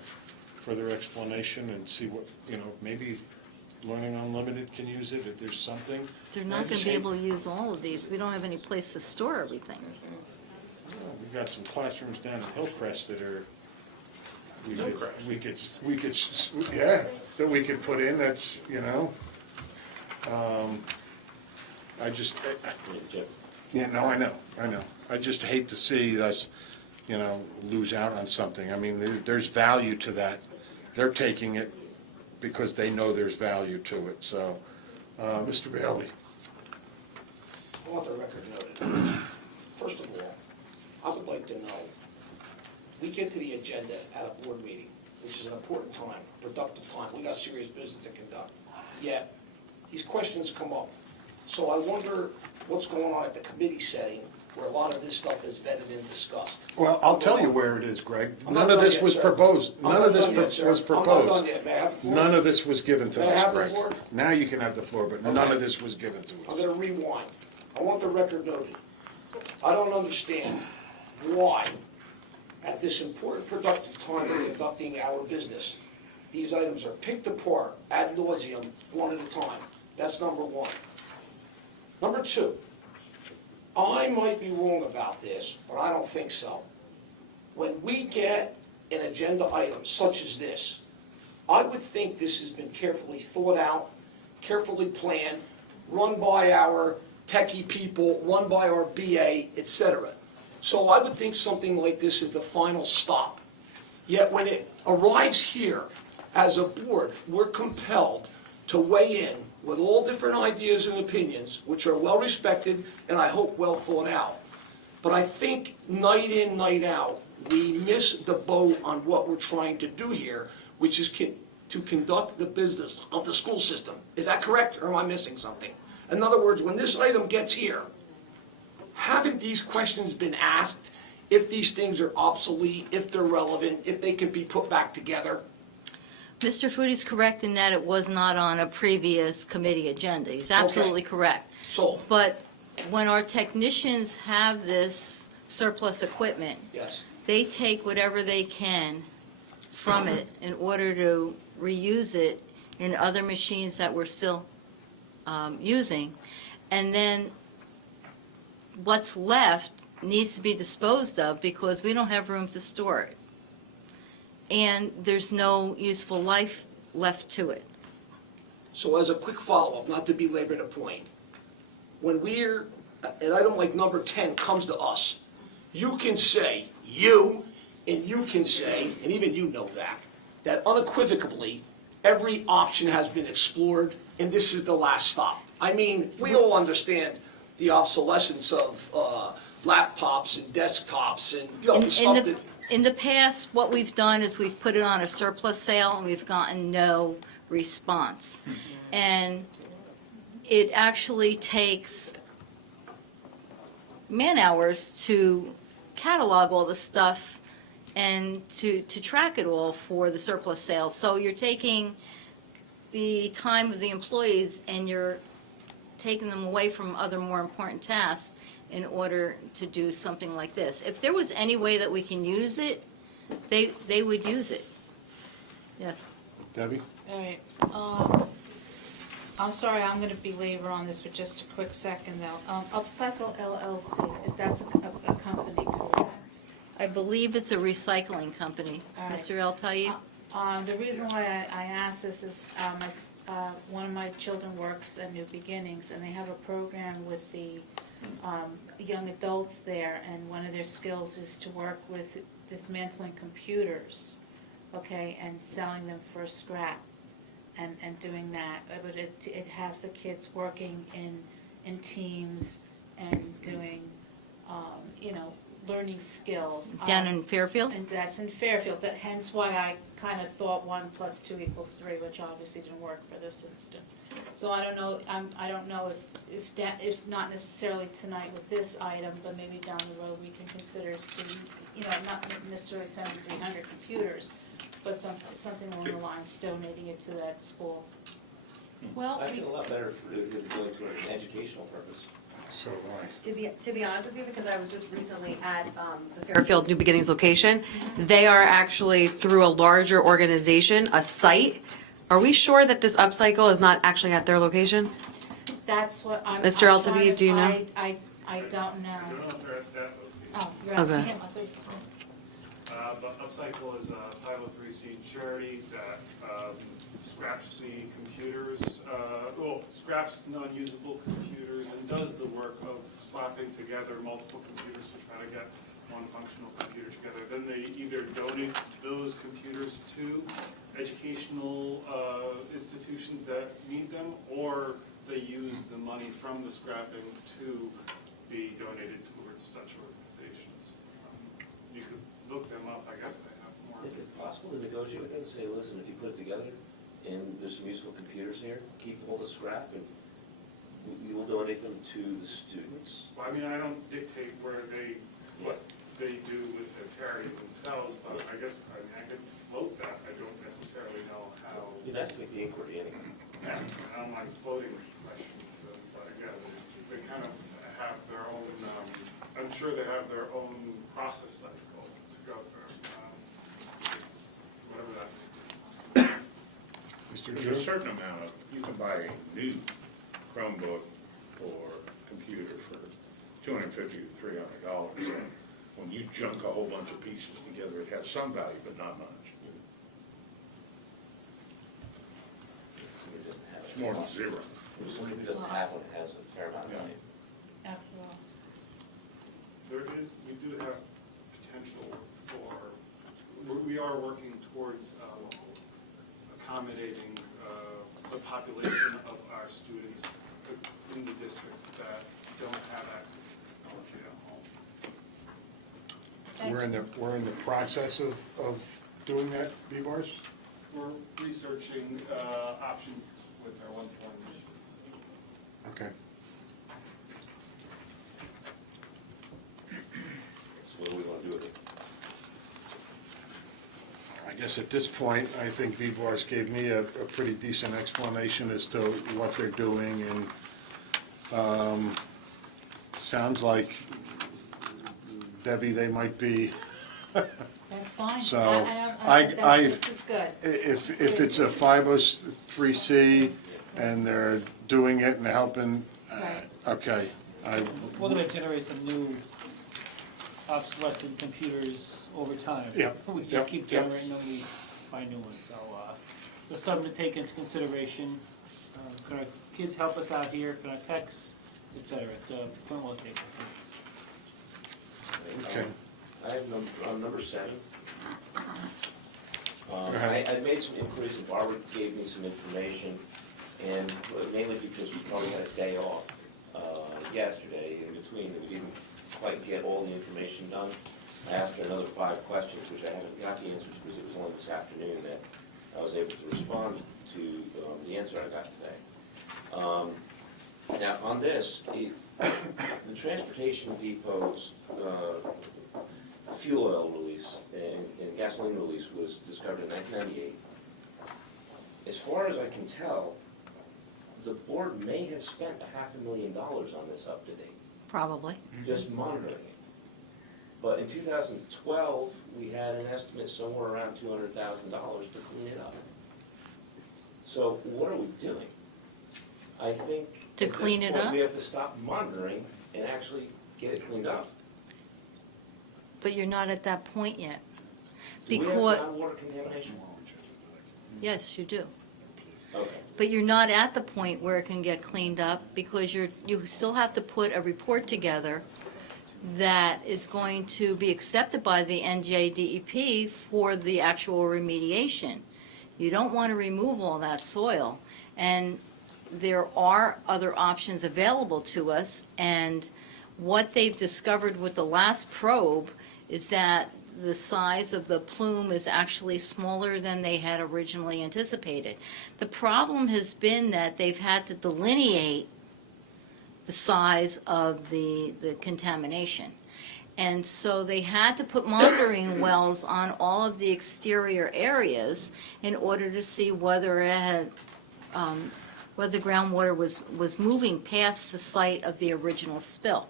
further explanation and see what, maybe Learning Unlimited can use it if there's something? They're not going to be able to use all of these. We don't have any place to store everything. Well, we've got some classrooms down at Hillcrest that are, that we could put in, that's, I just, I know. I just hate to see us, lose out on something. I mean, there's value to that. They're taking it because they know there's value to it, so, Mr. Bailey. I want the record noted. First of all, I would like to know, we get to the agenda at a board meeting, which is an important time, productive time. We got serious business to conduct. Yet, these questions come up. So I wonder what's going on at the committee setting where a lot of this stuff is vetted and discussed. Well, I'll tell you where it is, Greg. I'm None not of done this yet, was sir. proposed. I'm None not of this done yet, sir. was I'm not proposed. done yet. May I have the floor? None of this was given to May I us, have the Greg. floor? Now you can have the floor, but none of this was given to I'm us. gonna rewind. I want the record noted. I don't understand why, at this important productive time of conducting our business, these items are picked apart ad nauseum, one at a time. That's number one. Number two, I might be wrong about this, but I don't think so. When we get an agenda item such as this, I would think this has been carefully thought out, carefully planned, run by our techie people, run by our BA, etc. So I would think something like this is the final stop. Yet when it arrives here, as a board, we're compelled to weigh in with all different ideas and opinions, which are well respected and I hope well thought out. But I think night in, night out, we miss the boat on what we're trying to do here, which is to conduct the business of the school system. Is that correct, or am I missing something? In other words, when this item gets here, haven't these questions been asked if these things are obsolete, if they're relevant, if they can be put back together? Mr. Foody's correct in that it was not on a previous committee agenda. He's absolutely correct. So, But when our technicians have this surplus equipment, yes. they take whatever they can from it in order to reuse it in other machines that we're still using. And then what's left needs to be disposed of because we don't have room to store it. And there's no useful life left to it. So as a quick follow-up, not to belabor the point, when an item like number 10 comes to us, you can say, and even you know that unequivocally, every option has been explored, and this is the last stop. I mean, we all understand the obsolescence of laptops and desktops and, the stuff that... In the past, what we've done is we've put it on a surplus sale and we've gotten no response. And it actually takes man-hours to catalog all the stuff and to track it all for the surplus sales. So you're taking the time of the employees and you're taking them away from other more important tasks in order to do something like this. If there was any way that we can use it, they would use it. Yes. Debbie? All right. I'm sorry, I'm going to belabor on this for just a quick second, though. Upcycle LLC, that's a company, correct? I believe it's a recycling company. All right. Mr. El Tayyib? The reason why I ask this is one of my children works at New Beginnings, and they have a program with the young adults there, and one of their skills is to work with dismantling computers, okay, and selling them for scrap, and doing that. But it has the kids working in teams and doing, learning skills. Down in Fairfield? And that's in Fairfield, hence why I kind of thought 1 + 2 = 3, which obviously didn't work for this instance. So I don't know, I don't know if not necessarily tonight with this item, but maybe down the road we can consider, not necessarily 7,300 computers, but something along the lines, donating it to that school. Well, I feel a lot better for it going to an educational purpose. So do I. To be honest with you, because I was just recently at the Fairfield New Beginnings location, they are actually through a larger organization, a site. Are we sure that this upcycle is not actually at their location? That's what I'm. Mr. I'm Elteby, trying to- do you know? I don't know. I don't know if they're at that location. Oh, you're asking Okay. him, I thought you were- But Upcycle is a 503c charity that scraps the computers, scraps non-usable computers and does the work of slapping together multiple computers to try to get one functional computer together. Then they either donate those computers to educational institutions that need them, or they use the money from the scrapping to be donated towards such organizations. You could look them up, I guess they have more. Is it possible to negotiate with them and say, listen, if you put it together, and there's some useful computers here, keep all the scrap, and you will donate them to the students? Well, I mean, I don't dictate what they do with their charity themselves, but I guess, I mean, I could float that. I don't necessarily know how. It'd be nice to make the inquiry anyway. Yeah, I don't mind floating the question, but again, they kind of have their own, I'm sure they have their own process cycle to go through, whatever that may be. There's a certain amount of, you can buy a new Chromebook or computer for $250 to $300. When you junk a whole bunch of pieces together, it has some value, but not much. It's more than zero. Somebody who doesn't have one has a fair amount of money. Absolutely. We do have potential we are working towards accommodating the population of our students in the district that don't have access to technology at home. We're in the process of doing that, B-Bars? We're researching options with our one-to-one initiative. Okay. So what do we want to do with it? I guess at this point, I think B-Bars gave me a pretty decent explanation as to what they're doing, and sounds like, Debbie, they might be. That's fine. So, This is good. If it's a 503C and they're doing it and helping, okay. We're gonna generate some new obsolescent computers over time. Yep, We just yep, keep yep. generating them, we buy new ones, so, there's something to take into consideration. Can our kids help us out here, can our techs, et cetera, it's a point well taken. Okay. I have number 7. Go ahead. I made some inquiries, and Barbara gave me some information, and mainly because we probably had a day off yesterday in between, and we didn't quite get all the information done. I asked her another 5 questions, which I haven't got the answers, because it was only this afternoon that I was able to respond to the answer I got today. Now, on this, the transportation depot's fuel oil release and gasoline release was discovered in 1998. As far as I can tell, the board may have spent $500,000 on this up to date, Probably. just monitoring it. But in 2012, we had an estimate somewhere around $200,000 to clean it up. So what are we doing? I think To at this clean it point, up? we have to stop monitoring and actually get it cleaned up. But you're not at that point yet. Do we have Because, groundwater contamination? yes, you do. Okay. But you're not at the point where it can get cleaned up because you still have to put a report together that is going to be accepted by the NJDEP for the actual remediation. You don't want to remove all that soil. And there are other options available to us, and what they've discovered with the last probe is that the size of the plume is actually smaller than they had originally anticipated. The problem has been that they've had to delineate the size of the contamination. And so they had to put monitoring wells on all of the exterior areas in order to see whether it had whether the groundwater was moving past the site of the original spill.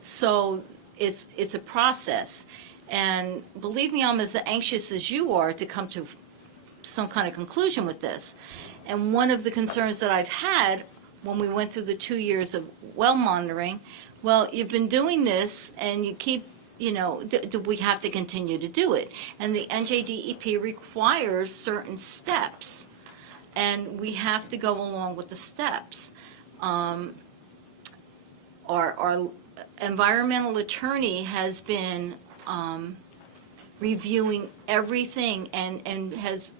So it's a process. And believe me, I'm as anxious as you are to come to some kind of conclusion with this. And one of the concerns that I've had when we went through the 2 years of well monitoring, well, you've been doing this and you keep, do we have to continue to do it? And the NJDEP requires certain steps, and we have to go along with the steps. Our environmental attorney has been reviewing everything and has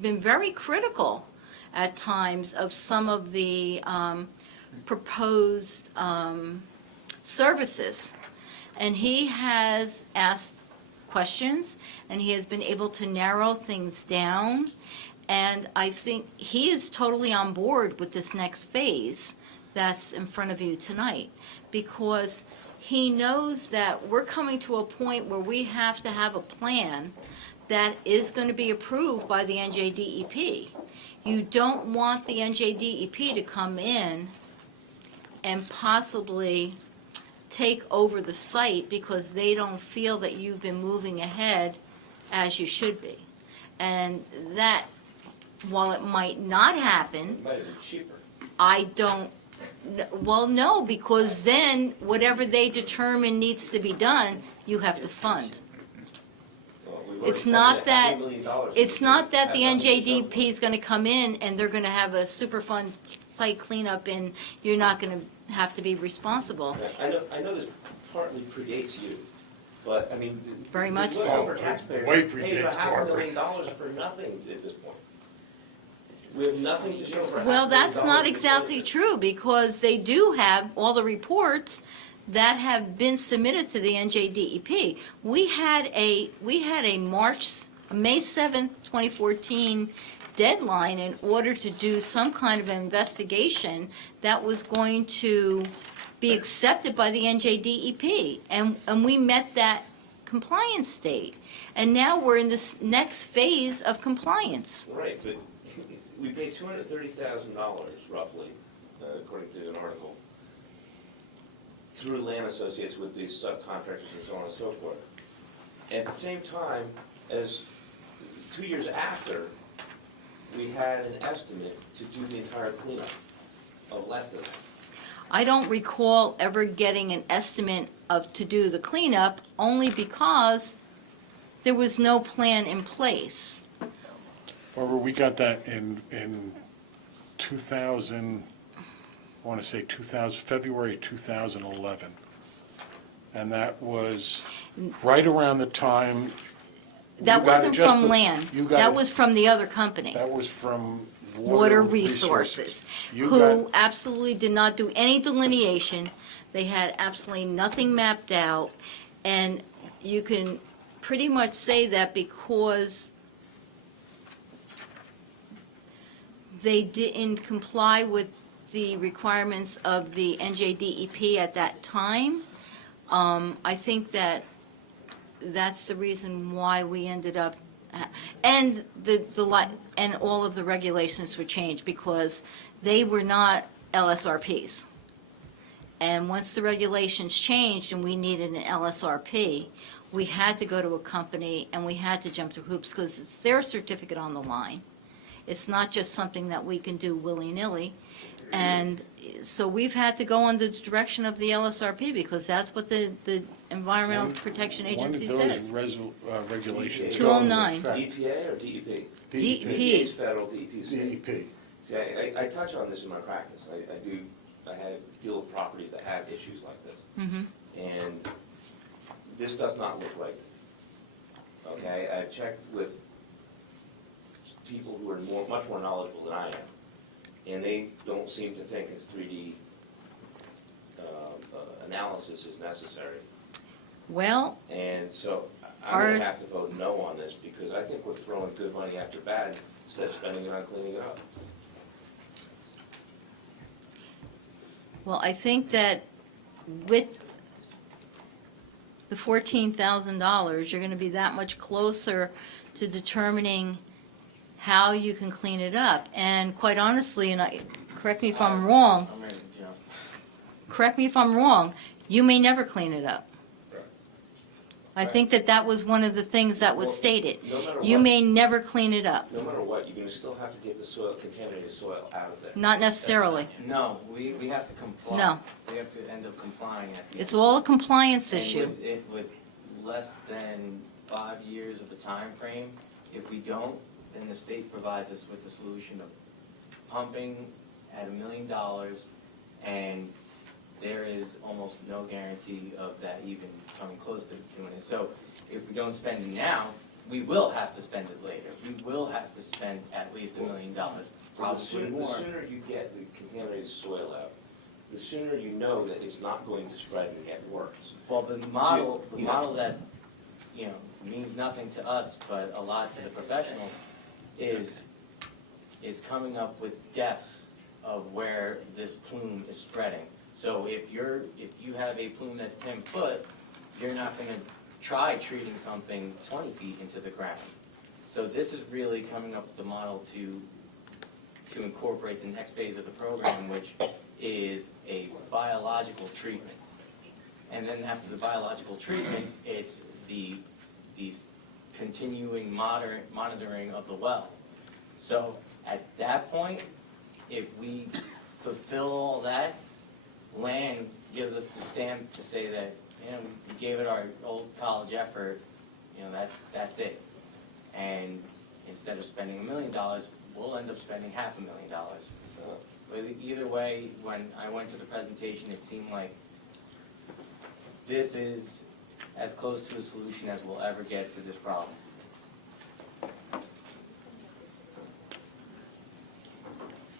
been very critical at times of some of the proposed services. And he has asked questions, and he has been able to narrow things down. And I think he is totally on board with this next phase that's in front of you tonight, because he knows that we're coming to a point where we have to have a plan that is going to be approved by the NJDEP. You don't want the NJDEP to come in and possibly take over the site because they don't feel that you've been moving ahead as you should be. And that, while it might not happen, It might have been cheaper. I don't, well, no, because then whatever they determine needs to be done, you have to fund. It's not that, it's not that the NJDP is going to come in and they're going to have a Superfund site cleanup and you're not going to have to be responsible. I know this partly predates you, but I mean. Very much we're so. over taxpayers Way paying for predates Barbara. $500,000 for nothing at this point. We have nothing to show for Well, that's $500,000 not exactly true, because they do have all the reports that have been submitted to the NJDEP. We had a May 7th, 2014 deadline in order to do some kind of investigation that was going to be accepted by the NJDEP. And we met that compliance date. And now we're in this next phase of compliance. Right, but we paid $230,000 roughly, according to an article, through land associates with these subcontractors and so on and so forth. At the same time, as 2 years after, we had an estimate to do the entire cleanup of less than that. I don't recall ever getting an estimate to do the cleanup, only because there was no plan in place. Barbara, we got that in 2000, I want to say February 2011. And that was right around the time. That wasn't from land. That was from the other company. That was from Water Resources, who absolutely did not do any delineation. They had absolutely nothing mapped out. And you can pretty much say that because they didn't comply with the requirements of the NJDEP at that time, I think that's the reason why we ended up, and and all of the regulations were changed because they were not LSRPs. And once the regulations changed and we needed an LSRP, we had to go to a company and we had to jump through hoops because it's their certificate on the line. It's not just something that we can do willy-nilly. And so we've had to go under the direction of the LSRP because that's what the Environmental Protection Agency says. When did those regulations 209. go into effect? EPA or DEP? DEP. EPA is federal, DEP is state. DEP. See, I touch on this in my practice. I deal with properties that have issues like this. Mhm. And this does not look like it. Okay, I've checked with people who are much more knowledgeable than I am, and they don't seem to think a 3D analysis is necessary. Well, And so I'm going to have to vote no on this because I think we're throwing good money after bad instead of spending it on cleaning it up. well, I think that with the $14,000, you're going to be that much closer to determining how you can clean it up. And quite honestly, correct me if I'm wrong, I'm ready to jump. correct me if I'm wrong, you may never clean it up. I think that was one of the things that was stated. No matter You what- may never clean it up. No matter what, you're gonna still have to get the soil, contaminated soil out of there. Not necessarily. No, we have to comply. No. We have to end up complying at the end. It's all a compliance And issue. with less than 5 years of a time frame, if we don't, then the state provides us with the solution of pumping at $1 million, and there is almost no guarantee of that even coming close to doing it. So if we don't spend it now, we will have to spend it later. We will have to spend at least $1 million, Well, the probably sooner, more. the sooner you get the contaminated soil out, the sooner you know that it's not going to spread and get worse. Well, the model you know- that, means nothing to us, but a lot to the professional, is coming up with depths of where this plume is spreading. So if you have a plume that's 10 foot, you're not gonna try treating something 20 feet into the ground. So this is really coming up with the model to incorporate the next phase of the program, which is a biological treatment. And then after the biological treatment, it's the continuing monitoring of the wells. So at that point, if we fulfill all that, land gives us the stamp to say that, we gave it our old college effort, that's it. And instead of spending $1 million, we'll end up spending $500,000. But either way, when I went to the presentation, it seemed like this is as close to a solution as we'll ever get to this problem.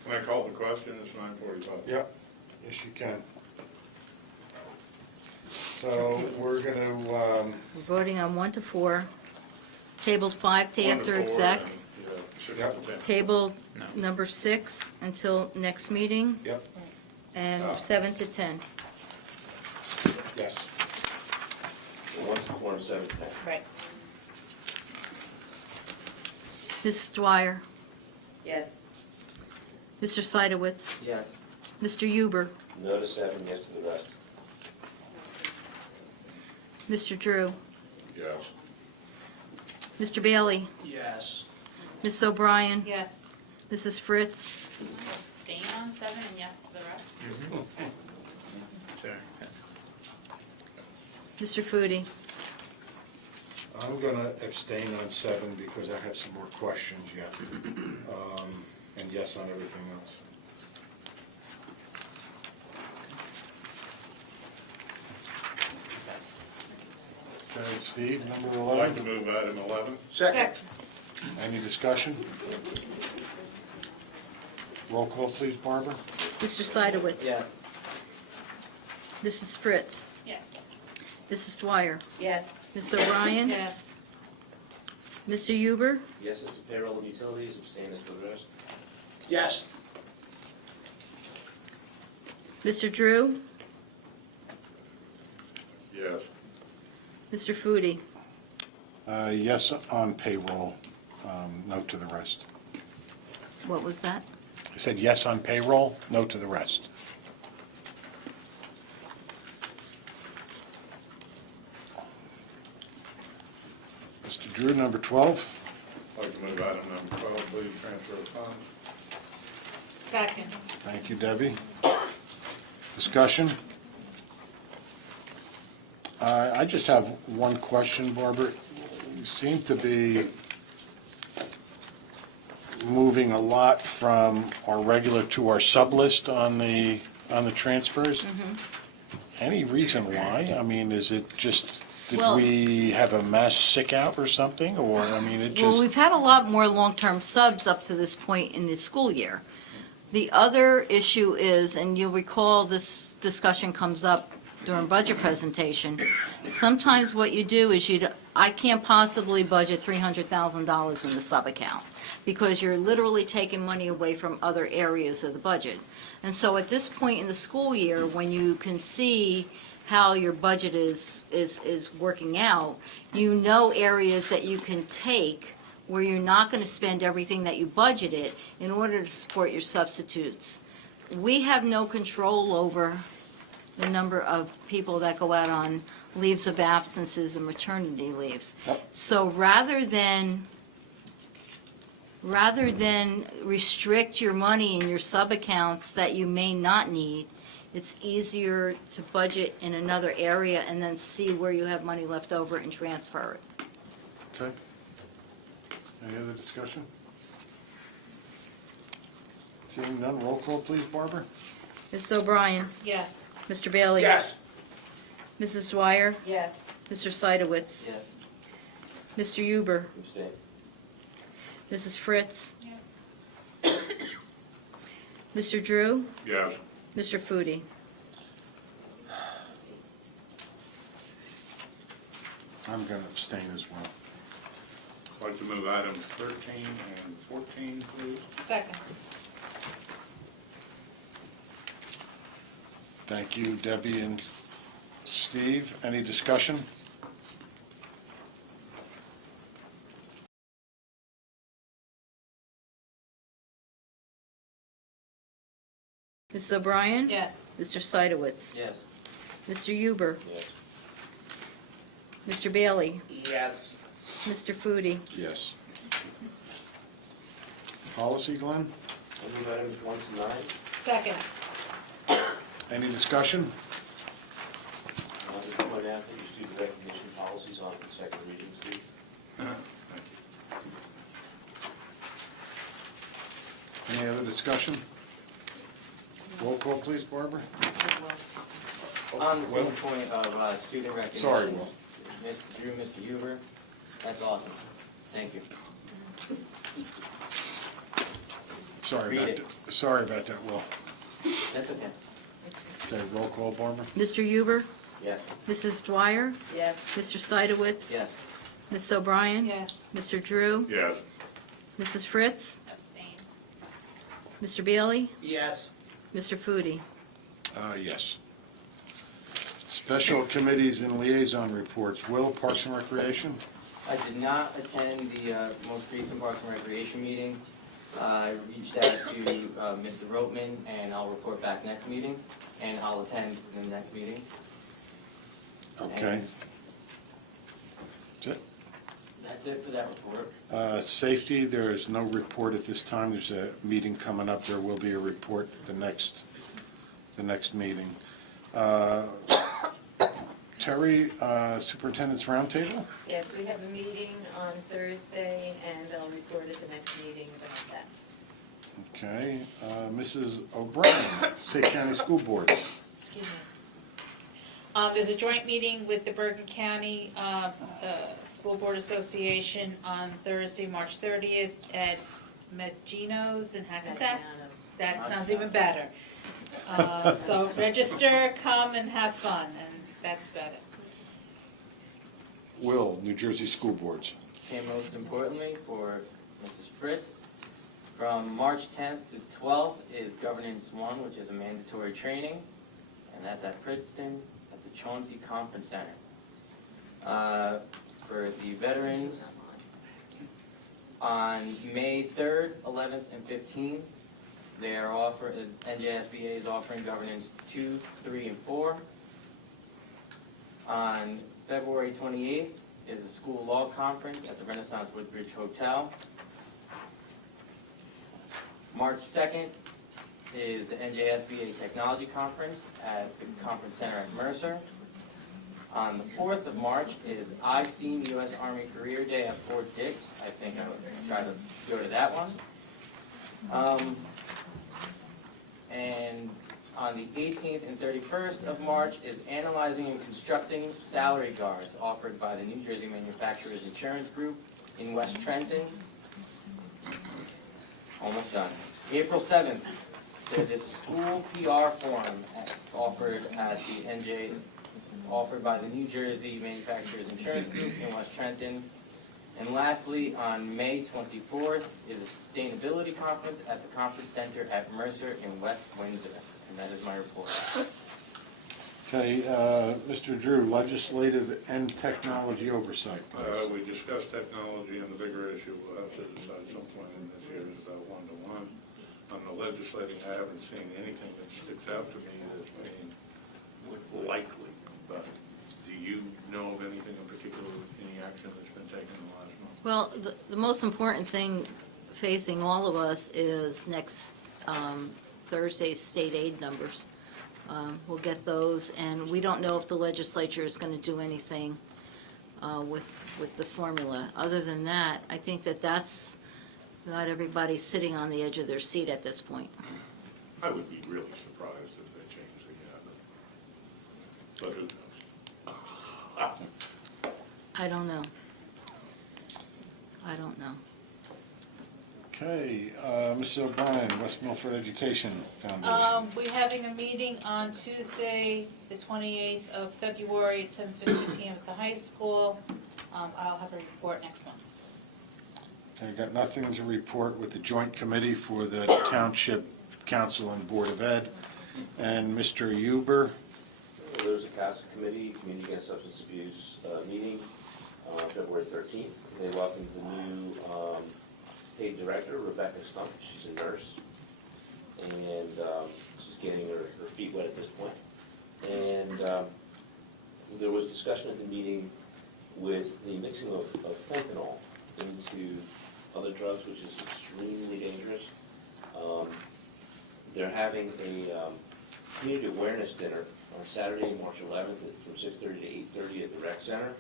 Can I call the question? It's 9:45. Yep, yes, you can. So we're gonna, We're voting on 1 to 4, tabled 5 to 1 to after 4 exec, and, 6 Yep. to 10. table number 6 until next meeting, yep, and Oh. 7 to 10. yes. So 1 to 4 and 7 to 10. Right. Mrs. Dwyer, Yes. Mr. Seidowitz, Yes. Mr. Huber, No to 7, yes to the rest. Mr. Drew, Yes. Mr. Bailey, Yes. Ms. O'Brien, Yes. Mrs. Fritz, Staying on 7 and yes to the rest. Sorry, yes. Mr. Foodie. I'm gonna abstain on 7 because I have some more questions yet. And yes on everything else. Okay, Steve, number I'd like to 11. move item 11. Second. Any discussion? Roll call, please, Barbara. Mr. Seidowitz. Yes. Mrs. Fritz. Yes. Mrs. Dwyer. Yes. Ms. O'Brien. Yes. Mr. Huber. Yes as to payroll and utilities, abstain as to the rest. Yes. Mr. Drew. Yes. Mr. Foodie. Yes on payroll, no to the rest. What was that? I said yes on payroll, no to the rest. Mr. Drew, number 12. I'd like to move item number 12, please, transfer of funds. Second. Thank you, Debbie. Discussion? I just have one question, Barbara. You seem to be moving a lot from our regular to our sub-list on the transfers. Any reason why? I mean, is it just, did Well- we have a mass sick out or something? Or, I mean, it Well, just, we've had a lot more long-term subs up to this point in the school year. The other issue is, and you'll recall this discussion comes up during budget presentation, sometimes what you do is I can't possibly budget $300,000 in the sub-account because you're literally taking money away from other areas of the budget. And so at this point in the school year, when you can see how your budget is working out, you know areas that you can take where you're not going to spend everything that you budgeted in order to support your substitutes. We have no control over the number of people that go out on leaves of absences and maternity leaves. So rather than restrict your money in your sub-accounts that you may not need, it's easier to budget in another area and then see where you have money left over and transfer it. Okay. Any other discussion? Seeing none, roll call, please, Barbara? Mrs. O'Brien? Yes. Mr. Bailey? Yes. Mrs. Dwyer? Yes. Mr. Seidowitz? Yes. Mr. Huber? Abstain. Mrs. Fritz? Yes. Mr. Drew? Yes. Mr. Foodie? I'm going to abstain as well. I'd like to move items 13 and 14, please. Second. Thank you, Debbie and Steve. Any discussion? Mrs. O'Brien? Yes. Mr. Seidowitz? Yes. Mr. Huber? Yes. Mr. Bailey? Yes. Mr. Foodie? Yes. Policy, Glenn? I move items 1 to 9. Second. Any discussion? I'll just point out that your student recognition policies on the second reading, Steve. Any other discussion? Roll call, please, Barbara? On the same Will? point of student recognition. Sorry, Will. Mr. Drew, Mr. Huber, that's awesome. Thank you. Sorry Read about that, Will. That's okay. Okay, roll call, Barbara? Mr. Huber? Yes. Mrs. Dwyer? Yes. Mr. Seidowitz? Yes. Mrs. O'Brien? Yes. Mr. Drew? Yes. Mrs. Fritz? Abstain. Mr. Bailey? Yes. Mr. Foodie? Yes. Special committees and liaison reports. Will, Parks and Recreation? I did not attend the most recent Parks and Recreation meeting. I reached out to Mr. Roatman, and I'll report back next meeting, and I'll attend the next meeting. Okay. And That's it? that's it for that report. Safety, there is no report at this time. There's a meeting coming up. There will be a report the next meeting. Terry, Superintendent's Roundtable? Yes, we have a meeting on Thursday, and I'll report at the next meeting about that. Okay. Mrs. O'Brien, State County School Board. Excuse me. There's a joint meeting with the Bergen County School Board Association on Thursday, March 30th at Magino's in Hackensack. That sounds even better. So register, come and have fun, and that's about it. Will, New Jersey School Boards. And most importantly, for Mrs. Fritz, from March 10th to 12th is Governance 1, which is a mandatory training, and that's at Princeton at the Chauncey Conference Center. For the veterans, on May 3rd, 11th, and 15th, they are NJSBA is offering Governance 2, 3, and 4. On February 28th is a school law conference at the Renaissance Woodbridge Hotel. March 2nd is the NJSBA Technology Conference at the Conference Center at Mercer. On the 4th of March is iSTEAM U.S. Army Career Day at Fort Dix. I think I would try to go to that one. And on the 18th and 31st of March is Analyzing and Constructing Salary Guards, offered by the New Jersey Manufacturers Insurance Group in West Trenton. Almost done. April 7th, there's a school PR forum offered by the New Jersey Manufacturers Insurance Group in West Trenton. And lastly, on May 24th is a sustainability conference at the Conference Center at Mercer in West Windsor. And that is my report. Okay, Mr. Drew, legislative and technology oversight. We discussed technology, and the bigger issue we'll have to decide some point in this year is about one-to-one. On the legislating, I haven't seen anything that sticks out to me as being likely, but do you know of anything in particular, any action that's been taken in the last month? Well, the most important thing facing all of us is next Thursday's state aid numbers. We'll get those, and we don't know if the legislature is going to do anything with the formula. Other than that, I think that's not everybody sitting on the edge of their seat at this point. I would be really surprised if they changed the cabinet. But who knows? I don't know. I don't know. Okay, Mrs. O'Brien, West Milford Education Foundation. We're having a meeting on Tuesday, the 28th of February at 7:15 p.m. at the high school. I'll have a report next month. I got nothing to report with the joint committee for the Township Council and Board of Ed. And Mr. Huber. There's a CASA committee, Community Against Substance Abuse meeting on February 13th. They welcomed the new paid director, Rebecca Stump. She's a nurse, and she's getting her feet wet at this point. And there was discussion at the meeting with the mixing of fentanyl into other drugs, which is extremely dangerous. They're having a community awareness dinner on Saturday, March 11th from 6:30 to 8:30 at the rec center.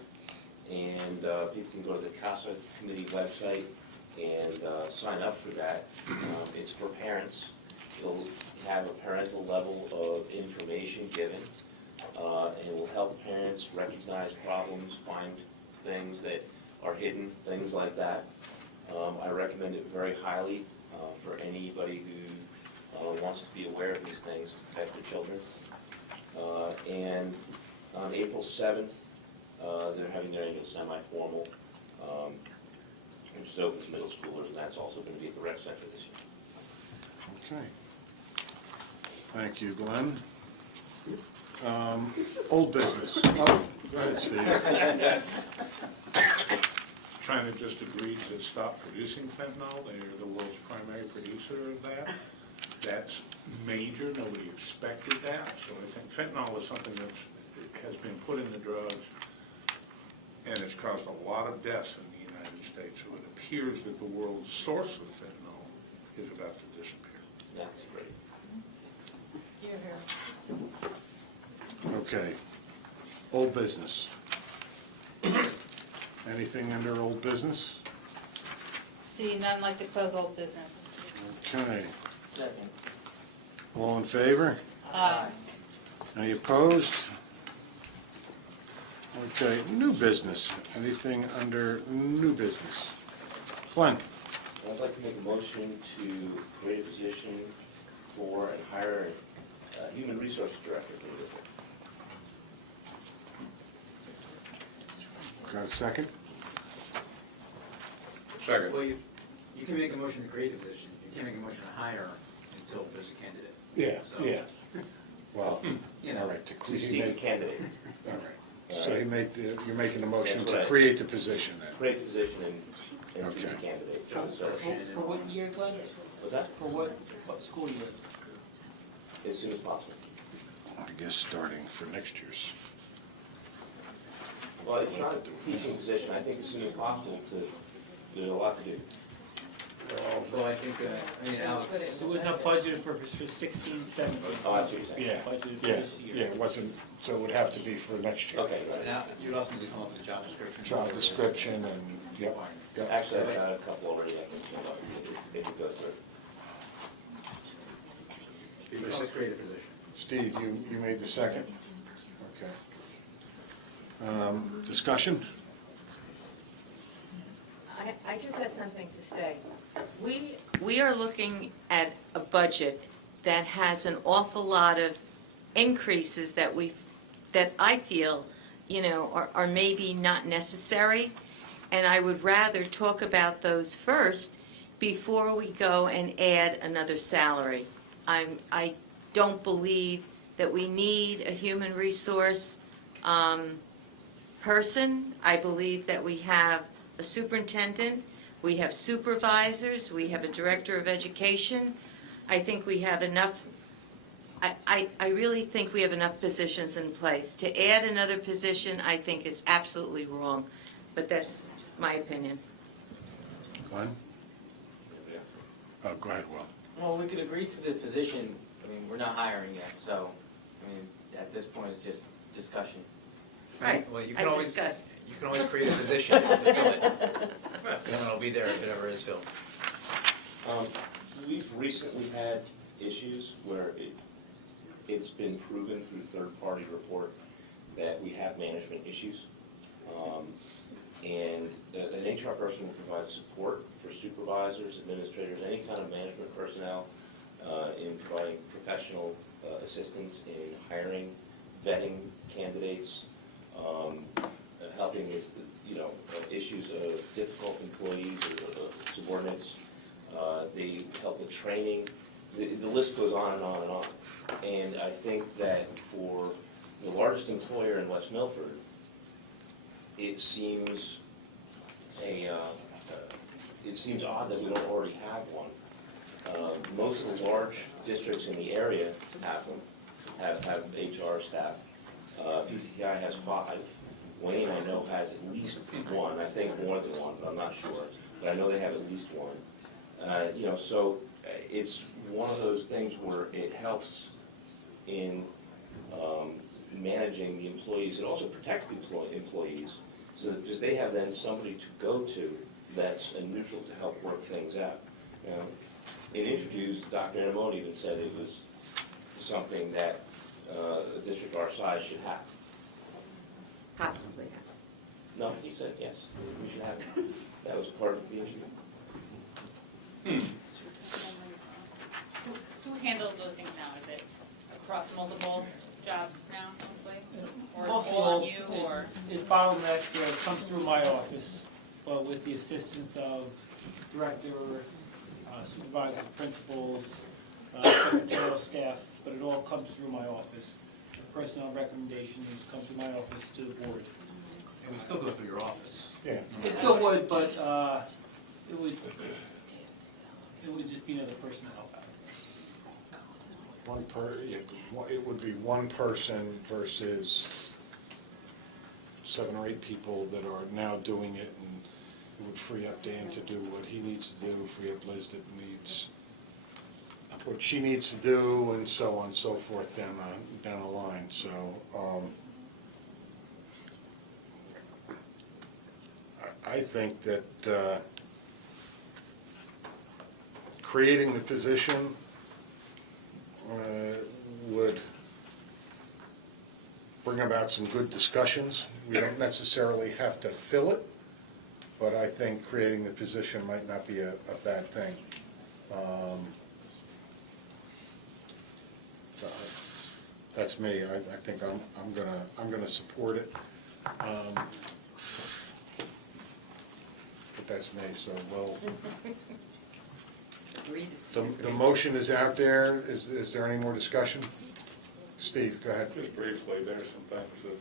And people can go to the CASA committee website and sign up for that. It's for parents. It'll have a parental level of information given, and it will help parents recognize problems, find things that are hidden, things like that. I recommend it very highly for anybody who wants to be aware of these things to protect their children. And on April 7th, they're having their annual semi-formal, which is open to middle schoolers, and that's also going to be at the rec center this year. Okay. Thank you, Glenn. Old business. Oh, go ahead, Steve. China just agreed to stop producing fentanyl. They are the world's primary producer of that. That's major. Nobody expected that. So I think fentanyl is something that has been put in the drugs, and it's caused a lot of deaths in the United States. So it appears that the world's source of fentanyl is about to disappear. That's great. Okay. Old business. Anything under old business? See, none like to close old business. Okay. Second. All in favor? Aye. Any opposed? Okay, new business. Anything under new business? Glenn? I'd like to make a motion to create a position for and hire a human resources director for the district. Got a second? Second. Well, you can make a motion to create a position. You can't make a motion to hire until there's a candidate. Yeah, So- yeah. Well, You know, all right. To seek a candidate. All right. So you're making a motion That's to what I- create the position then? Create the position and seek a Okay. candidate. For what year, Glenn? What's that? For what school year? As soon as possible. I guess starting for next year's. Well, it's not a teaching position. I think as soon as possible there's a lot to do. Well, I think, Alex. It was not budgeted for 16, 17. Oh, I see what you're saying. Yeah, Budgeted for yeah, this year. yeah, it wasn't, so it would have to be for next year. Okay, right. Now, you'd also need to come up with a job description. Job description and, yep, yep. Actually, I've got a couple already I can fill up if it goes through. Let's just create a position. Steve, you made the second? Okay. Discussion? I just have something to say. We are looking at a budget that has an awful lot of increases that I feel, are maybe not necessary. And I would rather talk about those first before we go and add another salary. I don't believe that we need a human resource person. I believe that we have a superintendent, we have supervisors, we have a director of education. I think we have enough, I really think we have enough positions in place. To add another position, I think is absolutely wrong, but that's my opinion. Glenn? Oh, go ahead, Will. Well, we could agree to the position, I mean, we're not hiring yet, so, I mean, at this point, it's just discussion. Right, Well, you I can always, discussed. you can always create a position to fill it. No one will be there if it ever is filled. We've recently had issues where it's been proven through third-party report that we have management issues. And an HR person will provide support for supervisors, administrators, any kind of management personnel in providing professional assistance in hiring, vetting candidates, helping with, issues of difficult employees or subordinates. They help with training. The list goes on and on and on. And I think that for the largest employer in West Milford, it seems odd that we don't already have one. Most of the large districts in the area have them, have HR staff. PCTI has 5. Wayne, I know, has at least 1. I think more than 1, but I'm not sure. But I know they have at least 1. So it's one of those things where it helps in managing the employees. It also protects the employees, so that because they have then somebody to go to that's a neutral to help work things out. In interviews, Dr. Anamone even said it was something that a district our size should have. Possibly. No, he said yes, we should have it. That was part of the interview. Who handles those things now? Is it across multiple jobs now, mostly? Or Mostly all on you, or? It's bottlenecks, it comes through my office, but with the assistance of director, supervisors, principals, secretarial staff, but it all comes through my office. The personnel recommendations come through my office to the board. It would still go through your office. Yeah. It still would, but it would just be another person to help out. It would be one person versus 7 or 8 people that are now doing it, and it would free up Dan to do what he needs to do, free up Liz that needs what she needs to do, and so on and so forth down the line. So I think that creating the position would bring about some good discussions. We don't necessarily have to fill it, but I think creating the position might not be a bad thing. So that's me. I think I'm gonna support it. But that's me. So well. The motion is out there. Is there any more discussion? Steve, go ahead. Just briefly, there's some things that,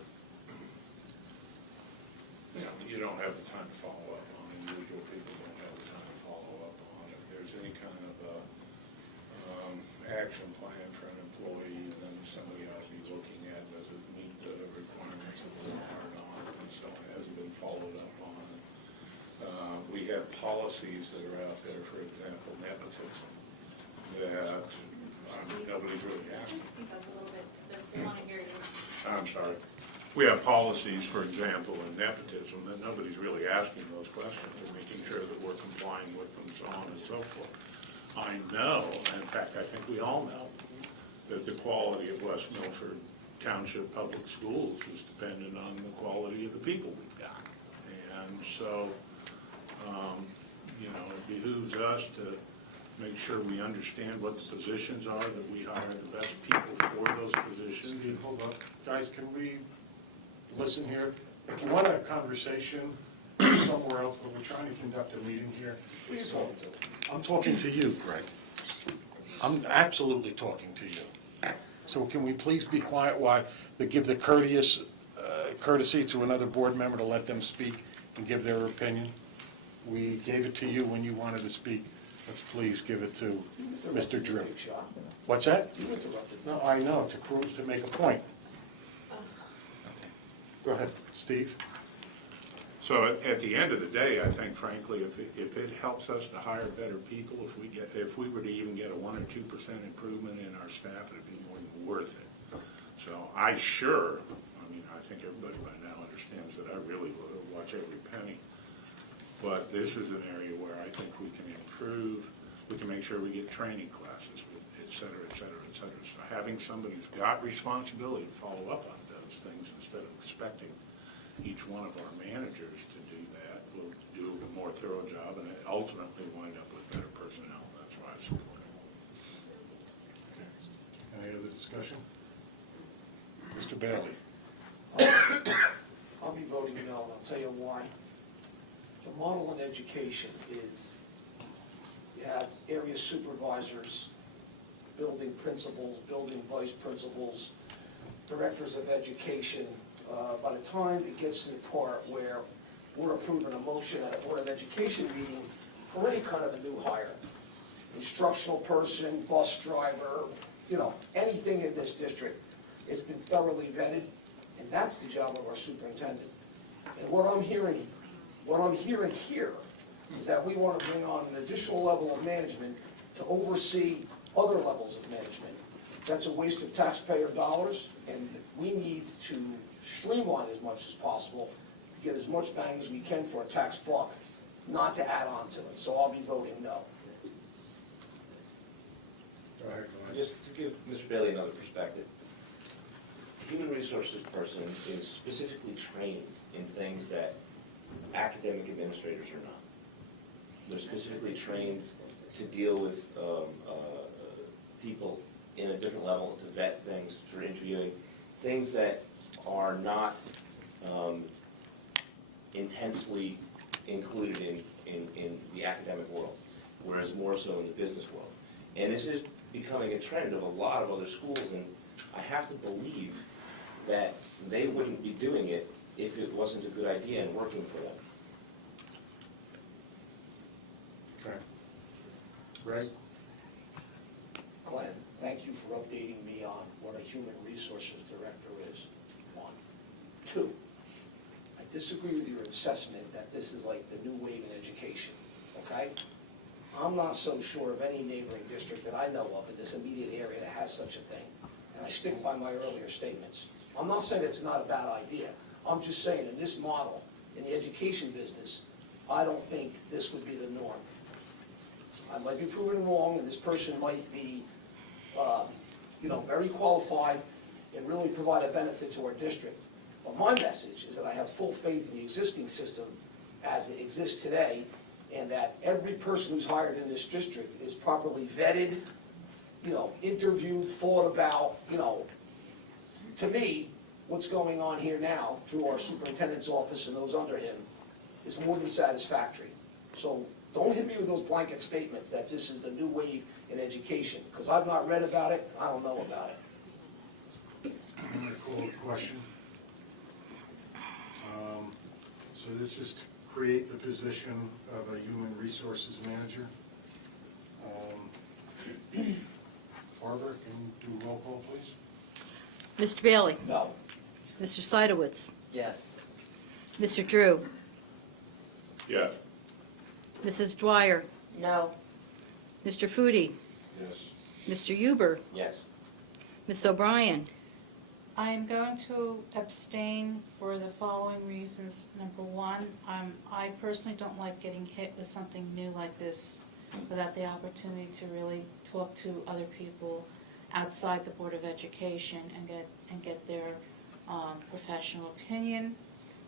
you don't have the time to follow up on. Individual people don't have the time to follow up on. If there's any kind of action plan for an employee, then somebody ought to be looking at, does it meet the requirements of the law or not, and so it hasn't been followed up on. We have policies that are out there, for example, nepotism, that nobody's really asking. I'm sorry. We have policies, for example, in nepotism, that nobody's really asking those questions and making sure that we're complying with them, so on and so forth. I know, in fact, I think we all know, that the quality of West Milford Township Public Schools is dependent on the quality of the people we've got. And so, it behooves us to make sure we understand what the positions are, that we hire the best people for those positions. Hold up. Guys, can we listen here? If you want a conversation somewhere else, but we're trying to conduct a meeting here. I'm talking to you, Greg. I'm absolutely talking to you. So can we please be quiet while they give the courtesy to another board member to let them speak and give their opinion? We gave it to you when you wanted to speak. Let's please give it to Mr. Drew. What's that? You interrupted. No, I know, to make a point. Go ahead, Steve. So at the end of the day, I think frankly, if it helps us to hire better people, if we were to even get a 1 or 2% improvement in our staff, it'd be more than worth it. So I think everybody by now understands that I really watch every penny. But this is an area where I think we can improve, we can make sure we get training classes, et cetera, et cetera, et cetera. So having somebody who's got responsibility to follow up on those things instead of expecting each one of our managers to do that will do a more thorough job and ultimately wind up with better personnel. That's why I support it. Any other discussion? Mr. Bailey? I'll be voting no, and I'll tell you why. The model in education is you have area supervisors, building principals, building vice principals, directors of education. By the time it gets to the part where we're approving a motion at a Board of Education meeting for any kind of a new hire, instructional person, bus driver, anything in this district, it's been thoroughly vetted, and that's the job of our superintendent. And what I'm hearing here is that we want to bring on an additional level of management to oversee other levels of management. That's a waste of taxpayer dollars, and if we need to streamline as much as possible to get as much bang as we can for a tax buck, not to add on to it. So I'll be voting no. Go ahead, Glenn. Just to give Mr. Bailey another perspective, a human resources person is specifically trained in things that academic administrators are not. They're specifically trained to deal with people in a different level, to vet things, for interviewing, things that are not intensely included in the academic world, whereas more so in the business world. And this is becoming a trend of a lot of other schools, and I have to believe that they wouldn't be doing it if it wasn't a good idea and working for them. Okay. Greg? Glenn, thank you for updating me on what a human resources director is, one. Two, I disagree with your assessment that this is like the new wave in education, okay? I'm not so sure of any neighboring district that I know of in this immediate area that has such a thing. And I stick by my earlier statements. I'm not saying it's not a bad idea. I'm just saying in this model, in the education business, I don't think this would be the norm. I might be proven wrong, and this person might be, very qualified and really provide a benefit to our district. But my message is that I have full faith in the existing system as it exists today, and that every person who's hired in this district is properly vetted, interviewed, thought about, to me, what's going on here now through our superintendent's office and those under him is more than satisfactory. So don't hit me with those blanket statements that this is the new wave in education, because I've not read about it, I don't know about it. I'm going to call a question. So this is to create the position of a human resources manager. Barbara, can you do a roll call, please? Mr. Bailey? No. Mr. Seidowitz? Yes. Mr. Drew? Yes. Mrs. Dwyer? No. Mr. Foodie? Yes. Mr. Huber? Yes. Ms. O'Brien? I am going to abstain for the following reasons. Number one, I personally don't like getting hit with something new like this without the opportunity to really talk to other people outside the Board of Education and get their professional opinion.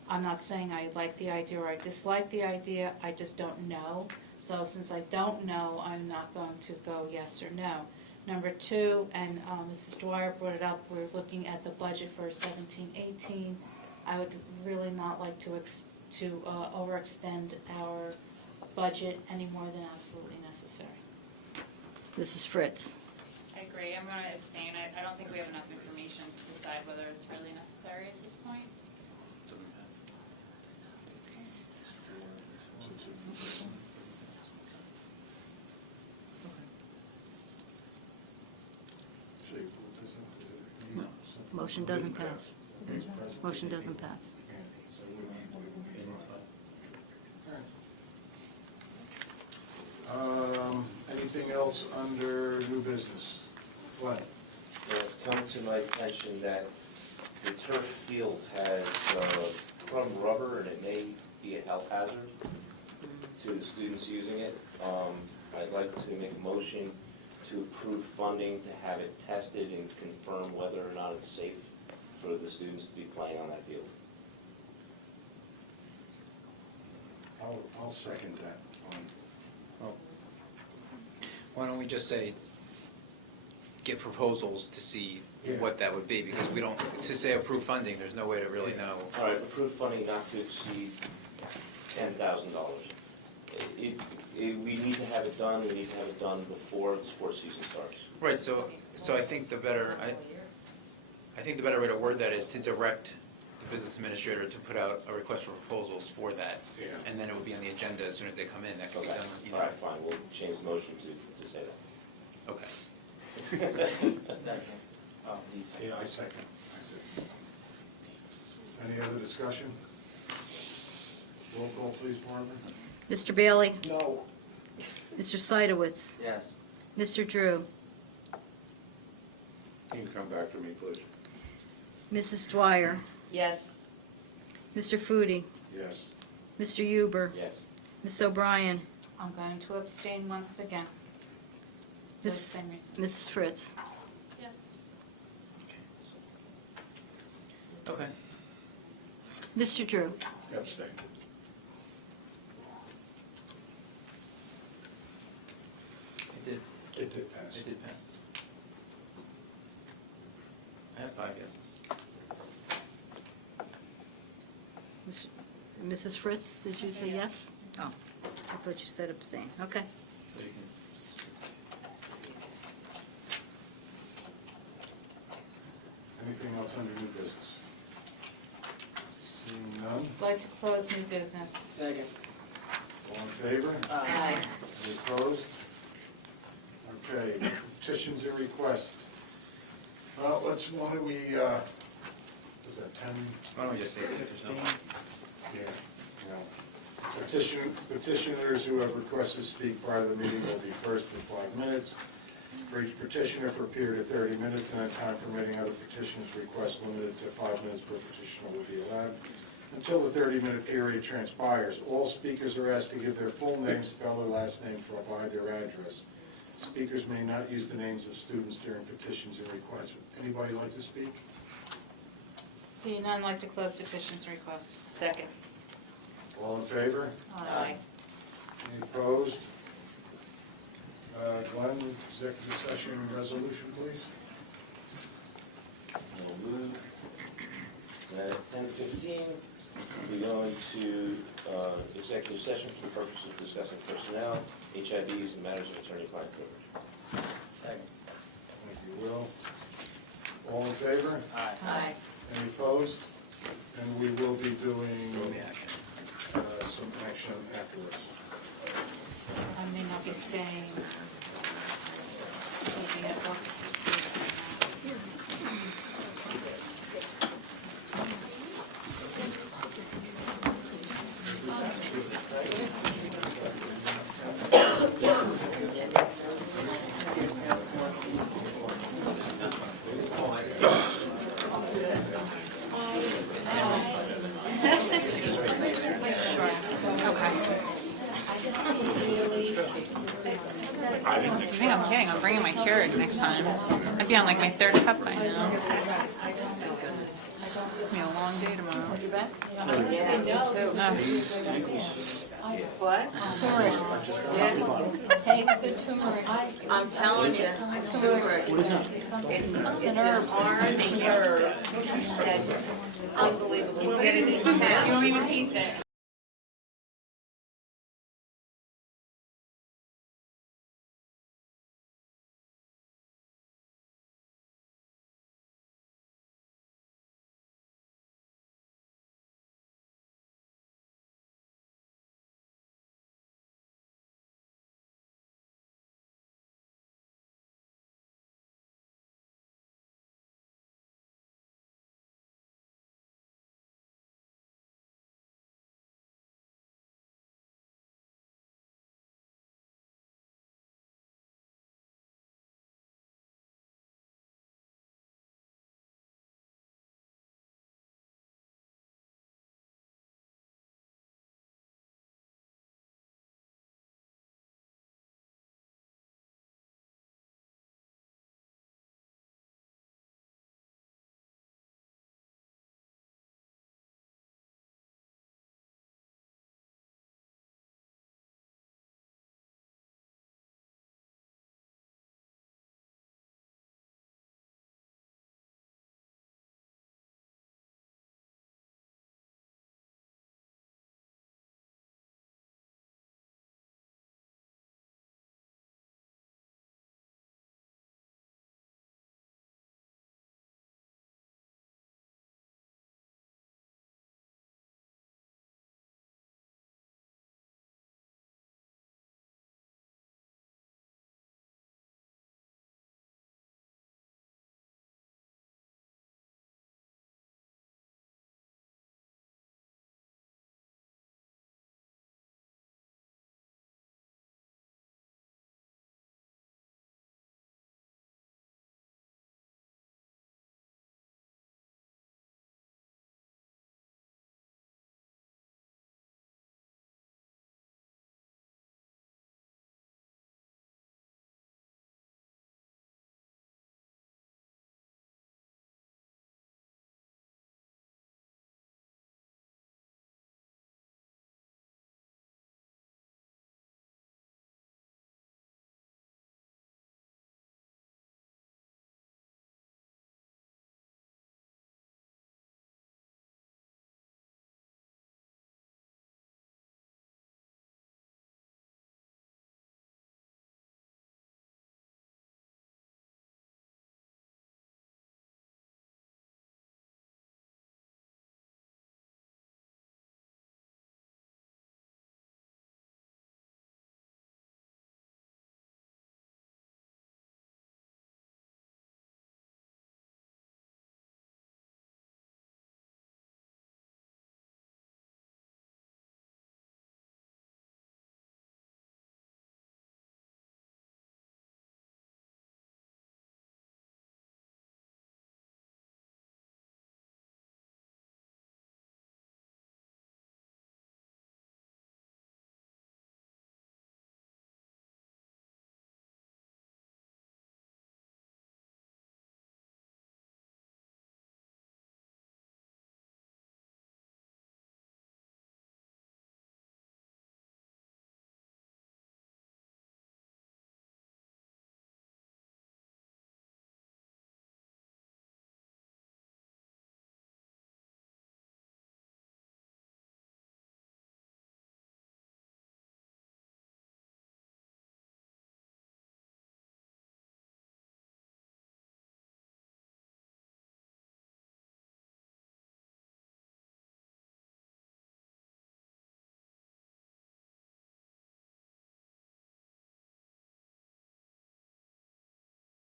I'm not saying I like the idea or I dislike the idea, I just don't know. So since I don't know, I'm not going to go yes or no. Number two, and Mrs. Dwyer brought it up, we're looking at the budget for 17-18. I would really not like to overextend our budget any more than absolutely necessary. Mrs. Fritz? I I agree, I'm gonna abstain. I don't think we have enough information to decide whether it's really necessary at this point. Motion doesn't pass. Motion doesn't pass. Anything else under new business? Glenn? It's come to my attention that the turf field has crumb rubber and it may be a health hazard to the students using it. I'd like to make a motion to approve funding to have it tested and confirm whether or not it's safe for the students to be playing on that field. I'll second that one. Well, why don't we just say, get proposals to see what that would be, because we don't, to say approve funding, there's no way to really know. All right, approve funding not to exceed $10,000. We need to have it done, we need to have it done before the sports season starts. Right, so I think the better, I think the better way to word that is to direct the business administrator to put out a request for proposals for that. Yeah. And then it would be on the agenda as soon as they come in, that can be done, you know. All right, fine, we'll change the motion to say that. Okay. Yeah, I second. Any other discussion? Roll call, please, Marvin. Mr. Bailey? No. Mr. Seidowitz? Yes. Mr. Drew? You can come back to me, please. Mrs. Dwyer? Yes. Mr. Foodie? Yes. Mr. Huber? Yes. Ms. O'Brien? I'm going to abstain once again. For the Miss- same reason. Mrs. Fritz? Yes. Okay. Mr. Drew? Abstain. It did. It did pass. It did pass. I have 5 yeses. Mrs. Fritz, did you say yes? Oh, I thought you said abstain. Okay. So you can. Anything else under new business? Seeing none, I'd like to close new business. Second. all in favor? Aye. Any opposed? Okay, petitions and requests. Well, why don't we, was that 10? Why don't we just say that there's no? Yeah, petitioners who have requested to speak prior to the meeting will be first for 5 minutes. For each petitioner for a period of 30 minutes, and at time permitting other petitioners' requests limited to 5 minutes per petitioner will be allowed until the 30-minute period transpires. All speakers are asked to give their full name, spell their last name, provide their address. Speakers may not use the names of students during petitions and requests. Anybody like to speak? Seeing none, I'd like to close petitions and requests. Second. All in favor? Aye. Any opposed? Glenn, executive session resolution, please. We'll move. At 10:15, we go into executive session for the purpose of discussing personnel, HIVs, and matters of attorney-client privilege. Thank you, Will. All in favor? Aye. Any opposed? And we will be doing Action. some action afterwards. I may not be staying. Leaving at 1:16. I think I'm kidding. I'm bringing my Keurig next time. I'd be on like my 3rd cup by now. It's gonna be a long day tomorrow. You back? Yeah, me too. What? Take good turmeric. I'm telling you, turmeric. It's an orange herb that's unbelievable. You get it in You town. don't even taste it.